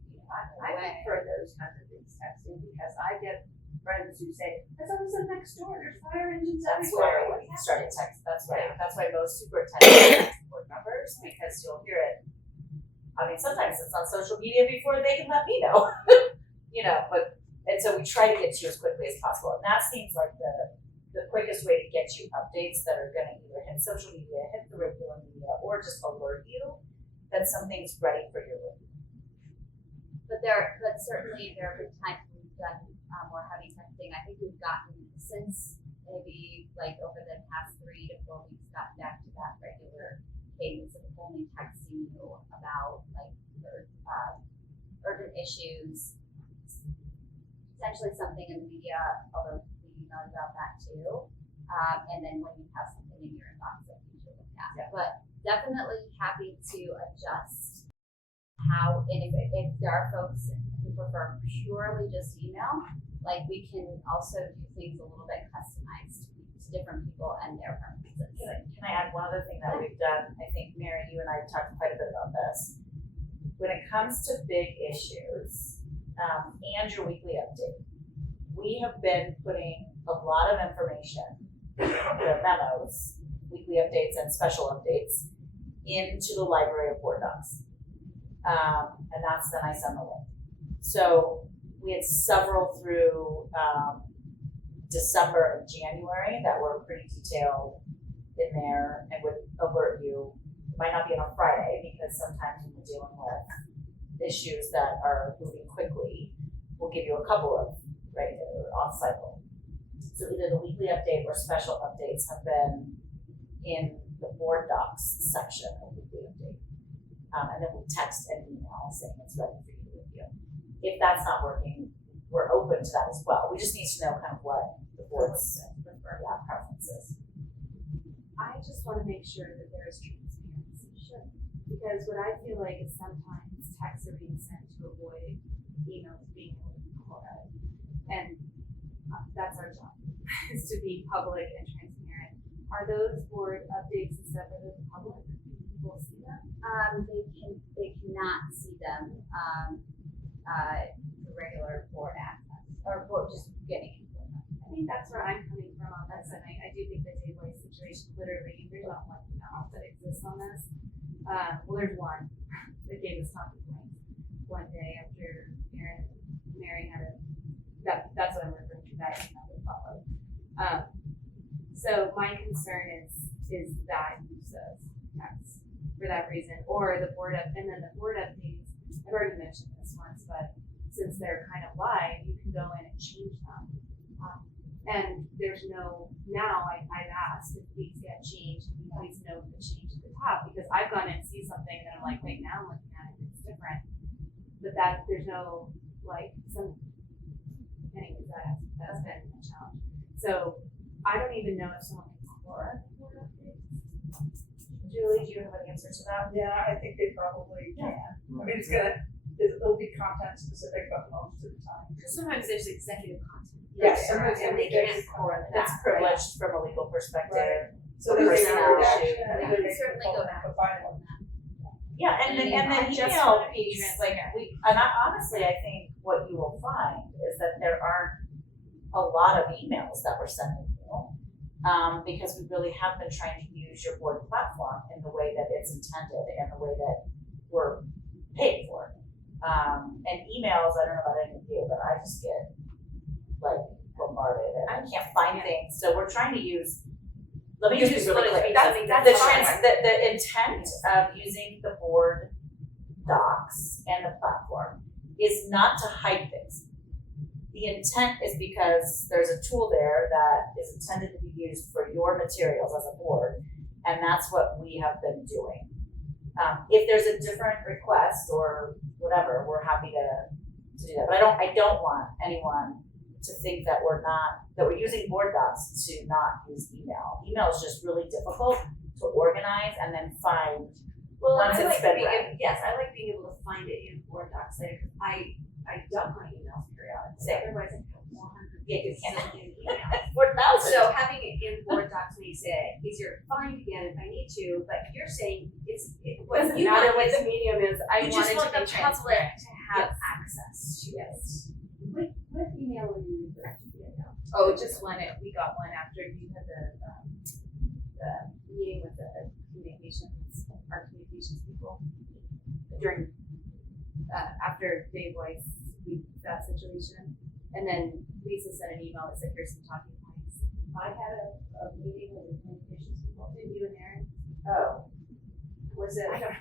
I prefer those kinds of things texting, because I get friends who say, "That's always next door. There's fire engines That's everywhere." why we started text, that's why most superintendents text board members, because you'll hear it. I mean, sometimes it's on social media before they can let me know, and so we try to get to you as quickly as possible, and that seems like the quickest way to get you updates that are gonna either hit social media, hit the regular media, or just alert you that something's ready for your review. But certainly there have been times when we've done more heavy texting. I think we've gotten, since maybe like over the past 3 to 4 weeks, gotten back to that regular cadence of only texting you about like urgent issues, potentially something in the media, although we email about that too. And then when you have something in your inbox that you should look at. Yeah. But definitely happy to adjust how, and if there are folks who prefer purely just email, like we can also do things a little bit customized to different people and their preferences. Can I add one other thing that we've done? I think, Mary, you and I have talked quite a bit about this. When it comes to big issues, and your weekly update, we have been putting a lot of information, the memos, weekly updates and special updates, into the library of board docs. And that's the nice on the link. So we had several through December and January that were pretty detailed in there and would alert you. It might not be on a Friday, because sometimes when we're dealing with issues that are moving quickly, we'll give you a couple of off cycle. So either the weekly update or special updates have been in the board docs section of weekly update. And then we text and email saying it's ready for you to review. If that's not working, we're open to that as well. We just need to know kind of what the board's preferences. I just want to make sure that there is transparency. Sure. Because what I feel like is sometimes texts are being sent to avoid emails being read. And that's our job, is to be public and transparent. Are those board updates and stuff that are public? Can people see them? They cannot see them, the regular board access, or board just getting into them. I think that's where I'm coming from on this, and I do think the takeaway situation, literally, there's not one email that exists on this. Well, there's one that gave us talking points one day after Mary had that's what I'm referring to, that email that followed. So my concern is that use of text for that reason, or the board and then the board updates. I've already mentioned this once, but since they're kind of live, you can go in and change them. And there's I've asked if these get changed, can you please note the change at the top, because I've gone in and see something and I'm like, wait, now I'm looking at it, it's different. But there's no anyways, that's been a challenge. So I don't even know if someone can Quora board updates. Julie, do you have an answer to that? Yeah, I think they probably can. I mean, it'll be content specific, but most of the time. Because sometimes there's executive content. Yes, Right, and they can't Quora that. That's privileged from a legal perspective. So there's a Personnel redaction, issue. and We then can they certainly can go back the final. Yeah, and the just email wanna be piece, honestly, I think what you will find is that there aren't a lot of emails that we're sending you, because we really have been trying to use your board platform in the way that it's intended and the way that we're paid for. And emails, I don't know about any of you, but I just get bombarded and I can't find things. So we're trying to use. Let me just be really clear. The intent of using the board docs and the platform is not to hide things. The intent is because there's a tool there that is intended to be used for your materials as a board, and that's what we have been doing. If there's a different request or whatever, we're happy to do that. But I don't want anyone to think that we're using board docs to not use email. Email is just really difficult to to organize and then find Well, once I it's like been being read. able, yes, I like being able to find it in Board Docs later, 'cause I dump my emails periodically, Same. otherwise I have 400 Yeah, you can't. zillion emails. 4,000. So having it in Board Docs makes it easier to find again if I need to, but you're saying what Doesn't you matter want what is, the medium is, I you want just it to want be the public transparent. to have Yes. access to it. What email were you referring to? Oh, just we got one after you had the meeting with our communications people during, after Dave Weiss, that situation. And then Lisa sent an email that said, here's some talking points. I had a meeting with the communications people, did you and Aaron? Oh. Was it? I'm not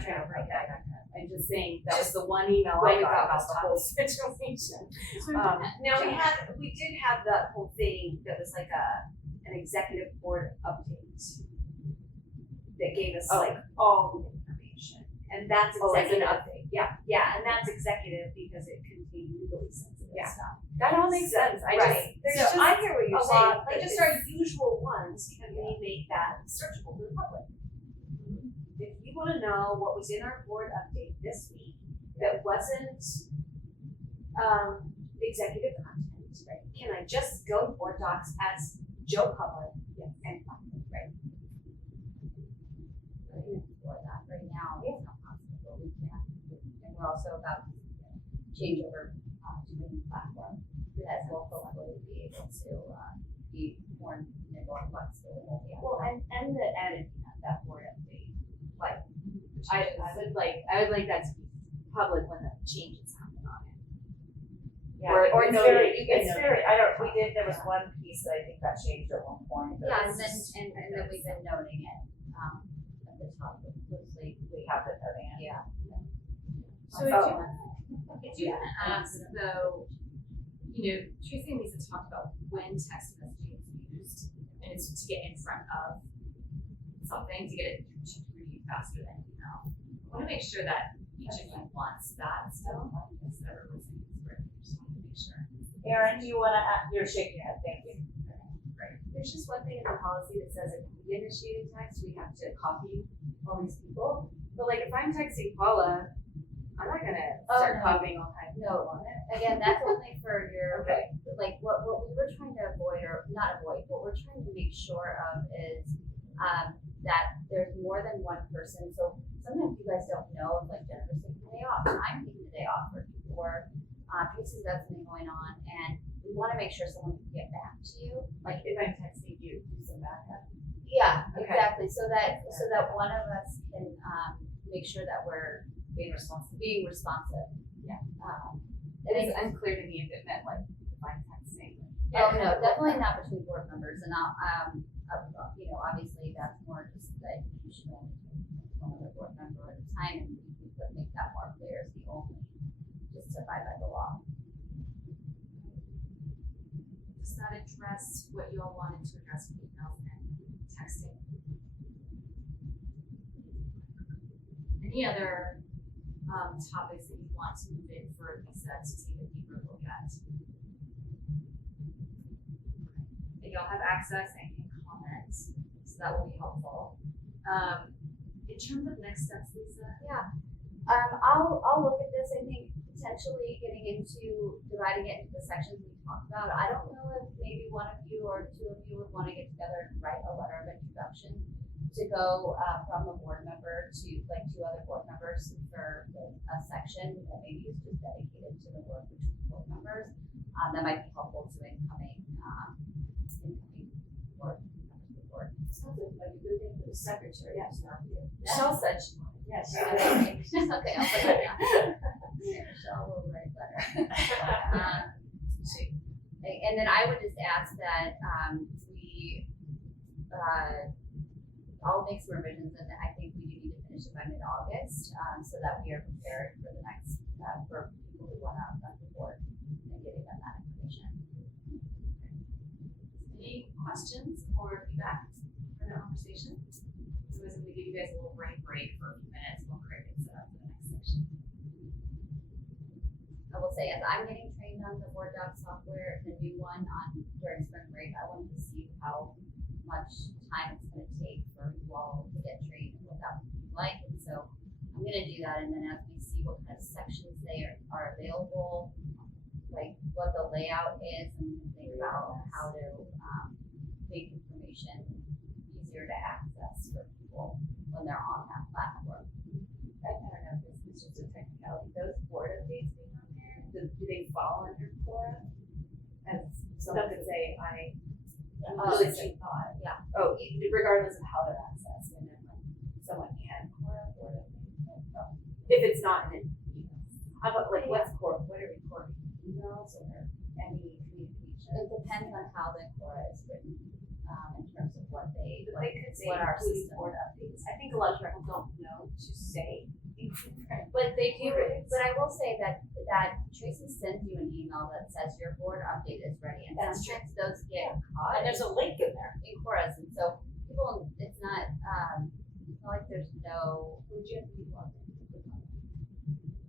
trying to break that. I'm just saying, that was the one email I got about the whole situation. Now we did have that whole thing that was like an executive board update that gave us like all the information, and that's Oh, as an executive. update. Yeah, and that's executive because it contained legally sensitive stuff. That all makes sense. I Right. just, So I hear what you're a saying, lot like that just is- our usual ones, can we make that searchable to the public? If you wanna know what was in our board update this week that wasn't, executive content, right? Can I just go to Board Docs as Joe Public and find it, right? for that right now, it's not possible, but we can. And we're also about to change over to a new platform that will hopefully be able to be more nimble and flexible. Well, and the editing of that board update, like, I would like that to be public when the changes happen on it. Yeah, Or it's noted, very, you can it's note very, it. there was one piece that I think got changed at one point. but Yeah, and it's then, just- and then we've been noting it, at the top, mostly, We have it at the end. yeah. So if you wanna ask though, Tracy and Lisa talked about when text messaging is used, and it's to get in front of something, to get it to read faster than email. I wanna make sure that each of you wants that still, because everyone's in this group, just wanna make sure. Erin, you wanna, you're shaking your head, thank you. There's just one thing in the policy that says if we initiate a text, we have to copy all these people. But like if I'm texting Paula, I'm not gonna start copying all kinds of people on it. Again, that's only for your, Okay. like, what we were trying to avoid, or not avoid, what we're trying to make sure of is, that there's more than one person, so sometimes you guys don't know if like Jennifer's taking the day off, I'm taking the day off, or Tracy's got something going on, and we wanna make sure someone can get back to you, Like if I'm texting you, do some backup. yeah, Okay. exactly, so that one of us can, make sure that we're being responsive. Yeah. And It is unclear to me if it meant like if I'm texting. Oh, no, definitely not between board members, and obviously that's more just that you should only take one other board member at a time, and we could make that more clear as the only, just to abide by the law. Does that address what you all wanted to address with emails and texting? Any other topics that you want to move in for Lisa to take a deeper look at? And y'all have access and can comment, so that will be helpful. In terms of next steps, Lisa? I'll look at this, I think potentially getting into, dividing it into the sections we talked about. I don't know if maybe one of you or two of you would wanna get together and write a letter of introduction to go, from a board member to like two other board members for a section that maybe is just dedicated to the work between board members. That might be helpful to incoming board members of the board. Sounds like a good thing for the secretary, yes, not you. Michelle said she wanted. Yes. Okay, I'll put that down. Michelle will write letter. And then I would just ask that, I'll make some revisions, and I think we do need to finish it by mid-August, so that we are prepared for the next, for people who wanna run the board and getting them that information. Any questions or feedback for the conversation? Otherwise, I'm gonna give you guys a little brain break for a few minutes while Craig gets set up for the next section. I will say, as I'm getting trained on the Board Docs software, the new one during spring break, I wanted to see how much time it's gonna take for you all to get trained and what that would be like. And so I'm gonna do that, and then as we see what kind of sections are available, like what the layout is, and we can think about how to make information easier to access for people when they're on that platform. I don't know if this is just a technicality, those board updates being on there, do they fall under Quora? As someone could say, I legit thought, Yeah. oh, regardless of how they're accessed, and then like someone can Quora board update. If it's not in an email. I'm like, what's Quora, what are recording emails or any communication? It depends on how the Quora is written, in terms of what they, But they could say what our including system board updates. I think a lot of people don't know to say. But they do, but I will say that Tracy sends you an email that says your board update is ready, and That's true. sometimes those get caught And there's a link in there. in Quoras, and so people, it's not like there's no. Would you have to be logged in?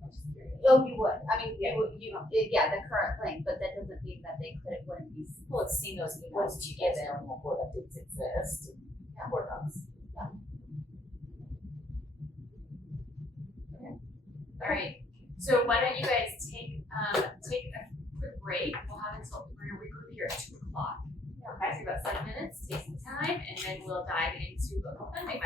I'm just curious. Oh, you would, I mean, Yeah. yeah, the current link, but that doesn't mean that they wouldn't be. People have seen those emails, you guys know when board updates exist, and board docs. Alright, so why don't you guys take a quick break, we'll have until, we're gonna regroup here at 2:00. Okay, so about 7 minutes, take some time, and then we'll dive into local funding